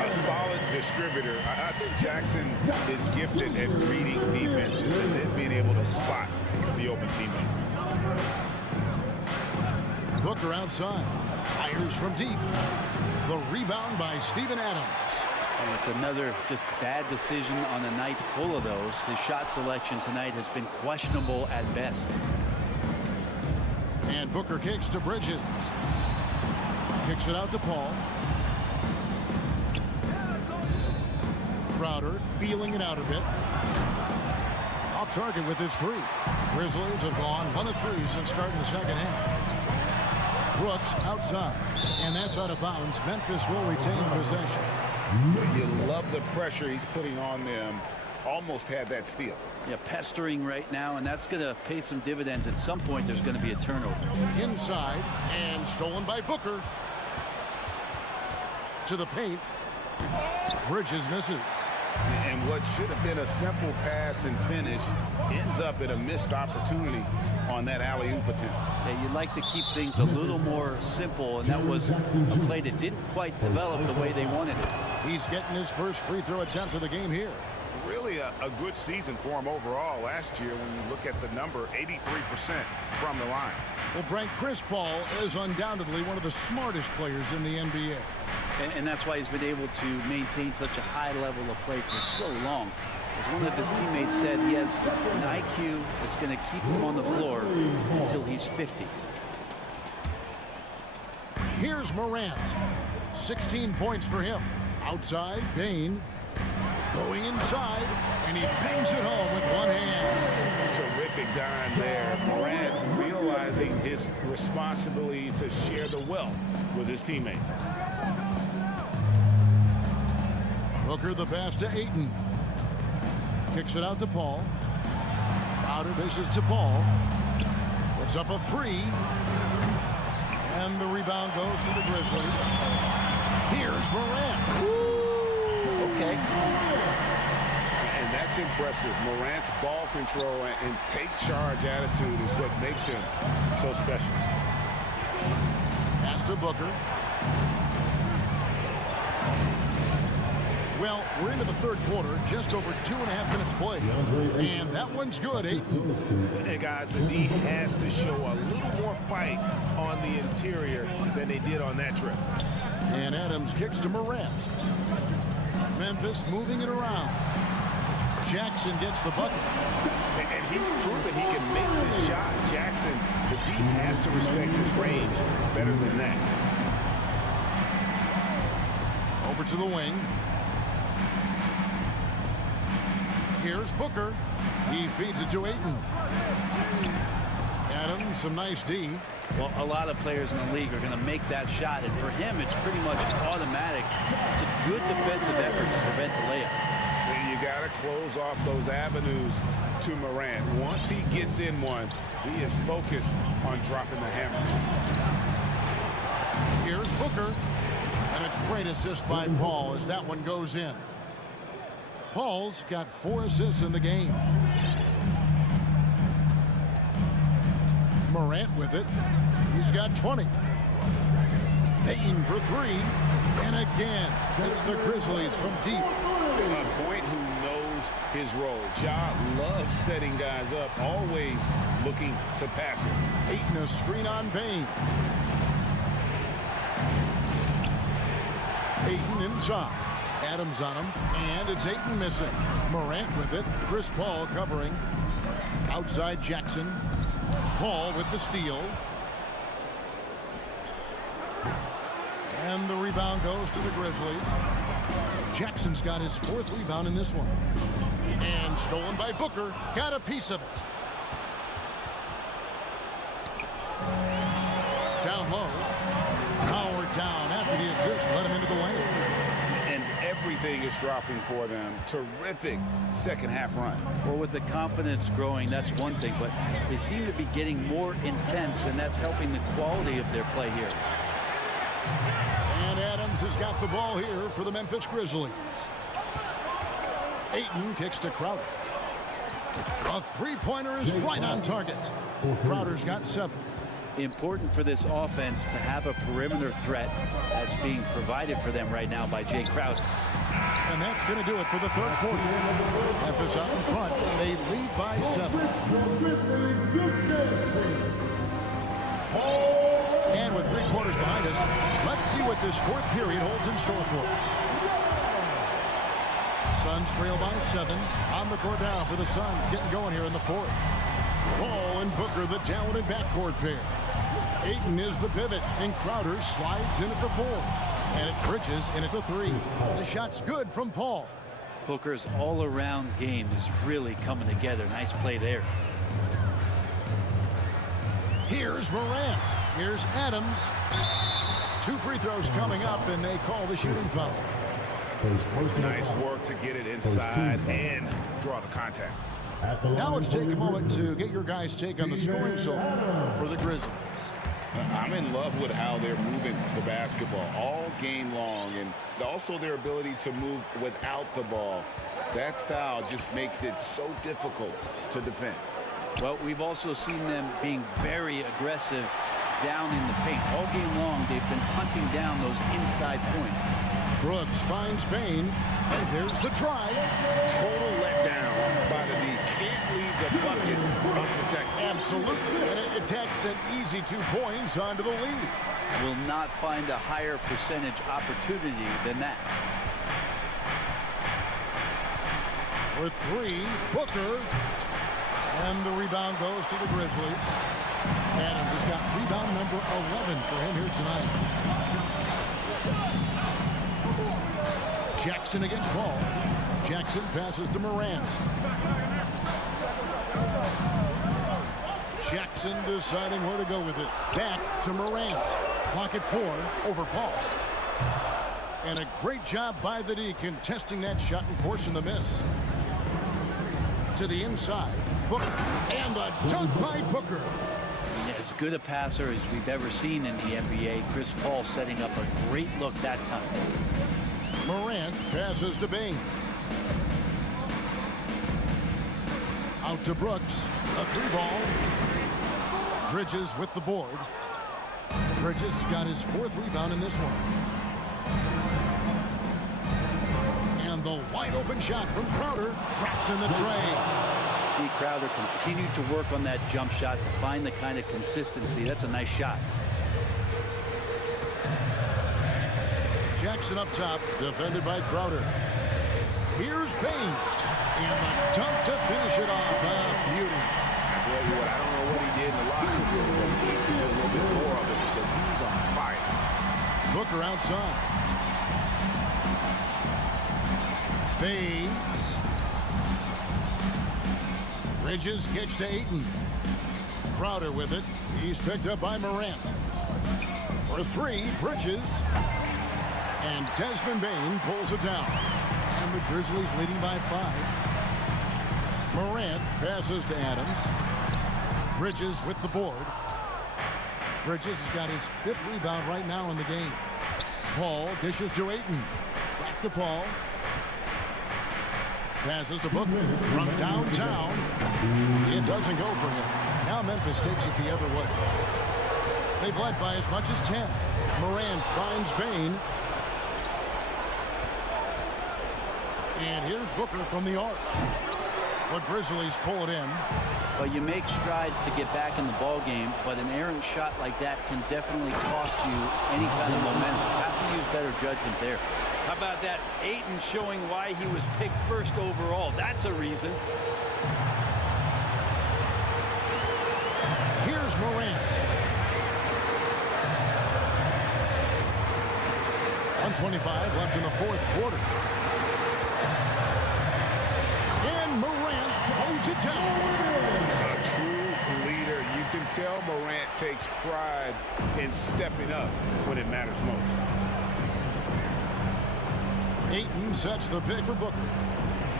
A solid distributor. I think Jackson is gifted at reading defenses and then being able to spot the open teammate. Booker outside. Fires from deep. The rebound by Steven Adams. And it's another just bad decision on a night full of those. His shot selection tonight has been questionable at best. And Booker kicks to Bridges. Kicks it out to Paul. Crowder feeling it out a bit. Off target with his 3. Grizzlies have gone 1 of 3 since starting the second half. Brooks outside, and that's out of bounds. Memphis will retain possession. You love the pressure he's putting on them. Almost had that steal. Yeah, pestering right now, and that's going to pay some dividends. At some point, there's going to be a turnover. Inside, and stolen by Booker. To the paint. Bridges misses. And what should have been a simple pass and finish ends up in a missed opportunity on that alley-oop attempt. Yeah, you'd like to keep things a little more simple, and that was a play that didn't quite develop the way they wanted it. He's getting his first free throw attempt of the game here. Really a good season for him overall last year when you look at the number, 83% from the line. Well, Brent, Chris Paul is undoubtedly one of the smartest players in the NBA. And that's why he's been able to maintain such a high level of play for so long. As one of his teammates said, he has an IQ that's going to keep him on the floor until he's 50. Here's Morant. 16 points for him. Outside, Bain. Going inside, and he bangs it home with one hand. Terrific dime there. Morant realizing his responsibility to share the wealth with his teammates. Booker the pass to Ayton. Kicks it out to Paul. Crowder dishes to Paul. Puts up a 3. And the rebound goes to the Grizzlies. Here's Morant. Okay. And that's That's impressive. Morant's ball control and take charge attitude is what makes him so special. Pass to Booker. Well, we're into the third quarter, just over 2.5 minutes played. And that one's good, Ayton. And guys, the D has to show a little more fight on the interior than they did on that trip. And Adams kicks to Morant. Memphis moving it around. Jackson gets the bucket. And he's proven he can make this shot. Jackson, the D has to respect his range better than that. Over to the wing. Here's Booker. He feeds it to Ayton. Adams, some nice D. Well, a lot of players in the league are going to make that shot, and for him, it's pretty much automatic. It's a good defensive effort to prevent the layup. You got to close off those avenues to Morant. Once he gets in one, he is focused on dropping the hammer. Here's Booker. And a great assist by Paul as that one goes in. Paul's got 4 assists in the game. Morant with it. He's got 20. Ayton for 3. And again, it's the Grizzlies from deep. A point who knows his role. Ja loves setting guys up, always looking to pass it. Ayton a screen on Bain. Ayton inside. Adams on him, and it's Ayton missing. Morant with it. Chris Paul covering. Outside Jackson. Paul with the steal. And the rebound goes to the Grizzlies. Jackson's got his 4th rebound in this one. And stolen by Booker. Got a piece of it. Down low. Howard down after the assist. Let him into the lane. And everything is dropping for them. Terrific second half run. Well, with the confidence growing, that's one thing, but they seem to be getting more intense, and that's helping the quality of their play here. And Adams has got the ball here for the Memphis Grizzlies. Ayton kicks to Crowder. A 3-pointer is right on target. Crowder's got 7. Important for this offense to have a perimeter threat that's being provided for them right now by Jay Crowder. And that's going to do it for the third quarter. Memphis out in front. They lead by 7. And with 3 quarters behind us, let's see what this 4th period holds in store for us. Suns trail by 7. On the court now for the Suns, getting going here in the 4th. Paul and Booker, the talented backcourt pair. Ayton is the pivot, and Crowder slides in at the 4. And it's Bridges in at the 3. The shot's good from Paul. Booker's all-around game is really coming together. Nice play there. Here's Morant. Here's Adams. 2 free throws coming up, and they call the shooting foul. Nice work to get it inside and draw the contact. Now let's take a moment to get your guys' take on the scoring so far for the Grizzlies. I'm in love with how they're moving the basketball all game long, and also their ability to move without the ball. That style just makes it so difficult to defend. Well, we've also seen them being very aggressive down in the paint. All game long, they've been hunting down those inside points. Brooks finds Bain, and there's the drive. Total letdown by the D. Can't leave the bucket unprotected. Absolutely, and it attacks an easy 2 points onto the lead. Will not find a higher percentage opportunity than that. With 3, Booker. And the rebound goes to the Grizzlies. Adams has got rebound number 11 for him here tonight. Jackson against Paul. Jackson passes to Morant. Jackson deciding where to go with it. Back to Morant. Clock at 4 over Paul. And a great job by the D contesting that shot and forcing the miss. To the inside. Booker. And the dunk by Booker. As good a passer as we've ever seen in the NBA. Chris Paul setting up a great look that time. Morant passes to Bain. Out to Brooks. A 3-ball. Bridges with the board. Bridges got his 4th rebound in this one. And the wide open shot from Crowder traps in the tray. See Crowder continue to work on that jump shot to find the kind of consistency. That's a nice shot. Jackson up top, defended by Crowder. Here's Payne. And the dunk to finish it off. Beauty. I tell you what, I don't know what he did in the locker room, but he needs to do a little bit more of it because he's on fire. Booker outside. Fades. Bridges kicks to Ayton. Crowder with it. He's picked up by Morant. For 3, Bridges. And Desmond Bane pulls it down. And the Grizzlies leading by 5. Morant passes to Adams. Bridges with the board. Bridges has got his 5th rebound right now in the game. Paul dishes to Ayton. Back to Paul. Passes to Booker from downtown. It doesn't go for him. Now Memphis takes it the other way. They've led by as much as 10. Morant finds Bane. And here's Booker from the arc. The Grizzlies pull it in. Well, you make strides to get back in the ball game, but an errant shot like that can definitely cost you any kind of momentum. You have to use better judgment there. How about that? Ayton showing why he was picked first overall. That's a reason. Here's Morant. 1:25 left in the 4th quarter. And Morant throws it down. A true leader. You can tell Morant takes pride in stepping up when it matters most. Ayton sets the pick for Booker.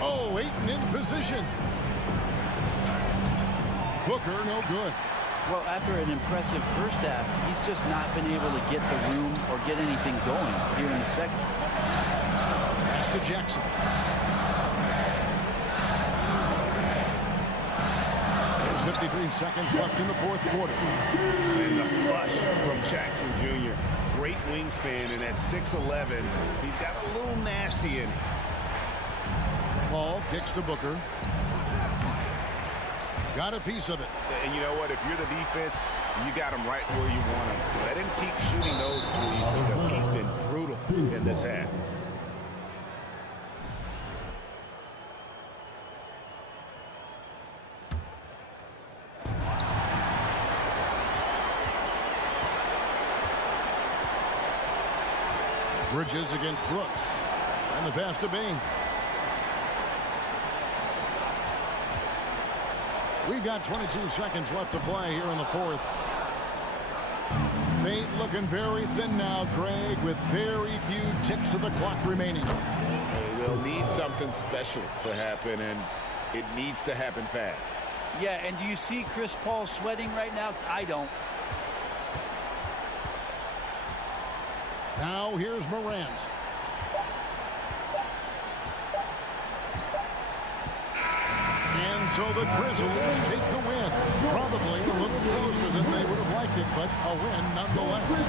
Oh, Ayton in position. Booker no good. Well, after an impressive first half, he's just not been able to get the room or get anything going here in the second. Pass to Jackson. There's 53 seconds left in the 4th quarter. And the flush from Jackson Jr. Great wingspan, and at 6'11", he's got a little nasty in him. Paul kicks to Booker. Got a piece of it. And you know what? If you're the defense, you got him right where you want him. Let him keep shooting those threes because he's been brutal in this half. Bridges against Brooks. And the pass to Bane. We've got 22 seconds left to play here in the 4th. Fate looking very thin now, Greg, with very few ticks of the clock remaining. They'll need something special to happen, and it needs to happen fast. Yeah, and do you see Chris Paul sweating right now? I don't. Now here's Morant. And so the Grizzlies take the win. Probably a little closer than they would have liked it, but a win nonetheless.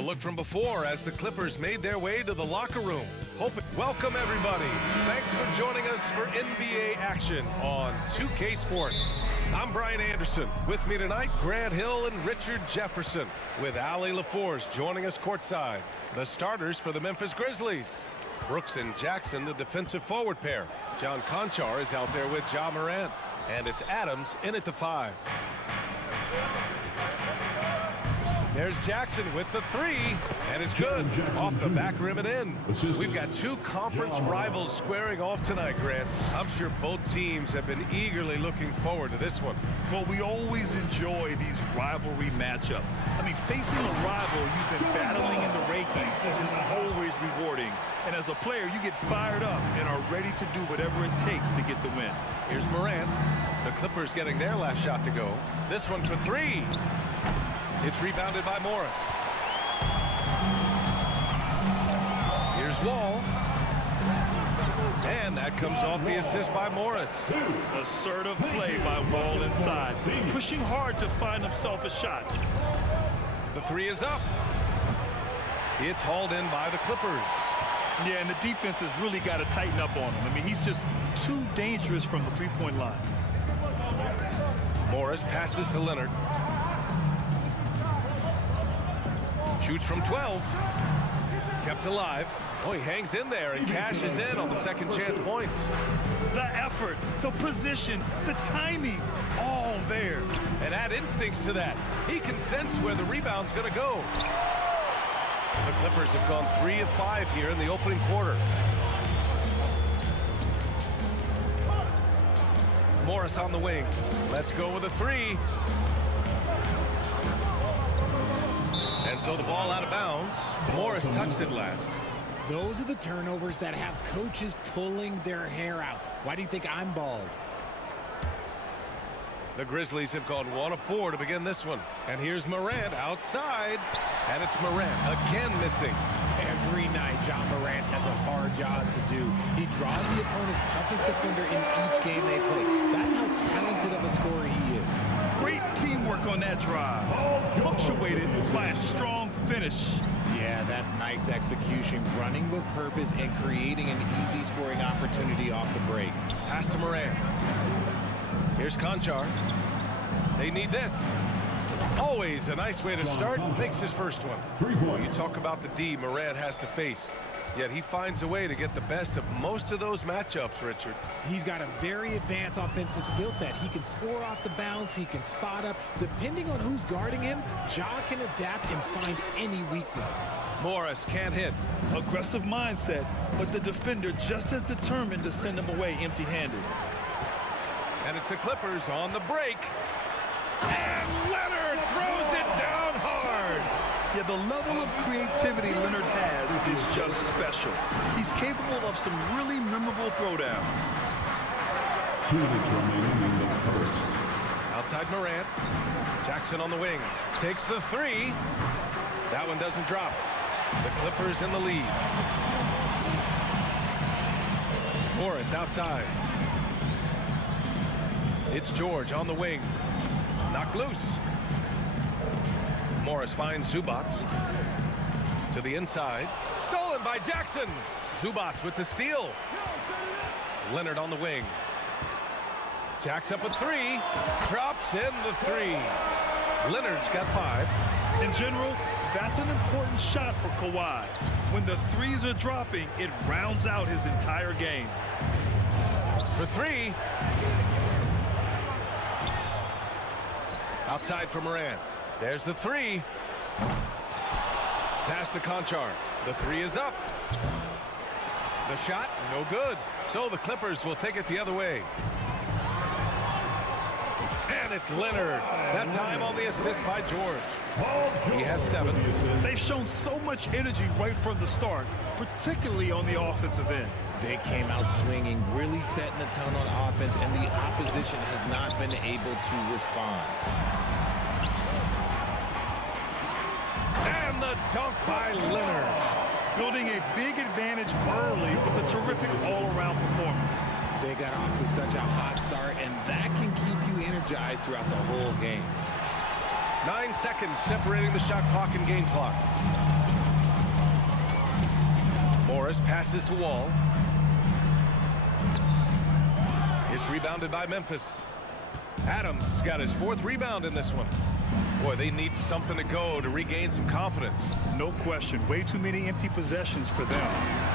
A look from before as the Clippers made their way to the locker room. Welcome, everybody. Thanks for joining us for NBA action on 2K Sports. I'm Brian Anderson. With me tonight, Grant Hill and Richard Jefferson, with Allie LaForce joining us courtside. The starters for the Memphis Grizzlies. Brooks and Jackson, the defensive forward pair. John Conchar is out there with Ja Morant. And it's Adams in at the 5. There's Jackson with the 3, and it's good. Off the back rim and in. We've got two conference rivals squaring off tonight, Grant. I'm sure both teams have been eagerly looking forward to this one. Well, we always enjoy these rivalry matchups. I mean, facing a rival you've been battling in the rankings is always rewarding. And as a player, you get fired up and are ready to do whatever it takes to get the win. Here's Morant. The Clippers getting their last shot to go. This one for 3. It's rebounded by Morris. Here's Wall. And that comes off the assist by Morris. Assertive play by Wall inside. Pushing hard to find himself a shot. The 3 is up. It's hauled in by the Clippers. Yeah, and the defense has really got to tighten up on him. I mean, he's just too dangerous from the three-point line. Morris passes to Leonard. Shoots from 12. Kept alive. Oh, he hangs in there and cashes in on the second chance points. The effort, the position, the timing, all there. And add instincts to that. He can sense where the rebound's going to go. The Clippers have gone 3 of 5 here in the opening quarter. Morris on the wing. Let's go with a 3. And so the ball out of bounds. Morris touched it last. Those are the turnovers that have coaches pulling their hair out. Why do you think I'm bald? The Grizzlies have gone 1 of 4 to begin this one. And here's Morant outside. And it's Morant again missing. Every night, Ja Morant has a hard job to do. He draws the opponent's toughest defender in each game they play. That's how talented of a scorer he is. Great teamwork on that drive. Punctuated by a strong finish. Yeah, that's nice execution, running with purpose and creating an easy scoring opportunity off the break. Pass to Morant. Here's Conchar. They need this. Always a nice way to start. Makes his first one. You talk about the D Morant has to face. Yet he finds a way to get the best of most of those matchups, Richard. He's got a very advanced offensive skill set. He can score off the bounce. He can spot up. Depending on who's guarding him, Ja can adapt and find any weakness. Morris can't hit. Aggressive mindset, but the defender just as determined to send him away empty-handed. And it's the Clippers on the break. And Leonard throws it down hard. Yeah, the level of creativity Leonard has is just special. He's capable of some really memorable throwdowns. 2 minutes remaining in the first. Outside Morant. Jackson on the wing. Takes the 3. That one doesn't drop. The Clippers in the lead. Morris outside. It's George on the wing. Knocked loose. Morris finds Zubac to the inside. Stolen by Jackson. Zubac with the steal. Leonard on the wing. Jacks up a 3. Drops in the 3. Leonard's got 5. In general, that's an important shot for Kawhi. When the 3s are dropping, it rounds out his entire game. For 3. Outside for Morant. There's the 3. Pass to Conchar. The 3 is up. The shot, no good. So the Clippers will take it the other way. And it's Leonard. That time on the assist by George. He has 7. They've shown so much energy right from the start, particularly on the offensive end. They came out swinging, really setting the tone on offense, and the opposition has not been able to respond. And the dunk by Leonard. Building a big advantage early with a terrific all-around performance. They got off to such a hot start, and that can keep you energized throughout the whole game. 9 seconds separating the shot clock and game clock. Morris passes to Wall. It's rebounded by Memphis. Adams has got his 4th rebound in this one. Boy, they need something to go to regain some confidence. No question. Way too many empty possessions for them.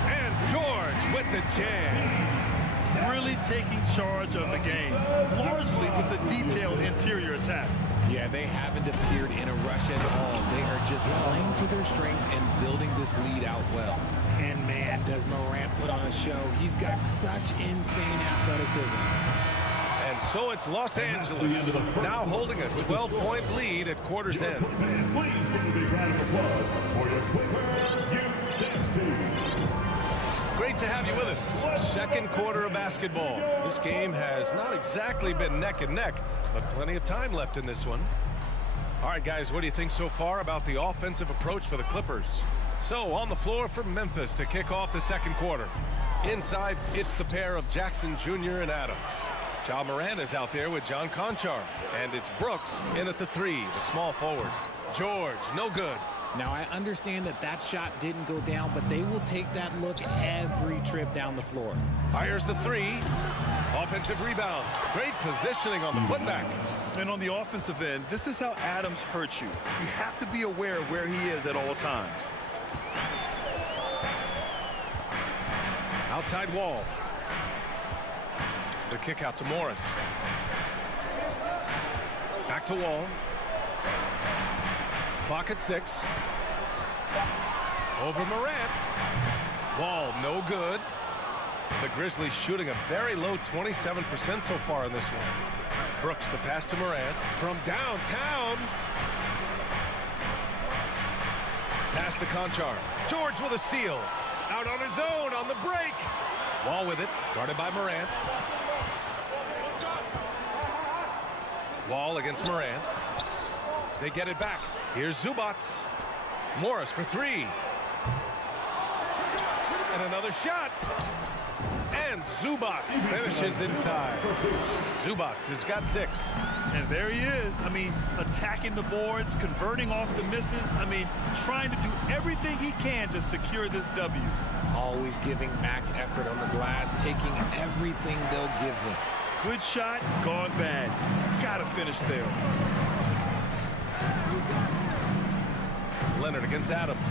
And George with the jam. Really taking charge of the game, largely with the detailed interior attack. Yeah, they haven't appeared in a rush at all. They are just playing to their strengths and building this lead out well. And man, does Morant put on a show. He's got such insane athleticism. And so it's Los Angeles now holding a 12-point lead at quarter's end. Please give a big round of applause for your Clippers U-16. Great to have you with us. Second quarter of basketball. This game has not exactly been neck and neck, but plenty of time left in this one. All right, guys, what do you think so far about the offensive approach for the Clippers? So on the floor for Memphis to kick off the second quarter. Inside, it's the pair of Jackson Jr. and Adams. Ja Morant is out there with John Conchar. And it's Brooks in at the 3, the small forward. George, no good. Now, I understand that shot didn't go down, but they will take that look every trip down the floor. Fires the 3. Offensive rebound. Great positioning on the putback. And on the offensive end, this is how Adams hurts you. You have to be aware of where he is at all times. Outside Wall. The kick out to Morris. Back to Wall. Clock at 6. Over Morant. Wall, no good. The Grizzlies shooting a very low 27% so far in this one. Brooks, the pass to Morant from downtown. Pass to Conchar. George with a steal. Out on his own on the break. Wall with it, guarded by Morant. Wall against Morant. They get it back. Here's Zubac. Morris for 3. And another shot. And Zubac finishes inside. Zubac has got 6. And there he is. I mean, attacking the boards, converting off the misses. I mean, trying to do everything he can to secure this W. Always giving max effort on the glass, taking everything they'll give him. Good shot, gone bad. Gotta finish there. Leonard against Adams.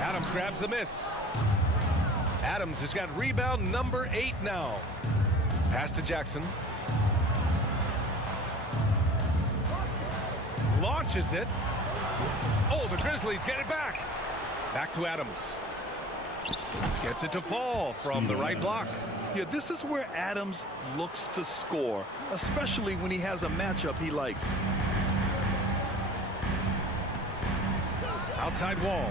Adams grabs the miss. Adams has got rebound number 8 now. Pass to Jackson. Launches it. Oh, the Grizzlies get it back. Back to Adams. Gets it to fall from the right block. Yeah, this is where Adams looks to score, especially when he has a matchup he likes. Outside Wall.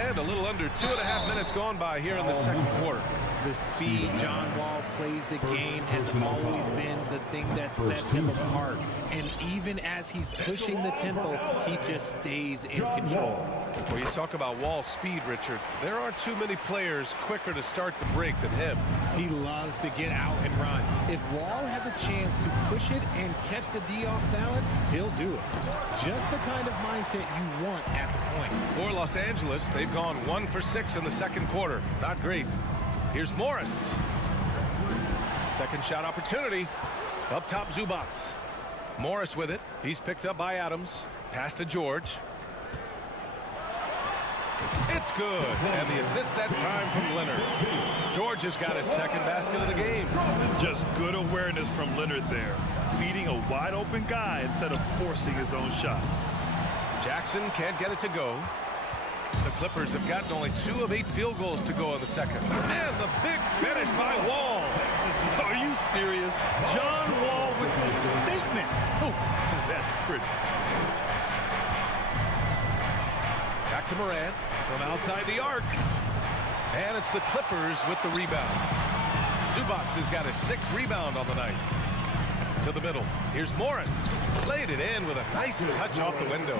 And a little under 2.5 minutes gone by here in the second quarter. The speed John Wall plays the game has always been the thing that sets him apart. And even as he's pushing the tempo, he just stays in control. Well, you talk about Wall's speed, Richard. There aren't too many players quicker to start the break than him. He loves to get out and run. If Wall has a chance to push it and catch the D off balance, he'll do it. Just the kind of mindset you want at the point. For Los Angeles, they've gone 1 for 6 in the second quarter. Not great. Here's Morris. Second shot opportunity. Up top, Zubac. Morris with it. He's picked up by Adams. Pass to George. It's good. And the assist that time from Leonard. George has got his second basket of the game. Just good awareness from Leonard there. Feeding a wide open guy instead of forcing his own shot. Jackson can't get it to go. The Clippers have gotten only 2 of 8 field goals to go in the second. And the big finish by Wall. Are you serious? John Wall with the statement. Oh, that's pretty. Back to Morant from outside the arc. And it's the Clippers with the rebound. Zubac has got his 6th rebound on the night. To the middle. Here's Morris. Laid it in with a nice touch off the window.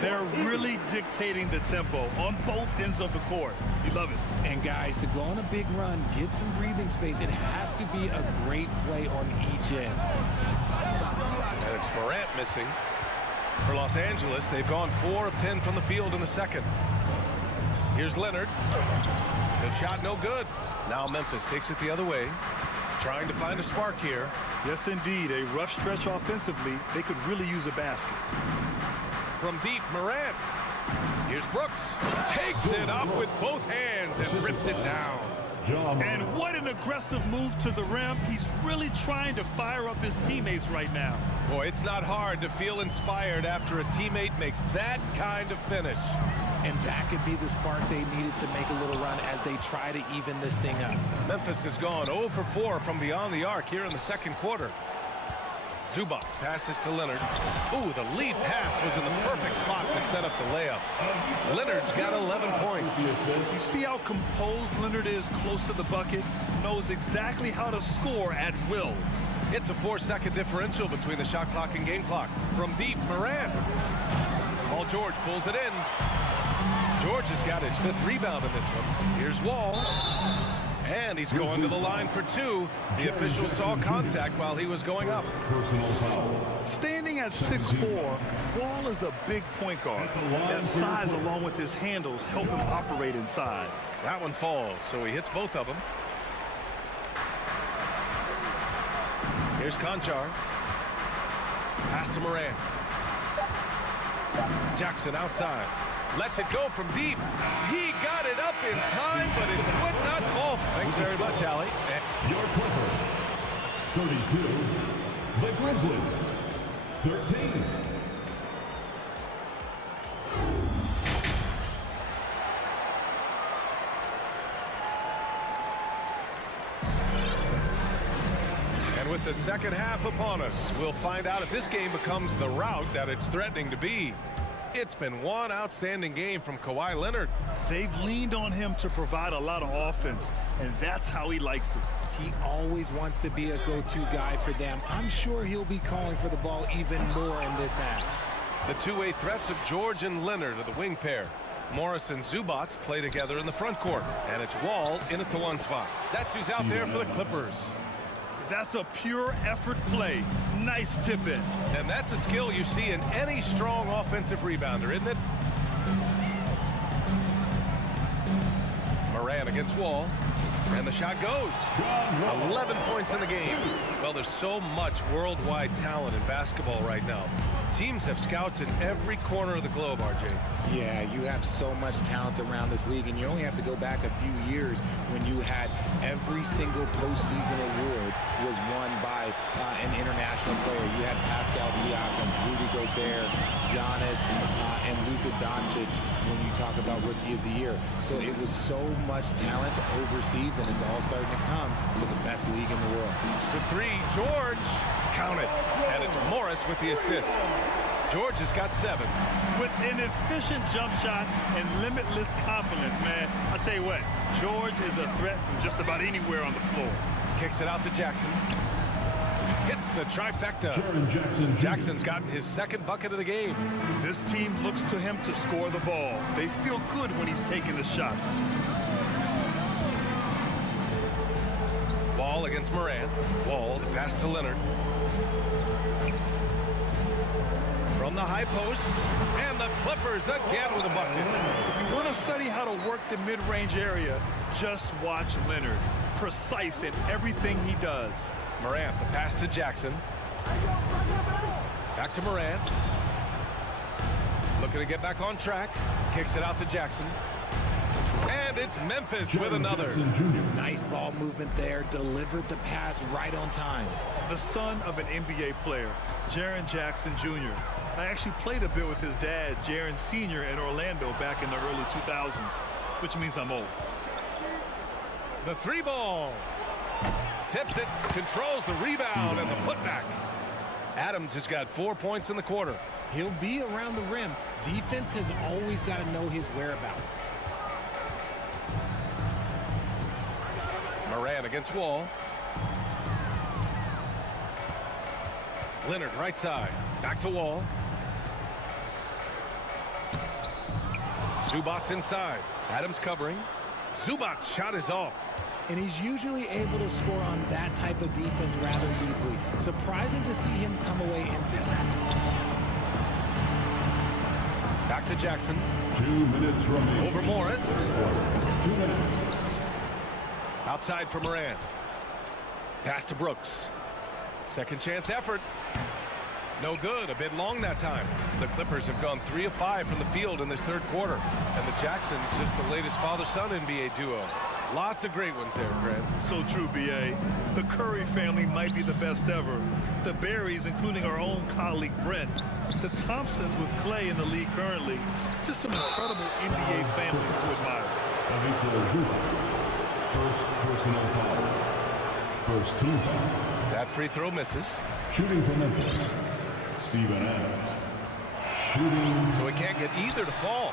They're really dictating the tempo on both ends of the court. You love it. And guys, to go on a big run, get some breathing space, it has to be a great play on each end. And it's Morant missing. For Los Angeles, they've gone 4 of 10 from the field in the second. Here's Leonard. The shot no good. Now Memphis takes it the other way, trying to find a spark here. Yes, indeed. A rough stretch offensively. They could really use a basket. From deep, Morant. Here's Brooks. Takes it up with both hands and rips it down. And what an aggressive move to the rim. He's really trying to fire up his teammates right now. Boy, it's not hard to feel inspired after a teammate makes that kind of finish. And that could be the spark they needed to make a little run as they try to even this thing up. Memphis has gone 0 for 4 from beyond the arc here in the second quarter. Zubac passes to Leonard. Ooh, the lead pass was in the perfect spot to set up the layup. Leonard's got 11 points. You see how composed Leonard is close to the bucket? Knows exactly how to score at will. It's a 4-second differential between the shot clock and game clock. From deep, Morant. Paul George pulls it in. George has got his 5th rebound in this one. Here's Wall. And he's going to the line for 2. The official saw contact while he was going up. Standing at 6'4", Wall is a big point guard. That size along with his handles help him operate inside. That one falls, so he hits both of them. Here's Conchar. Pass to Morant. Jackson outside. Lets it go from deep. He got it up in time, but it would not fall. Thanks very much, Allie. Your Clippers, 32. The Grizzlies, 13. And with the second half upon us, we'll find out if this game becomes the rout that it's threatening to be. It's been one outstanding game from Kawhi Leonard. They've leaned on him to provide a lot of offense, and that's how he likes it. He always wants to be a go-to guy for them. I'm sure he'll be calling for the ball even more in this half. The two-way threats of George and Leonard are the wing pair. Morris and Zubac play together in the front court, and it's Wall in at the 1 spot. That's who's out there for the Clippers. That's a pure effort play. Nice tip in. And that's a skill you see in any strong offensive rebounder, isn't it? Morant against Wall. And the shot goes. 11 points in the game. Well, there's so much worldwide talent in basketball right now. Teams have scouts in every corner of the globe, RJ. Yeah, you have so much talent around this league, and you only have to go back a few years when you had every single postseason award was won by an international player. You had Pascal Siakam, Rudy Gobert, Giannis, and Luka Doncic when you talk about Rookie of the Year. So it was so much talent overseas, and it's all starting to come to the best league in the world. To 3, George. Count it. And it's Morris with the assist. George has got 7. With an efficient jump shot and limitless confidence, man. I'll tell you what, George is a threat from just about anywhere on the floor. Kicks it out to Jackson. Hits the trifecta. Jackson's gotten his 2nd bucket of the game. This team looks to him to score the ball. They feel good when he's taking the shots. Wall against Morant. Wall, the pass to Leonard. From the high post, and the Clippers again with a bucket. If you want to study how to work the mid-range area, just watch Leonard. Precise in everything he does. Morant, the pass to Jackson. Back to Morant. Looking to get back on track. Kicks it out to Jackson. And it's Memphis with another. Nice ball movement there. Delivered the pass right on time. The son of an NBA player, Jaren Jackson Jr. I actually played a bit with his dad, Jaren Sr. in Orlando back in the early 2000s, which means I'm old. The 3 ball. Tips it, controls the rebound and the putback. Adams has got 4 points in the quarter. He'll be around the rim. Defense has always got to know his whereabouts. Morant against Wall. Leonard right side. Back to Wall. Zubac inside. Adams covering. Zubac's shot is off. And he's usually able to score on that type of defense rather easily. Surprising to see him come away empty. Back to Jackson. 2 minutes remaining. Over Morris. 2 minutes. Outside for Moran. Pass to Brooks. Second chance effort. No good. A bit long that time. The Clippers have gone 3 of 5 from the field in this third quarter. And the Jacksons, just the latest father-son NBA duo. Lots of great ones there, Grant. So true, B.A. The Curry family might be the best ever. The Berries, including our own colleague Brent. The Thompsons with Clay in the league currently. Just some incredible NBA families to admire. First personal foul. First team foul. That free throw misses. Shooting for Memphis. Steven Adams. Shooting. So he can't get either to fall.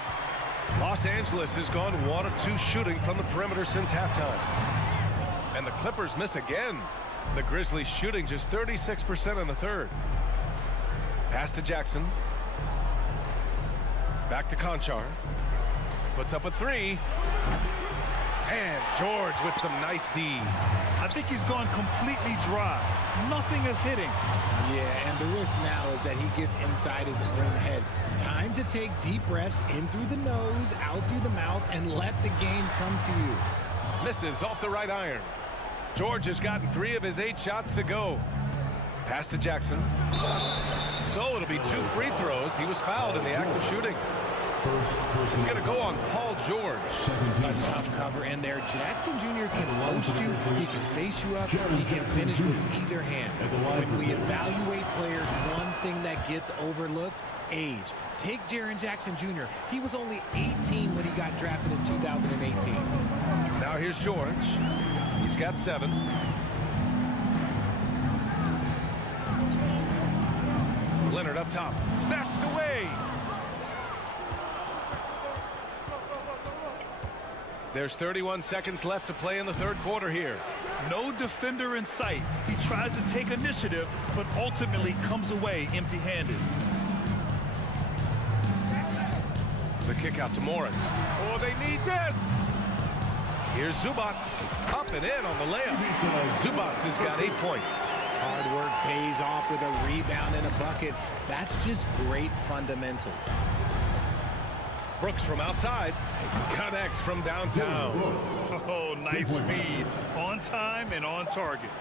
Los Angeles has gone 1 of 2 shooting from the perimeter since halftime. And the Clippers miss again. The Grizzlies shooting just 36% in the third. Pass to Jackson. Back to Conchar. Puts up a 3. And George with some nice D. I think he's gone completely dry. Nothing is hitting. Yeah, and the risk now is that he gets inside his own head. Time to take deep breaths in through the nose, out through the mouth, and let the game come to you. Misses off the right iron. George has gotten 3 of his 8 shots to go. Pass to Jackson. So it'll be 2 free throws. He was fouled in the act of shooting. It's going to go on Paul George. A tough cover in there. Jackson Jr. can post you. He can face you up. He can finish with either hand. When we evaluate players, one thing that gets overlooked, age. Take Jaren Jackson Jr. He was only 18 when he got drafted in 2018. Now here's George. He's got 7. Leonard up top. Snatched away. There's 31 seconds left to play in the third quarter here. No defender in sight. He tries to take initiative, but ultimately comes away empty-handed. The kick out to Morris. Oh, they need this. Here's Zubats. Up and in on the layup. Zubats has got 8 points. Hard work pays off with a rebound and a bucket. That's just great fundamentals. Brooks from outside. Connects from downtown. Oh, nice feed. On time and on target.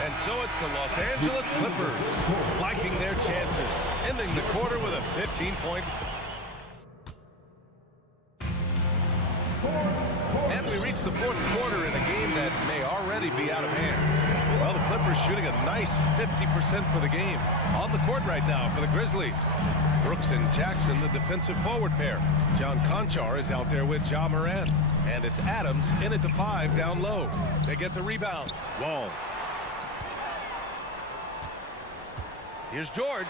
And so it's the Los Angeles Clippers liking their chances, ending the quarter with a 15-point. And we reach the fourth quarter in a game that may already be out of hand. Well, the Clippers shooting a nice 50% for the game. On the court right now for the Grizzlies. Brooks and Jackson, the defensive forward pair. John Conchar is out there with Ja Morant. And it's Adams in at the 5 down low. They get the rebound. Wall. Here's George.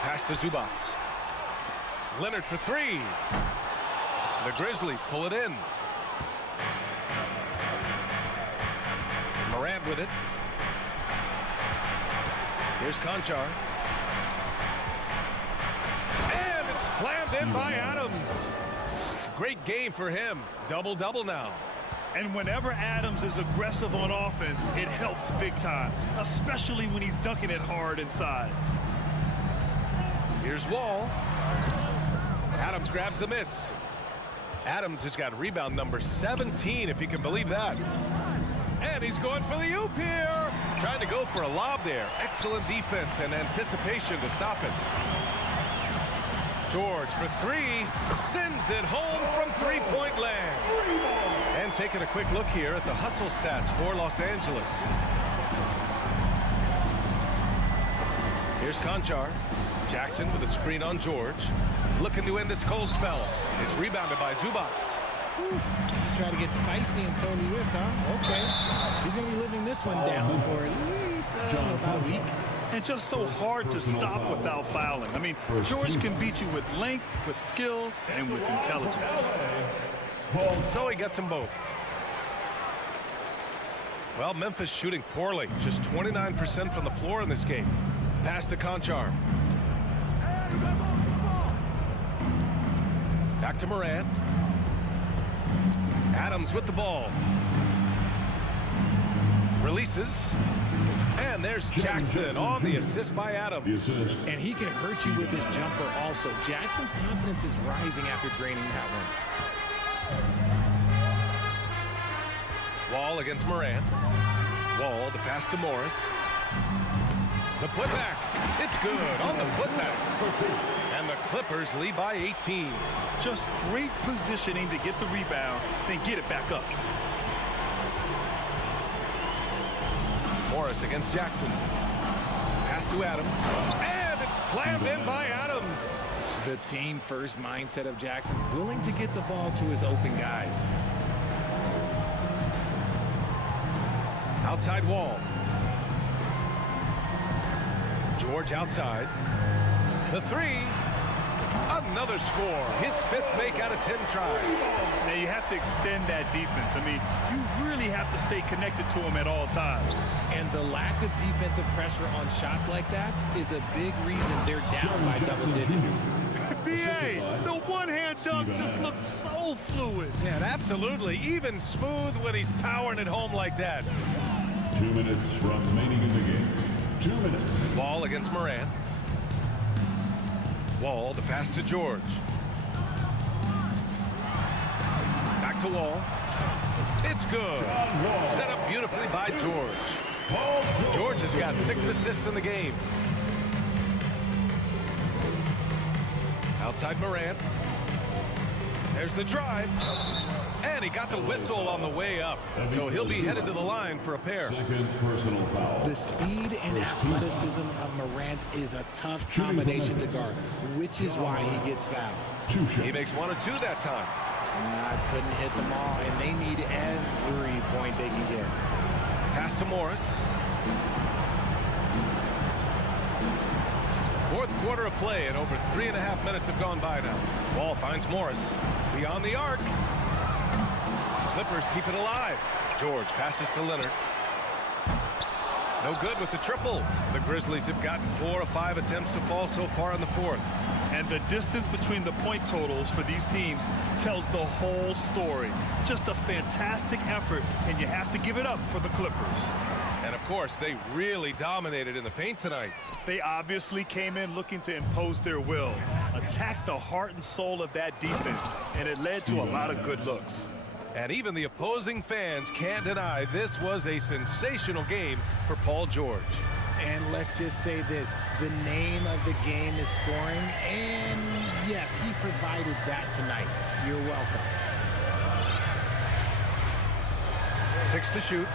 Pass to Zubats. Leonard for 3. The Grizzlies pull it in. Morant with it. Here's Conchar. And it's slammed in by Adams. Great game for him. Double-double now. And whenever Adams is aggressive on offense, it helps big time, especially when he's dunking it hard inside. Here's Wall. Adams grabs the miss. Adams has got rebound number 17, if you can believe that. And he's going for the oop here. Trying to go for a lob there. Excellent defense and anticipation to stop it. George for 3. Sends it home from three-point land. And taking a quick look here at the hustle stats for Los Angeles. Here's Conchar. Jackson with a screen on George. Looking to end this cold spell. It's rebounded by Zubats. Try to get spicy and Tony Swift, huh? Okay. He's going to be living this one down for at least about a week. And just so hard to stop without fouling. I mean, George can beat you with length, with skill, and with intelligence. So he gets them both. Well, Memphis shooting poorly. Just 29% from the floor in this game. Pass to Conchar. Back to Morant. Adams with the ball. Releases. And there's Jackson on the assist by Adams. And he can hurt you with his jumper also. Jackson's confidence is rising after draining that one. Wall against Morant. Wall, the pass to Morris. The putback. It's good on the putback. And the Clippers lead by 18. Just great positioning to get the rebound, then get it back up. Morris against Jackson. Pass to Adams. And it's slammed in by Adams. The team first mindset of Jackson, willing to get the ball to his open guys. Outside Wall. George outside. The three. Another score. His 5th make out of 10 tries. Now you have to extend that defense. I mean, you really have to stay connected to him at all times. And the lack of defensive pressure on shots like that is a big reason they're down by double digits. B.A., the one-hand dunk just looks so fluid. Yeah, and absolutely. Even smooth when he's powering it home like that. 2 minutes remaining in the game. 2 minutes. Wall against Morant. Wall, the pass to George. Back to Wall. It's good. Set up beautifully by George. George has got 6 assists in the game. Outside Morant. There's the drive. And he got the whistle on the way up. So he'll be headed to the line for a pair. Second personal foul. The speed and athleticism of Morant is a tough combination to guard, which is why he gets fouled. He makes 1 or 2 that time. Couldn't hit them all, and they need every point they can get. Pass to Morris. 4th quarter of play, and over 3.5 minutes have gone by now. Wall finds Morris beyond the arc. Clippers keep it alive. George passes to Leonard. No good with the triple. The Grizzlies have gotten 4 of 5 attempts to fall so far in the 4th. And the distance between the point totals for these teams tells the whole story. Just a fantastic effort, and you have to give it up for the Clippers. And, of course, they really dominated in the paint tonight. They obviously came in looking to impose their will, attack the heart and soul of that defense, and it led to a lot of good looks. And even the opposing fans can't deny this was a sensational game for Paul George. And let's just say this, the name of the game is scoring, and yes, he provided that tonight. You're welcome. 6 to shoot.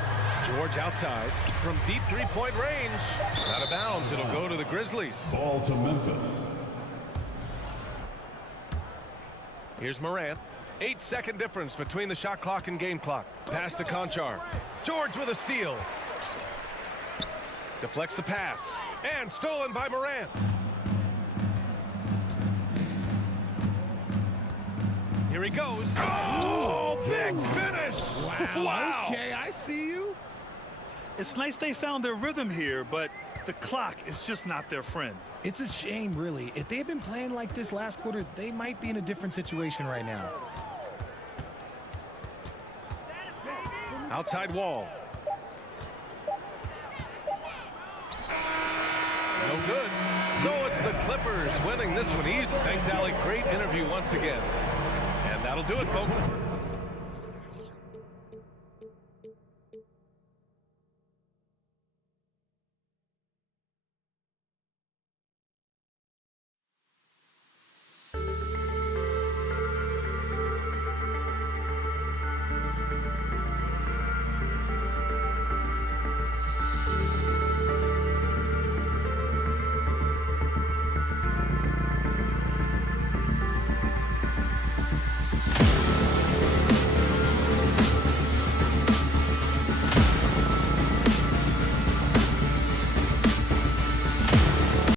George outside from deep 3-point range. Out of bounds, it'll go to the Grizzlies. Ball to Memphis. Here's Morant. 8-second difference between the shot clock and game clock. Pass to Conchar. George with a steal. Deflects the pass. And stolen by Morant. Here he goes. Oh, big finish. Wow. Okay, I see you. It's nice they found their rhythm here, but the clock is just not their friend. It's a shame, really. If they had been playing like this last quarter, they might be in a different situation right now. Outside Wall. No good. So it's the Clippers winning this one easy. Thanks, Allie. Great interview once again. And that'll do it, folks.